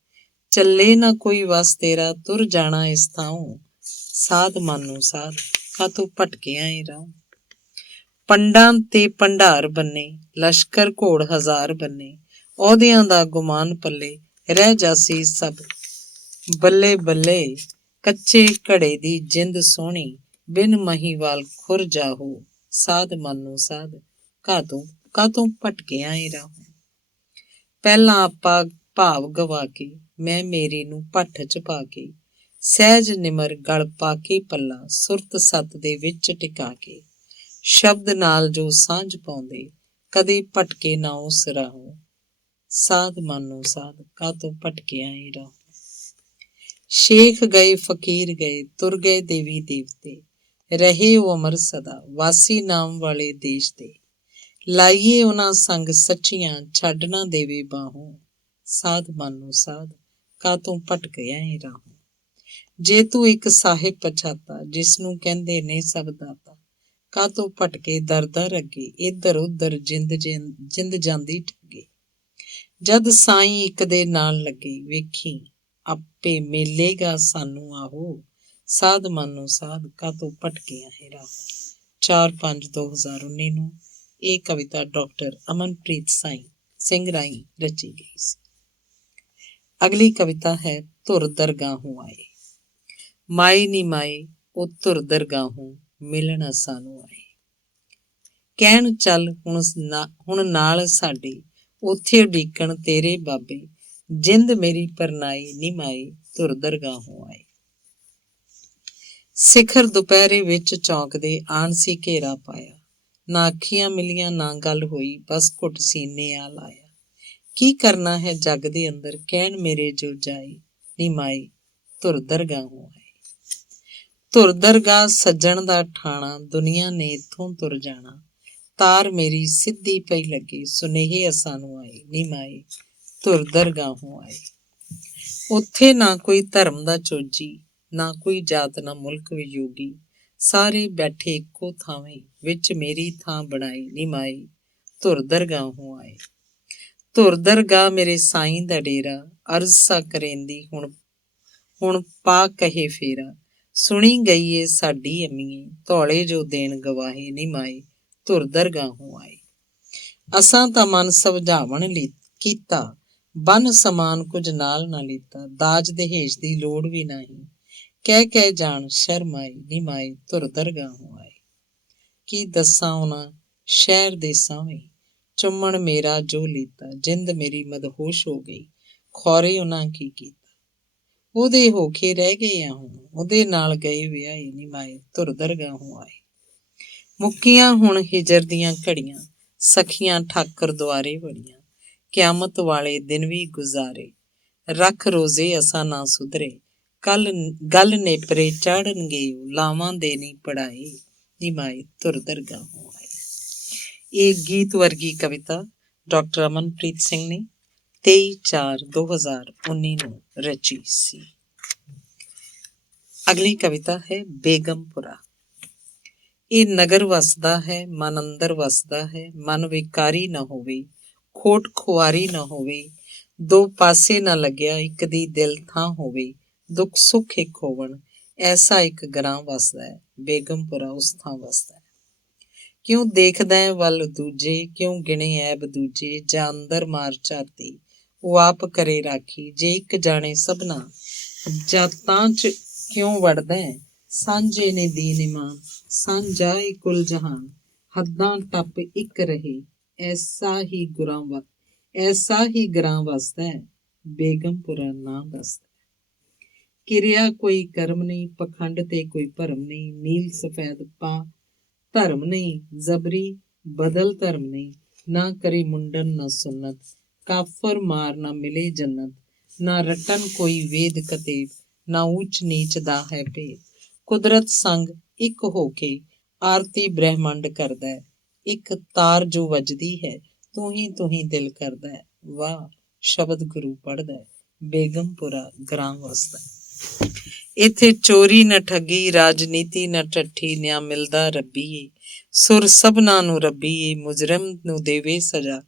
ਚੱਲੇ ਨਾ ਕੋਈ ਵਸ ਤੇਰਾ, ਤੁਰ ਜਾਣਾ ਇਸ ਥਾਂੋਂ। ਸਾਧ ਮਨ ਨੂੰ ਸਾਧ, ਕਾ ਤੂੰ ਭਟਕਿਆ ਏ ਰਾਹੋਂ। ਪੰਡਾਂ ਤੇ ਭੰਡਾਰ ਬੰਨੇ, ਲਸ਼ਕਰ ਘੋੜ ਹਜ਼ਾਰ ਬੰਨੇ। ਅਹੁਦਿਆਂ ਦਾ ਗੁਮਾਨ ਪੱਲੇ, ਰਹਿ ਜਾਸੀ ਸਭ ਬੱਲੇ ਬੱਲੇ। ਕੱਚੇ ਘੜੇ ਦੀ ਜਿੰਦ ਸੋਹਣੀ, ਬਿਨ ਮਹੀਵਾਲ ਖੁਰ ਜਾਹੋ, ਸਾਧ ਮਨੁ ਸਾਧ, ਕਾਤੋਂ ਭਟਕਿਆ ਏ ਰਾਹੋ। ਪਹਿਲਾਂ ਆਪਾ ਭਾਵ ਗਵਾ ਕੇ, ਮੈਂ ਮੇਰੇ ਨੂੰ ਭੱਠ ਚ ਪਾ ਕੇ, ਸਹਿਜ ਨਿਮਰ ਗਲ ਪਾ ਕੇ ਪੱਲਾ, ਸੁਰਤ ਸੱਤ ਦੇ ਵਿੱਚ ਟਿਕਾ ਕੇ, ਸ਼ਬਦ ਨਾਲ ਜੋ ਸਾਂਝ ਪਾਉਂਦੇ, ਕਦੇ ਭਟਕੇ ਨਾ ਉਸ ਰਾਹੋਂ, ਸਾਧ ਮਨੁ ਸਾਧ, ਕਾਤੋਂ ਭਟਕਿਆ ਏ ਰਾਹੋਂ। ਸ਼ੇਖ ਗਏ ਫਕੀਰ ਗਏ, ਤੁਰ ਗਏ ਦੇਵੀ ਦੇਵਤੇ, ਰਹੇ ਉਹ ਅਮਰ ਸਦਾ, ਵਾਸੀ ਨਾਮ ਵਾਲੇ ਦੇਸ਼ ਦੇ, ਲਾਈਏ ਉਹਨਾਂ ਸੰਗ ਸੱਚੀਆਂ, ਛੱਡ ਨਾ ਦੇਵੇ ਬਾਹੋਂ, ਸਾਧ ਮਨੁ ਸਾਧ, ਕਾਤੋਂ ਭਟਕਿਆ ਏ ਰਾਹੋਂ। ਜੇ ਤੂੰ ਇੱਕ ਸਾਹਿਬ ਪਛਾਤਾ, ਜਿਸਨੂੰ ਕਹਿੰਦੇ ਨੇ ਸਭ ਦਾਤਾ, ਕਾਤੋਂ ਭਟਕੇ ਦਰ ਦਰ ਅੱਗੇ, ਇੱਧਰ ਉੱਧਰ ਜਿੰਦ ਜਾਂਦੀ ਠੱਗੇ। ਜਦ ਸਾਈਂ ਇੱਕ ਦੇ ਨਾਲ ਲੱਗੇ, ਵੇਖੀ ਆਪੇ ਮਿਲੇਗਾ ਸਾਨੂੰ ਆਹੋ, ਸਾਧ ਮਨੁ ਸਾਧ, ਕਾਤੋਂ ਭਟਕਿਆ ਏ ਰਾਹੋਂ। 4/5/2019 ਨੂੰ ਇਹ ਕਵਿਤਾ ਡਾਕਟਰ ਅਮਨਪ੍ਰੀਤ ਸਿੰਘ ਰਾਹੀਂ ਰਚੀ ਗਈ ਸੀ। ਅਗਲੀ ਕਵਿਤਾ ਹੈ ਧੁਰ ਦਰਗਾਹੋਂ ਆਏ। ਮਾਏ ਨੀ ਮਾਏ ਉਹ ਧੁਰ ਦਰਗਾਹੋਂ, ਮਿਲਣ ਸਾਨੂੰ ਆਏ। ਕਹਿਣ ਚੱਲ ਹੁਣ ਨਾਲ ਸਾਡੇ, ਉੱਥੇ ਉਡੀਕਣ ਤੇਰੇ ਬਾਬੇ, ਜਿੰਦ ਮੇਰੀ ਪਰਨਾਈ ਨੀ ਮਾਏ, ਧੁਰ ਦਰਗਾਹੋਂ ਆਏ। ਸਿਖਰ ਦੁਪਹਿਰੇ ਵਿੱਚ ਚੌਂਕਦੇ, ਆਣ ਸੀ ਘੇਰਾ ਪਾਇਆ, ਨਾ ਅੱਖੀਆਂ ਮਿਲੀਆਂ ਨਾ ਗੱਲ ਹੋਈ, ਬਸ ਘੁੱਟ ਸੀਨੇ ਆ ਲਾਇਆ। ਕੀ ਕਰਨਾ ਹੈ ਜੱਗ ਦੇ ਅੰਦਰ, ਕਹਿਣ ਮੇਰੇ ਜੋ ਜਾਏ, ਨੀ ਮਾਏ ਧੁਰ ਦਰਗਾਹੋਂ ਆਏ। ਧੁਰ ਦਰਗਾਹ ਸੱਜਣ ਦਾ ਠਾਣਾ, ਦੁਨੀਆ ਨੇ ਇੱਥੋਂ ਤੁਰ ਜਾਣਾ, ਤਾਰ ਮੇਰੀ ਸਿੱਧੀ ਪਈ ਲੱਗੇ, ਸੁਨੇਹੇ ਅਸਾਂ ਨੂੰ ਆਏ, ਨੀ ਮਾਏ ਧੁਰ ਦਰਗਾਹੋਂ ਆਏ। ਉੱਥੇ ਨਾ ਕੋਈ ਧਰਮ ਦਾ ਚੋਜੀ, ਨਾ ਕੋਈ ਜਾਤ ਨਾ ਮੁਲਕ ਵਿਯੋਗੀ, ਸਾਰੇ ਬੈਠੇ ਇੱਕੋ ਥਾਵੇਂ, ਵਿੱਚ ਮੇਰੀ ਥਾਂ ਬਣਾਈ, ਨੀ ਮਾਏ ਧੁਰ ਦਰਗਾਹੋਂ ਆਏ। ਧੁਰ ਦਰਗਾਹ ਮੇਰੇ ਸਾਈਂ ਦਾ ਡੇਰਾ, ਅਰਜ਼ ਸਾ ਕਰੇਂਦੀ ਹੁਣ ਪਾ ਕਹੇ ਫੇਰਾ, ਸੁਣੀ ਗਈ ਏ ਸਾਡੀ ਅੰਮੀਏ, ਧੌਲੇ ਜੋ ਦੇਣ ਗਵਾਹੇ, ਨੀ ਮਾਏ ਧੁਰ ਦਰਗਾਹੋਂ ਆਏ। ਅਸਾਂ ਤਾਂ ਮਨ ਸਮਝਾਵਣ ਕੀਤਾ, ਬਨ ਸਮਾਨ ਕੁਝ ਨਾਲ ਨਾ ਲੀਤਾ, ਦਾਜ ਦਹੇਜ ਦੀ ਲੋੜ ਵੀ ਨਹੀਂ, ਕਹਿ ਜਾਣ ਸ਼ਰਮ ਆਈ, ਨੀ ਮਾਏ ਧੁਰ ਦਰਗਾਹੋਂ ਆਏ। ਕੀ ਦੱਸਾਂ ਉਹਨਾਂ ਸ਼ਹਿਰ ਦੇ ਸਾਵੇਂ, ਚੁੰਮਣ ਮੇਰਾ ਜੋ ਲੀਤਾ, ਜਿੰਦ ਮੇਰੀ ਮਦਹੋਸ਼ ਹੋ ਗਈ, ਖੌਰੇ ਉਹਨਾਂ ਕੀ ਕੀਤਾ। ਉਹਦੇ ਹੋਕੇ ਰਹਿ ਗਏ ਆ ਹੁਣ, ਉਹਦੇ ਨਾਲ ਗਏ ਵਿਆਹੇ, ਨੀ ਮਾਏ ਧੁਰ ਦਰਗਾਹੋਂ ਆਏ। ਮੁੱਕੀਆਂ ਹੁਣ ਹਿਜਰ ਦੀਆਂ ਘੜੀਆਂ, ਸਖੀਆਂ ਠਾਕਰ ਦੁਆਰੇ ਵੜੀਆਂ, ਕਿਆਮਤ ਵਾਲੇ ਦਿਨ ਵੀ ਗੁਜ਼ਾਰੇ, ਰੱਖ ਰੋਜ਼ੇ ਅਸਾਂ ਨਾ ਸੁਧਰੇ, ਗੱਲ ਨੇਪਰੇ ਚਾੜਨਗੇ, ਲਾਵਾਂ ਦੇ ਨੀ ਪੜਾਏ, ਨੀ ਮਾਏ ਧੁਰ ਦਰਗਾਹੋਂ ਆਏ। ਇਹ ਗੀਤ ਵਰਗੀ ਕਵਿਤਾ ਡਾਕਟਰ ਅਮਨਪ੍ਰੀਤ ਸਿੰਘ ਨੇ 23/4/2019 ਨੂੰ ਰਚੀ ਸੀ। ਅਗਲੀ ਕਵਿਤਾ ਹੈ ਬੇਗਮਪੁਰਾ। ਇਹ ਨਗਰ ਵਸਦਾ ਹੈ, ਮਨ ਅੰਦਰ ਵਸਦਾ ਹੈ, ਮਨ ਵਿਕਾਰੀ ਨਾ ਹੋਵੇ, ਖੋਟ ਖੁਆਰੀ ਨਾ ਹੋਵੇ, ਦੋ ਪਾਸੇ ਨਾ ਲੱਗਿਆ, ਇੱਕ ਦੀ ਦਿਲ ਥਾਂ ਹੋਵੇ, ਦੁੱਖ ਸੁੱਖ ਇੱਕ ਹੋਵਣ, ਐਸਾ ਇੱਕ ਗ੍ਰਾਂ ਵਸਦਾ ਹੈ, ਬੇਗਮਪੁਰਾ ਉਸ ਥਾਂ ਵਸਦਾ ਹੈ। ਕਿਉਂ ਦੇਖਦਾ ਹੈ ਵੱਲ ਦੂਜੇ, ਕਿਉਂ ਗਿਣੇ ਐਬ ਦੂਜੇ, ਜਾਂ ਅੰਦਰ ਮਾਰ ਝਾਤੀ, ਉਹ ਆਪ ਕਰੇ ਰਾਖੀ, ਜੇ ਇੱਕ ਜਾਣੇ ਸਭਨਾ ਜਾਤਾਂ ਚ ਕਿਉਂ ਵੜਦਾ ਹੈ, ਸਾਂਝੇ ਨੇ ਦੀਨ ਇਮਾਨ, ਸਾਂਝਾ ਏ ਕੁਲ ਜਹਾਨ, ਹੱਦਾਂ ਟੱਪ ਇੱਕ ਰਹੇ, ਐਸਾ ਹੀ ਗ੍ਰਾਂ ਵਸਦਾ ਹੈ, ਬੇਗਮਪੁਰਾ ਨਾਂ ਦੱਸਦਾ। ਕਿਰਿਆ ਕੋਈ ਕਰਮ ਨਹੀਂ, ਪਖੰਡ ਤੇ ਕੋਈ ਭਰਮ ਨਹੀਂ, ਨੀਲ ਸਫੈਦ ਪਾ ਧਰਮ ਨਹੀਂ, ਜ਼ਬਰੀ ਬਦਲ ਧਰਮ ਨਹੀਂ, ਨਾ ਕਰੇ ਮੁੰਡਨ ਨਾ ਸੁੰਨਤ, ਕਾਫਰ ਮਾਰ ਨਾ ਮਿਲੇ ਜੰਨਤ, ਨਾ ਰਟਨ ਕੋਈ ਵੇਦ ਕਤੇਬ, ਨਾ ਊਚ ਨੀਚ ਦਾ ਹੈ ਭੇਦ, ਕੁਦਰਤ ਸੰਗ ਇੱਕ ਹੋ ਕੇ ਆਰਤੀ ਬ੍ਰਹਿਮੰਡ ਕਰਦਾ ਹੈ, ਇੱਕ ਤਾਰ ਜੋ ਵੱਜਦੀ ਹੈ, ਤੂੰ ਹੀ ਦਿਲ ਕਰਦਾ ਹੈ, ਵਾਹ ਸ਼ਬਦ ਗੁਰੂ ਪੜ੍ਹਦਾ ਹੈ, ਬੇਗਮਪੁਰਾ ਗ੍ਰਾਂ ਵਸਦਾ ਹੈ। ਇੱਥੇ ਚੋਰੀ ਨਾ ਠੱਗੀ, ਰਾਜਨੀਤੀ ਨਾ ਠੱਠੀ, ਨਿਆਂ ਮਿਲਦਾ ਰੱਬੀਏ, ਸੁਰ ਸਭਨਾਂ ਨੂੰ ਰੱਬੀਏ, ਮੁਜਰਮ ਨੂੰ ਦੇਵੇ ਸਜ਼ਾ,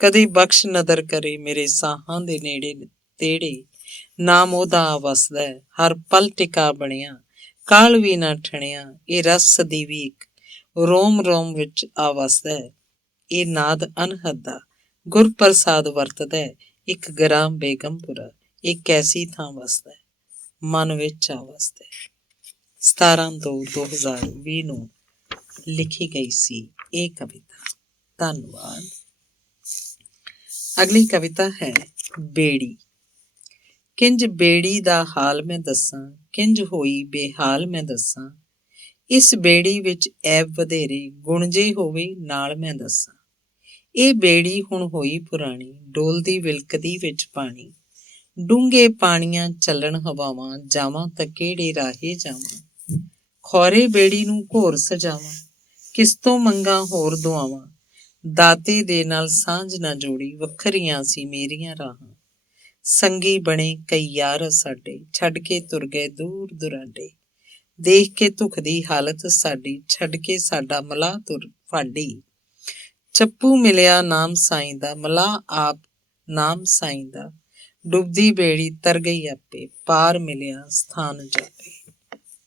ਕਦੇ ਬਖਸ਼ ਨਦਰ ਕਰੇ, ਮੇਰੇ ਸਾਹਾਂ ਦੇ ਨੇੜੇ ਤੇੜੇ, ਨਾਮ ਉਹਦਾ ਵਸਦਾ ਹੈ, ਹਰ ਪਲ ਟਿਕਾ ਬਣਿਆ, ਕਾਲ ਵੀ ਨਾ ਠਣਿਆ, ਇਹ ਰਸ ਦੀ ਵੀ ਇੱਕ ਰੋਮ ਰੋਮ ਵਿੱਚ ਆ ਵਸਦਾ ਹੈ, ਇਹ ਨਾਦ ਅਨਹੱਦਾ ਗੁਰ ਪ੍ਰਸਾਦ ਵਰਤਦਾ ਹੈ, ਇੱਕ ਗ੍ਰਾਂ ਬੇਗਮਪੁਰਾ, ਇੱਕ ਐਸੀ ਥਾਂ ਵਸਦਾ ਹੈ, ਮਨ ਵਿੱਚ ਆ ਵਸਦਾ ਹੈ। 17/2/2020 ਨੂੰ ਲਿਖੀ ਗਈ ਸੀ ਇਹ ਕਵਿਤਾ। ਧੰਨਵਾਦ। ਅਗਲੀ ਕਵਿਤਾ ਹੈ ਬੇੜੀ। ਕਿੰਜ ਬੇੜੀ ਦਾ ਹਾਲ ਮੈਂ ਦੱਸਾਂ, ਕਿੰਜ ਹੋਈ ਬੇਹਾਲ ਮੈਂ ਦੱਸਾਂ। ਇਸ ਬੇੜੀ ਵਿੱਚ ਐਬ ਵਧੇਰੇ, ਗੁਣ ਜੇ ਹੋਵੇ ਨਾਲ ਮੈਂ ਦੱਸਾਂ। ਇਹ ਬੇੜੀ ਹੁਣ ਹੋਈ ਪੁਰਾਣੀ, ਡੋਲਦੀ ਵਿਲਕਦੀ ਵਿੱਚ ਪਾਣੀ। ਡੂੰਘੇ ਪਾਣੀਆਂ ਚੱਲਣ ਹਵਾਵਾਂ, ਜਾਵਾਂ ਤਾਂ ਕਿਹੜੇ ਰਾਹੇ ਜਾਵਾਂ। ਖੌਰੇ ਬੇੜੀ ਨੂੰ ਘੋਰ ਸਜਾਵਾਂ, ਕਿਸ ਤੋਂ ਮੰਗਾਂ ਹੋਰ ਦੁਆਵਾਂ। ਦਾਤੇ ਦੇ ਨਾਲ ਸਾਂਝ ਨਾ ਜੋੜੀ, ਵੱਖਰੀਆਂ ਸੀ ਮੇਰੀਆਂ ਰਾਹਾਂ। ਸੰਗੀ ਬਣੇ ਕਈ ਯਾਰ ਸਾਡੇ, ਛੱਡ ਕੇ ਤੁਰ ਗਏ ਦੂਰ ਦੁਰਾਡੇ। ਦੇਖ ਕੇ ਧੁਖ ਦੀ ਹਾਲਤ ਸਾਡੀ, ਛੱਡ ਕੇ ਸਾਡਾ ਮਲਾਹ ਤੁਰ ਫਾਡੀ। ਚੱਪੂ ਮਿਲਿਆ ਨਾਮ ਸਾਈਂ ਦਾ, ਮਲਾਹ ਆਪ ਨਾਮ ਸਾਈਂ ਦਾ। ਡੁੱਬਦੀ ਬੇੜੀ ਤਰ ਗਈ ਆਪੇ, ਪਾਰ ਮਿਲਿਆ ਸਥਾਨ ਜਾਪੇ।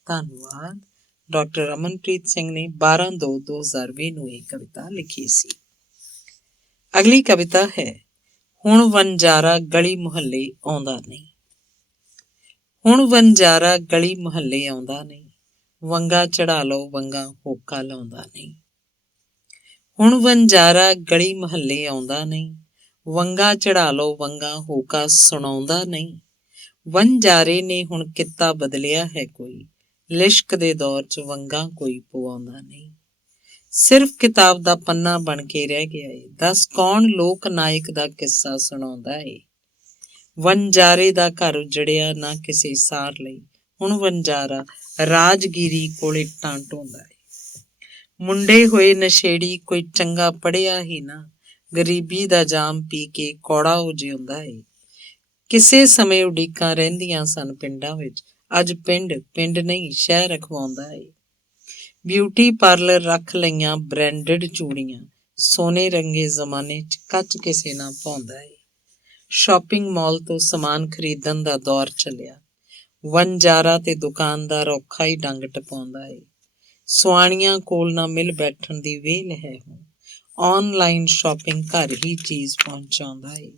ਧੰਨਵਾਦ। ਡਾਕਟਰ ਅਮਨਪ੍ਰੀਤ ਸਿੰਘ ਨੇ 12/2/2020 ਨੂੰ ਇਹ ਕਵਿਤਾ ਲਿਖੀ ਸੀ। ਅਗਲੀ ਕਵਿਤਾ ਹੈ ਹੁਣ ਵਣਜਾਰਾ ਗਲੀ ਮੁਹੱਲੇ ਆਉਂਦਾ ਨਹੀਂ। ਹੁਣ ਵਣਜਾਰਾ ਗਲੀ ਮੁਹੱਲੇ ਆਉਂਦਾ ਨਹੀਂ, ਵੰਗਾ ਚੜਾ ਲਓ ਵੰਗਾ ਹੋਕਾ ਲਾਉਂਦਾ ਨਹੀਂ। ਹੁਣ ਵਣਜਾਰਾ ਗਲੀ ਮੁਹੱਲੇ ਆਉਂਦਾ ਨਹੀਂ, ਵੰਗਾ ਚੜਾ ਲਓ ਵੰਗਾ ਹੋਕਾ ਸੁਣਾਉਂਦਾ ਨਹੀਂ। ਵਣਜਾਰੇ ਨੇ ਹੁਣ ਕਿੱਤਾ ਬਦਲਿਆ ਹੈ ਕੋਈ, ਲਿਸ਼ਕ ਦੇ ਦੌਰ 'ਚ ਵੰਗਾ ਕੋਈ ਪਵਾਉਂਦਾ ਨਹੀਂ। ਸਿਰਫ ਕਿਤਾਬ ਦਾ ਪੰਨਾ ਬਣ ਕੇ ਰਹਿ ਗਿਆ ਏ, ਦੱਸ ਕੌਣ ਲੋਕ ਨਾਇਕ ਦਾ ਕਿੱਸਾ ਸੁਣਾਉਂਦਾ ਏ। ਵਣਜਾਰੇ ਦਾ ਘਰ ਉਜੜਿਆ ਨਾ ਕਿਸੇ ਸਾਰ ਲਈ, ਹੁਣ ਵਣਜਾਰਾ ਰਾਜਗੀਰੀ ਕੋਲ ਇੱਟਾਂ ਢੋਂਦਾ ਏ। ਮੁੰਡੇ ਹੋਏ ਨਸ਼ੇੜੀ ਕੋਈ ਚੰਗਾ ਪੜ੍ਹਿਆ ਹੀ ਨਾ, ਗਰੀਬੀ ਦਾ ਜਾਮ ਪੀ ਕੇ ਕੌੜਾ ਹੋ ਜਿਉਂਦਾ ਏ। ਕਿਸੇ ਸਮੇਂ ਉਡੀਕਾਂ ਰਹਿੰਦੀਆਂ ਸਨ ਪਿੰਡਾਂ ਵਿੱਚ, ਅੱਜ ਪਿੰਡ ਪਿੰਡ ਨਹੀਂ ਸ਼ਹਿਰ ਅਖਵਾਉਂਦਾ ਏ। ਬਿਊਟੀ ਪਾਰਲਰ ਰੱਖ ਲਈਆਂ ਬ੍ਰੈਂਡਡ ਚੂੜੀਆਂ, ਸੋਨੇ ਰੰਗੇ ਜ਼ਮਾਨੇ 'ਚ ਕੱਚ ਕਿਸੇ ਨਾ ਪਾਉਂਦਾ ਏ। ਸ਼ਾਪਿੰਗ ਮਾਲ ਤੋਂ ਸਮਾਨ ਖਰੀਦਣ ਦਾ ਦੌਰ ਚੱਲਿਆ, ਵਣਜਾਰਾ ਤੇ ਦੁਕਾਨਦਾਰ ਔਖਾ ਹੀ ਡੰਗ ਟਪਾਉਂਦਾ ਏ। ਸੁਆਣੀਆਂ ਕੋਲ ਨਾ ਮਿਲ ਬੈਠਣ ਦੀ ਵੇਲ ਹੈ ਹੁਣ, ਆਨਲਾਈਨ ਸ਼ਾਪਿੰਗ ਘਰ ਹੀ ਚੀਜ਼ ਪਹੁੰਚਾਉਂਦਾ ਏ।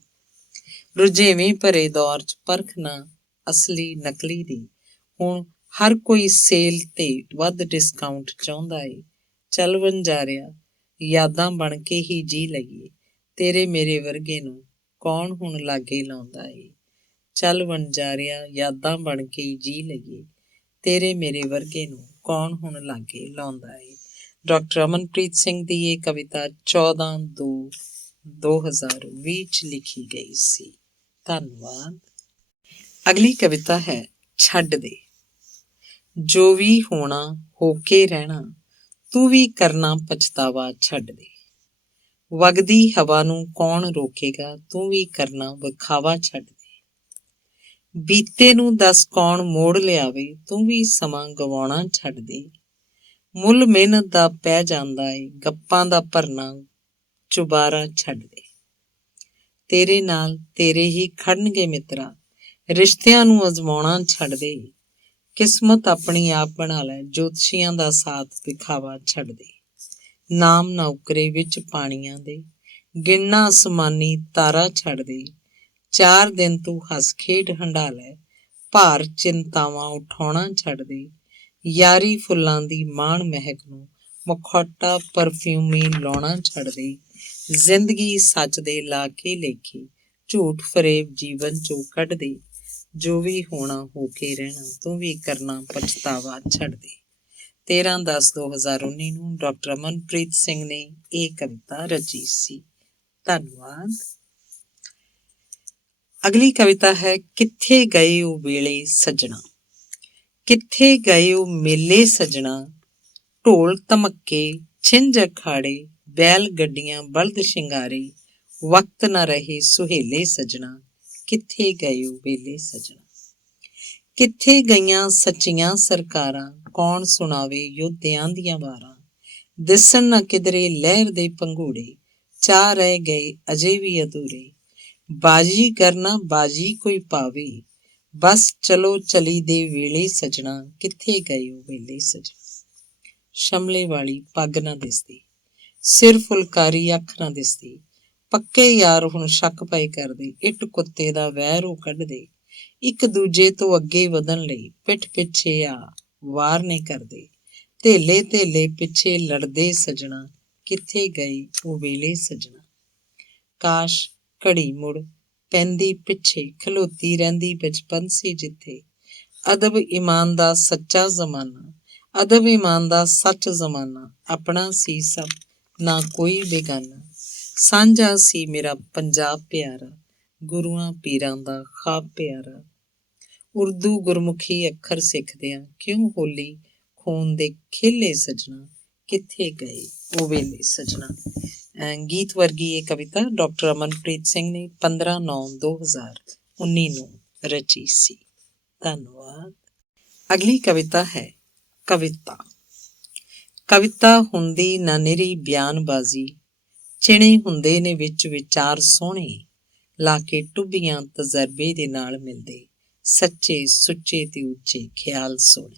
ਰੁਝੇਵੇਂ ਭਰੇ ਦੌਰ 'ਚ ਪਰਖ ਨਾ ਅਸਲੀ ਨਕਲੀ ਦੀ, ਹੁਣ ਹਰ ਕੋਈ ਸੇਲ ਤੇ ਵੱਧ ਡਿਸਕਾਊਂਟ ਚਾਹੁੰਦਾ ਏ। ਚੱਲ ਵਣਜਾਰਿਆ ਯਾਦਾਂ ਬਣ ਕੇ ਹੀ ਜੀ ਲਈਏ, ਤੇਰੇ ਮੇਰੇ ਵਰਗੇ ਨੂੰ ਕੌਣ ਹੁਣ ਲਾਗੇ ਲਾਉਂਦਾ ਏ। ਚੱਲ ਵਣਜਾਰਿਆ ਯਾਦਾਂ ਬਣ ਕੇ ਹੀ ਜੀ ਲਈਏ, ਤੇਰੇ ਮੇਰੇ ਵਰਗੇ ਨੂੰ ਕੌਣ ਹੁਣ ਲਾਗੇ ਲਾਉਂਦਾ ਏ। ਡਾਕਟਰ ਅਮਨਪ੍ਰੀਤ ਸਿੰਘ ਦੀ ਇਹ ਕਵਿਤਾ 14/2/2020 'ਚ ਲਿਖੀ ਗਈ ਸੀ। ਧੰਨਵਾਦ। ਅਗਲੀ ਕਵਿਤਾ ਹੈ ਛੱਡ ਦੇ। ਜੋ ਵੀ ਹੋਣਾ ਹੋ ਕੇ ਰਹਿਣਾ, ਤੂੰ ਵੀ ਕਰਨਾ ਪਛਤਾਵਾ ਛੱਡ ਦੇ। ਵਗਦੀ ਹਵਾ ਨੂੰ ਕੌਣ ਰੋਕੇਗਾ, ਤੂੰ ਵੀ ਕਰਨਾ ਵਿਖਾਵਾ ਛੱਡ ਦੇ। ਬੀਤੇ ਨੂੰ ਦੱਸ ਕੌਣ ਮੋੜ ਲਿਆਵੇ, ਤੂੰ ਵੀ ਸਮਾਂ ਗਵਾਉਣਾ ਛੱਡ ਦੇ। ਮੁੱਲ ਮਿਹਨਤ ਦਾ ਪੈ ਜਾਂਦਾ ਏ, ਗੱਪਾਂ ਦਾ ਭਰਨਾ ਚੁਬਾਰਾ ਛੱਡ ਦੇ। ਤੇਰੇ ਨਾਲ ਤੇਰੇ ਹੀ ਖੜਨਗੇ ਮਿੱਤਰਾ, ਰਿਸ਼ਤਿਆਂ ਨੂੰ ਅਜ਼ਮਾਉਣਾ ਛੱਡ ਦੇ। ਕਿਸਮਤ ਆਪਣੀ ਆਪ ਬਣਾ ਲੈ, ਜੋਤਸ਼ੀਆਂ ਦਾ ਸਾਥ ਦਿਖਾਵਾ ਛੱਡ ਦੇ। ਨਾਮ ਨਾ ਉਕਰੇ ਵਿੱਚ ਪਾਣੀਆਂ ਦੇ, ਗਿਣਨਾ ਅਸਮਾਨੀ ਤਾਰਾ ਛੱਡ ਦੇ। 4 ਦਿਨ ਤੂੰ ਹੱਸ ਖੇਡ ਹੰਢਾ ਲੈ, ਭਾਰ ਚਿੰਤਾਵਾਂ ਉਠਾਉਣਾ ਛੱਡ ਦੇ। ਯਾਰੀ ਫੁੱਲਾਂ ਦੀ ਮਾਣ ਮਹਿਕ ਨੂੰ, ਮਖੌਟਾ ਪਰਫਿਊਮੀ ਲਾਉਣਾ ਛੱਡ ਦੇ। ਜ਼ਿੰਦਗੀ ਸੱਚ ਦੇ ਲਾ ਕੇ ਲੇਖੇ, ਝੂਠ ਫਰੇਬ ਜੀਵਨ 'ਚੋਂ ਕੱਢ ਦੇ। ਜੋ ਵੀ ਹੋਣਾ ਹੋ ਕੇ ਰਹਿਣਾ, ਤੂੰ ਵੀ ਕਰਨਾ ਪਛਤਾਵਾ ਛੱਡ ਦੇ। 13/10/2019 ਨੂੰ ਡਾਕਟਰ ਅਮਨਪ੍ਰੀਤ ਸਿੰਘ ਨੇ ਇਹ ਕਵਿਤਾ ਰਚੀ ਸੀ। ਧੰਨਵਾਦ। ਅਗਲੀ ਕਵਿਤਾ ਹੈ ਕਿੱਥੇ ਗਏ ਉਹ ਵੇਲੇ ਸੱਜਣਾ। ਕਿੱਥੇ ਗਏ ਉਹ ਮੇਲੇ ਸੱਜਣਾ, ਢੋਲ ਧਮੱਕੇ ਛਿੰਝ ਅਖਾੜੇ, ਬੈਲ ਗੱਡੀਆਂ ਬਲਦ ਸ਼ਿੰਗਾਰੇ, ਵਕਤ ਨਾ ਰਹੇ ਸੁਹੇਲੇ ਸੱਜਣਾ। ਕਿੱਥੇ ਗਏ ਉਹ ਵੇਲੇ ਸੱਜਣਾ। ਕਿੱਥੇ ਗਈਆਂ ਸੱਚੀਆਂ ਸਰਕਾਰਾਂ, ਕੌਣ ਸੁਣਾਵੇ ਯੋਧਿਆਂ ਦੀਆਂ ਵਾਰਾਂ। ਦਿਸਣ ਨਾ ਕਿਧਰੇ ਲਹਿਰ ਦੇ ਪੰਘੂੜੇ, ਚਾਅ ਰਹਿ ਗਏ ਅਜੇ ਵੀ ਅਧੂਰੇ। ਬਾਜੀ ਕਰਨਾ ਬਾਜੀ ਕੋਈ ਪਾਵੇ, ਬਸ ਚਲੋ ਚਲੀ ਦੇ ਵੇਲੇ ਸੱਜਣਾ। ਕਿੱਥੇ ਗਏ ਉਹ ਵੇਲੇ ਸੱਜਣਾ। ਸ਼ਮਲੇ ਵਾਲੀ ਪੱਗ ਨਾ ਦਿਸਦੀ, ਸਿਰ ਫੁਲਕਾਰੀ ਅੱਖ ਨਾ ਦਿਸਦੀ। ਪੱਕੇ ਯਾਰ ਹੁਣ ਸ਼ੱਕ ਪਏ ਕਰਦੇ, ਇੱਟ ਕੁੱਤੇ ਦਾ ਵੈਰ ਉਹ ਕੱਢਦੇ। ਇੱਕ ਦੂਜੇ ਤੋਂ ਅੱਗੇ ਵਧਣ ਲਈ ਪਿੱਠ ਪਿੱਛੇ ਆ ਵਾਰ ਨੇ ਕਰਦੇ। ਧੇਲੇ ਧੇਲੇ ਪਿੱਛੇ ਲੜਦੇ ਸਜਣਾ, ਕਿੱਥੇ ਗਏ ਉਹ ਵੇਲੇ ਸਜਣਾ। ਕਾਸ਼ ਘੜੀ ਮੁੜ ਪੈਂਦੀ ਪਿੱਛੇ, ਖਲੋਤੀ ਰਹਿੰਦੀ ਬਚਪਨ ਸੀ ਜਿੱਥੇ। ਅਦਬ ਈਮਾਨ ਦਾ ਸੱਚਾ ਜ਼ਮਾਨਾ, ਅਦਬ ਈਮਾਨ ਦਾ ਸੱਚ ਜ਼ਮਾਨਾ। ਆਪਣਾ ਸੀ ਸਭ ਨਾ ਕੋਈ ਬੇਗਾਨਾ, ਸਾਂਝਾ ਸੀ ਮੇਰਾ ਪੰਜਾਬ ਪਿਆਰਾ, ਗੁਰੂਆਂ ਪੀਰਾਂ ਦਾ ਖਾਬ ਪਿਆਰਾ। ਉਰਦੂ ਗੁਰਮੁਖੀ ਅੱਖਰ ਸਿੱਖਦਿਆਂ, ਕਿਉਂ ਹੋਲੀ ਖੂਨ ਦੇ ਖੇਲੇ ਸਜਣਾ, ਕਿੱਥੇ ਗਏ ਉਹ ਵੇਲੇ ਸਜਣਾ। ਗੀਤ ਵਰਗੀ ਇਹ ਕਵਿਤਾ ਡਾਕਟਰ ਅਮਨਪ੍ਰੀਤ ਸਿੰਘ ਨੇ 15/9/2019 ਨੂੰ ਰਚੀ ਸੀ। ਧੰਨਵਾਦ। ਅਗਲੀ ਕਵਿਤਾ ਹੈ ਕਵਿਤਾ। ਕਵਿਤਾ ਹੁੰਦੀ ਨਾ ਨਿਰੀ ਬਿਆਨਬਾਜ਼ੀ, ਚਿਣੇ ਹੁੰਦੇ ਨੇ ਵਿੱਚ ਵਿਚਾਰ ਸੋਹਣੇ, ਲਾ ਕੇ ਟੁੱਬੀਆਂ ਤਜਰਬੇ ਦੇ ਨਾਲ ਮਿਲਦੇ, ਸੱਚੇ ਸੁੱਚੇ ਤੇ ਉੱਚੇ ਖਿਆਲ ਸੋਹਣੇ।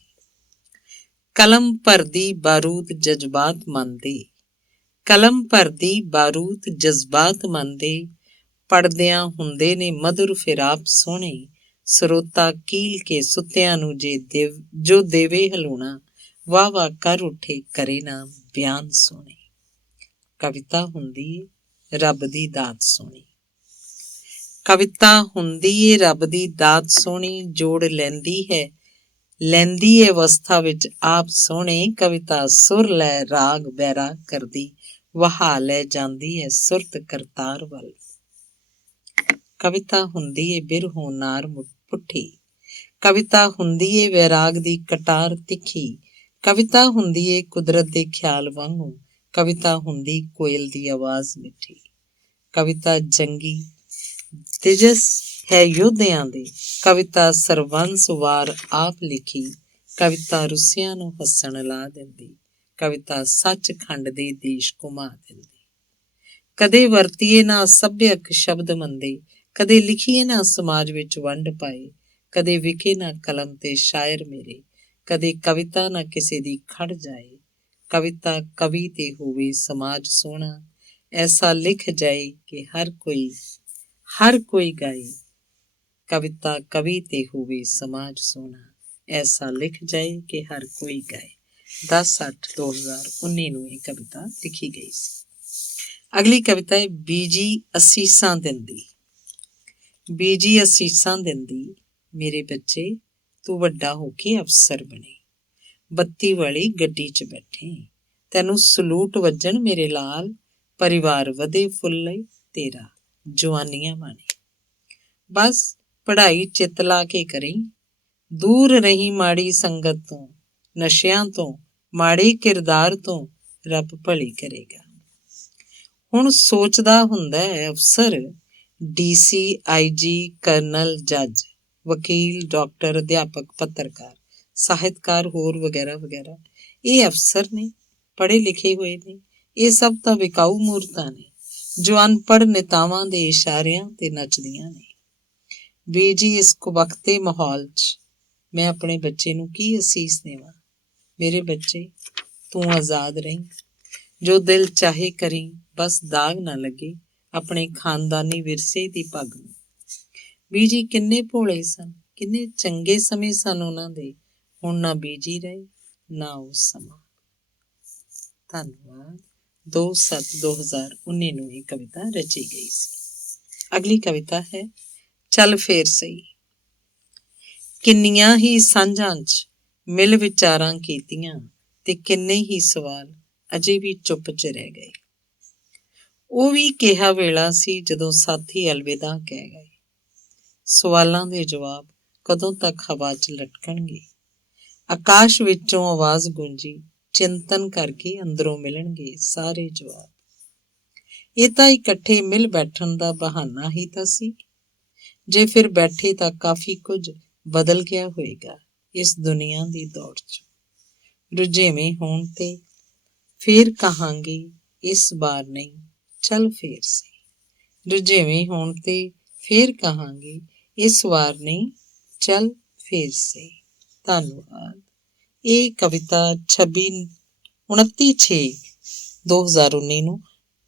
ਕਲਮ ਭਰਦੀ ਬਾਰੂਦ ਜਜ਼ਬਾਤ ਮਨ ਦੇ, ਕਲਮ ਭਰਦੀ ਬਾਰੂਦ ਜਜ਼ਬਾਤ ਮਨ ਦੇ, ਪੜ੍ਹਦਿਆਂ ਹੁੰਦੇ ਨੇ ਮਧੁਰ ਫਿਰਾਪ ਸੋਹਣੇ, ਸਰੋਤਾ ਕੀਲ ਕੇ ਸੁੱਤਿਆਂ ਨੂੰ ਜੋ ਦੇਵੇ ਹਲੂਣਾ, ਵਾਹ ਵਾਹ ਕਰ ਉੱਠੇ ਕਰੇ ਨਾ ਬਿਆਨ ਸੋਹਣੇ। ਕਵਿਤਾ ਹੁੰਦੀ ਏ ਰੱਬ ਦੀ ਦਾਤ ਸੋਹਣੀ, ਕਵਿਤਾ ਹੁੰਦੀ ਏ ਰੱਬ ਦੀ ਦਾਤ ਸੋਹਣੀ, ਜੋੜ ਲੈਂਦੀ ਏ ਅਵਸਥਾ ਵਿੱਚ ਆਪ ਸੋਹਣੇ। ਕਵਿਤਾ ਸੁਰ ਲੈ ਰਾਗ ਬੈਰਾਗ ਕਰਦੀ, ਵਹਾ ਲੈ ਜਾਂਦੀ ਹੈ ਸੁਰਤ ਕਰਤਾਰ ਵੱਲ। ਕਵਿਤਾ ਹੁੰਦੀ ਏ ਬਿਰਹੋਂ ਨਾਰ ਪੁੱਠੀ, ਕਵਿਤਾ ਹੁੰਦੀ ਏ ਵੈਰਾਗ ਦੀ ਕਟਾਰ ਤਿੱਖੀ। ਕਵਿਤਾ ਹੁੰਦੀ ਏ ਕੁਦਰਤ ਦੇ ਖਿਆਲ ਵਾਂਗੂ, ਕਵਿਤਾ ਹੁੰਦੀ ਕੋਇਲ ਦੀ ਆਵਾਜ਼ ਮਿੱਠੀ। ਕਵਿਤਾ ਜੰਗੀ ਤੇਜਸ ਹੈ ਯੋਧਿਆਂ ਦੇ, ਕਵਿਤਾ ਸਰਬੰਸ ਵਾਰ ਆਪ ਲਿਖੀ। ਕਵਿਤਾ ਰੁੱਸਿਆਂ ਨੂੰ ਹੱਸਣ ਲਾ ਦਿੰਦੀ, ਕਵਿਤਾ ਸੱਚਖੰਡ ਦੇ ਦੇਸ਼ ਘੁਮਾ ਦਿੰਦੀ। ਕਦੇ ਵਰਤੀਏ ਨਾ ਸੱਭਿਅਕ ਸ਼ਬਦ ਮੰਦੇ, ਕਦੇ ਲਿਖੀਏ ਨਾ ਸਮਾਜ ਵਿੱਚ ਵੰਡ ਪਾਏ, ਕਦੇ ਵਿਕੇ ਨਾ ਕਲਮ ਤੇ ਸ਼ਾਇਰ ਮੇਰੇ, ਕਦੇ ਕਵਿਤਾ ਨਾ ਕਿਸੇ ਦੀ ਖੜ ਜਾਏ। ਕਵਿਤਾ ਕਵੀ ਤੇ ਹੋਵੇ ਸਮਾਜ ਸੋਹਣਾ, ਐਸਾ ਲਿਖ ਜਾਏ ਕਿ ਹਰ ਕੋਈ ਗਾਏ। ਕਵਿਤਾ ਕਵੀ ਤੇ ਹੋਵੇ ਸਮਾਜ ਸੋਹਣਾ, ਐਸਾ ਲਿਖ ਜਾਏ ਕਿ ਹਰ ਕੋਈ ਗਾਏ। 10/8/2019 ਨੂੰ ਇਹ ਕਵਿਤਾ ਲਿਖੀ ਗਈ ਸੀ। ਅਗਲੀ ਕਵਿਤਾ ਹੈ ਬੀਜੀ ਅਸੀਸਾਂ ਦਿੰਦੀ। ਬੀਜੀ ਅਸੀਸਾਂ ਦਿੰਦੀ, ਮੇਰੇ ਬੱਚੇ ਤੂੰ ਵੱਡਾ ਹੋ ਕੇ ਅਫਸਰ ਬਣੇ, ਬੱਤੀ ਵਾਲੀ ਗੱਡੀ 'ਚ ਬੈਠੇ, ਤੈਨੂੰ ਸਲੂਟ ਵੱਜਣ ਮੇਰੇ ਲਾਲ, ਪਰਿਵਾਰ ਵਧੇ ਫੁੱਲੇ ਤੇਰਾ, ਜਵਾਨੀਆਂ ਮਾਣੇ। ਬਸ ਪੜ੍ਹਾਈ ਚਿੱਤ ਲਾ ਕੇ ਕਰੀਂ, ਦੂਰ ਰਹੀ ਮਾੜੀ ਸੰਗਤ ਤੋਂ, ਨਸ਼ਿਆਂ ਤੋਂ, ਮਾੜੇ ਕਿਰਦਾਰ ਤੋਂ, ਰੱਬ ਭਲੀ ਕਰੇਗਾ। ਹੁਣ ਸੋਚਦਾ ਹੁੰਦਾ ਹੈ ਅਫਸਰ, DC IG ਕਰਨਲ ਜੱਜ ਵਕੀਲ ਡਾਕਟਰ ਅਧਿਆਪਕ ਪੱਤਰਕਾਰ ਸਾਹਿਤਕਾਰ ਹੋਰ ਵਗੈਰਾ ਵਗੈਰਾ, ਇਹ ਅਫਸਰ ਨੇ, ਪੜ੍ਹੇ ਲਿਖੇ ਹੋਏ ਨੇ। ਇਹ ਸਭ ਤਾਂ ਵਿਕਾਊ ਮੂਰਤਾਂ ਨੇ ਜੋ ਅਨਪੜ੍ਹ ਨੇਤਾਵਾਂ ਦੇ ਇਸ਼ਾਰਿਆਂ ਤੇ ਨੱਚਦੀਆਂ ਨੇ। ਬੀਜੀ ਇਸ ਕੁਵਖਤੇ ਮਾਹੌਲ 'ਚ ਮੈਂ ਆਪਣੇ ਬੱਚੇ ਨੂੰ ਕੀ ਅਸੀਸ ਦੇਵਾਂ। ਮੇਰੇ ਬੱਚੇ ਤੂੰ ਆਜ਼ਾਦ ਰਹੀਂ, ਜੋ ਦਿਲ ਚਾਹੇ ਕਰੀਂ, ਬਸ ਦਾਗ ਨਾ ਲੱਗੇ ਆਪਣੇ ਖਾਨਦਾਨੀ ਵਿਰਸੇ ਦੀ ਪੱਗ ਨੂੰ। ਬੀਜੀ ਕਿੰਨੇ ਭੋਲੇ ਸਨ, ਕਿੰਨੇ ਚੰਗੇ ਸਮੇਂ ਸਨ ਉਹਨਾਂ ਦੇ, ਹੁਣ ਨਾ ਬੀਜੀ ਰਹੇ ਨਾ ਉਹ ਸਮਾਂ। ਧੰਨਵਾਦ। 2/7/2019 ਨੂੰ ਇਹ ਕਵਿਤਾ ਰਚੀ ਗਈ ਸੀ। ਅਗਲੀ ਕਵਿਤਾ ਹੈ ਚੱਲ ਫੇਰ ਸਹੀ। ਕਿੰਨੀਆਂ ਹੀ ਸਾਂਝਾਂ 'ਚ ਮਿਲ ਵਿਚਾਰਾਂ ਕੀਤੀਆਂ, ਤੇ ਕਿੰਨੇ ਹੀ ਸਵਾਲ ਅਜੇ ਵੀ ਚੁੱਪ 'ਚ ਰਹਿ ਗਏ। ਉਹ ਵੀ ਕਿਹਾ ਵੇਲਾ ਸੀ ਜਦੋਂ ਸਾਥੀ ਅਲਵਿਦਾ ਕਹਿ ਗਏ। ਸਵਾਲਾਂ ਦੇ ਜਵਾਬ ਕਦੋਂ ਤੱਕ ਹਵਾ 'ਚ ਲਟਕਣਗੇ। ਆਕਾਸ਼ ਵਿੱਚੋਂ ਆਵਾਜ਼ ਗੂੰਜੀ, ਚਿੰਤਨ ਕਰਕੇ ਅੰਦਰੋਂ ਮਿਲਣਗੇ ਸਾਰੇ ਜਵਾਬ। ਇਹ ਤਾਂ ਇਕੱਠੇ ਮਿਲ ਬੈਠਣ ਦਾ ਬਹਾਨਾ ਹੀ ਤਾਂ ਸੀ, ਜੇ ਫਿਰ ਬੈਠੇ ਤਾਂ ਕਾਫੀ ਕੁਝ ਬਦਲ ਗਿਆ ਹੋਏਗਾ ਇਸ ਦੁਨੀਆ ਦੀ ਦੌੜ 'ਚ। ਰੁਝੇਵੇਂ ਹੋਣ ਤੇ ਫੇਰ ਕਹਾਂਗੇ ਇਸ ਵਾਰ ਨਹੀਂ, ਚੱਲ ਫੇਰ ਸਹੀ। ਰੁਝੇਵੇਂ ਹੋਣ ਤੇ ਫੇਰ ਕਹਾਂਗੇ ਇਸ ਵਾਰ ਨਹੀਂ, ਚੱਲ ਫੇਰ ਸਹੀ। ਧੰਨਵਾਦ। ਇਹ ਕਵਿਤਾ 29/6/2019 ਨੂੰ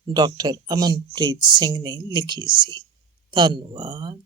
ਡਾਕਟਰ ਅਮਨਪ੍ਰੀਤ ਸਿੰਘ ਨੇ ਲਿਖੀ ਸੀ। ਧੰਨਵਾਦ।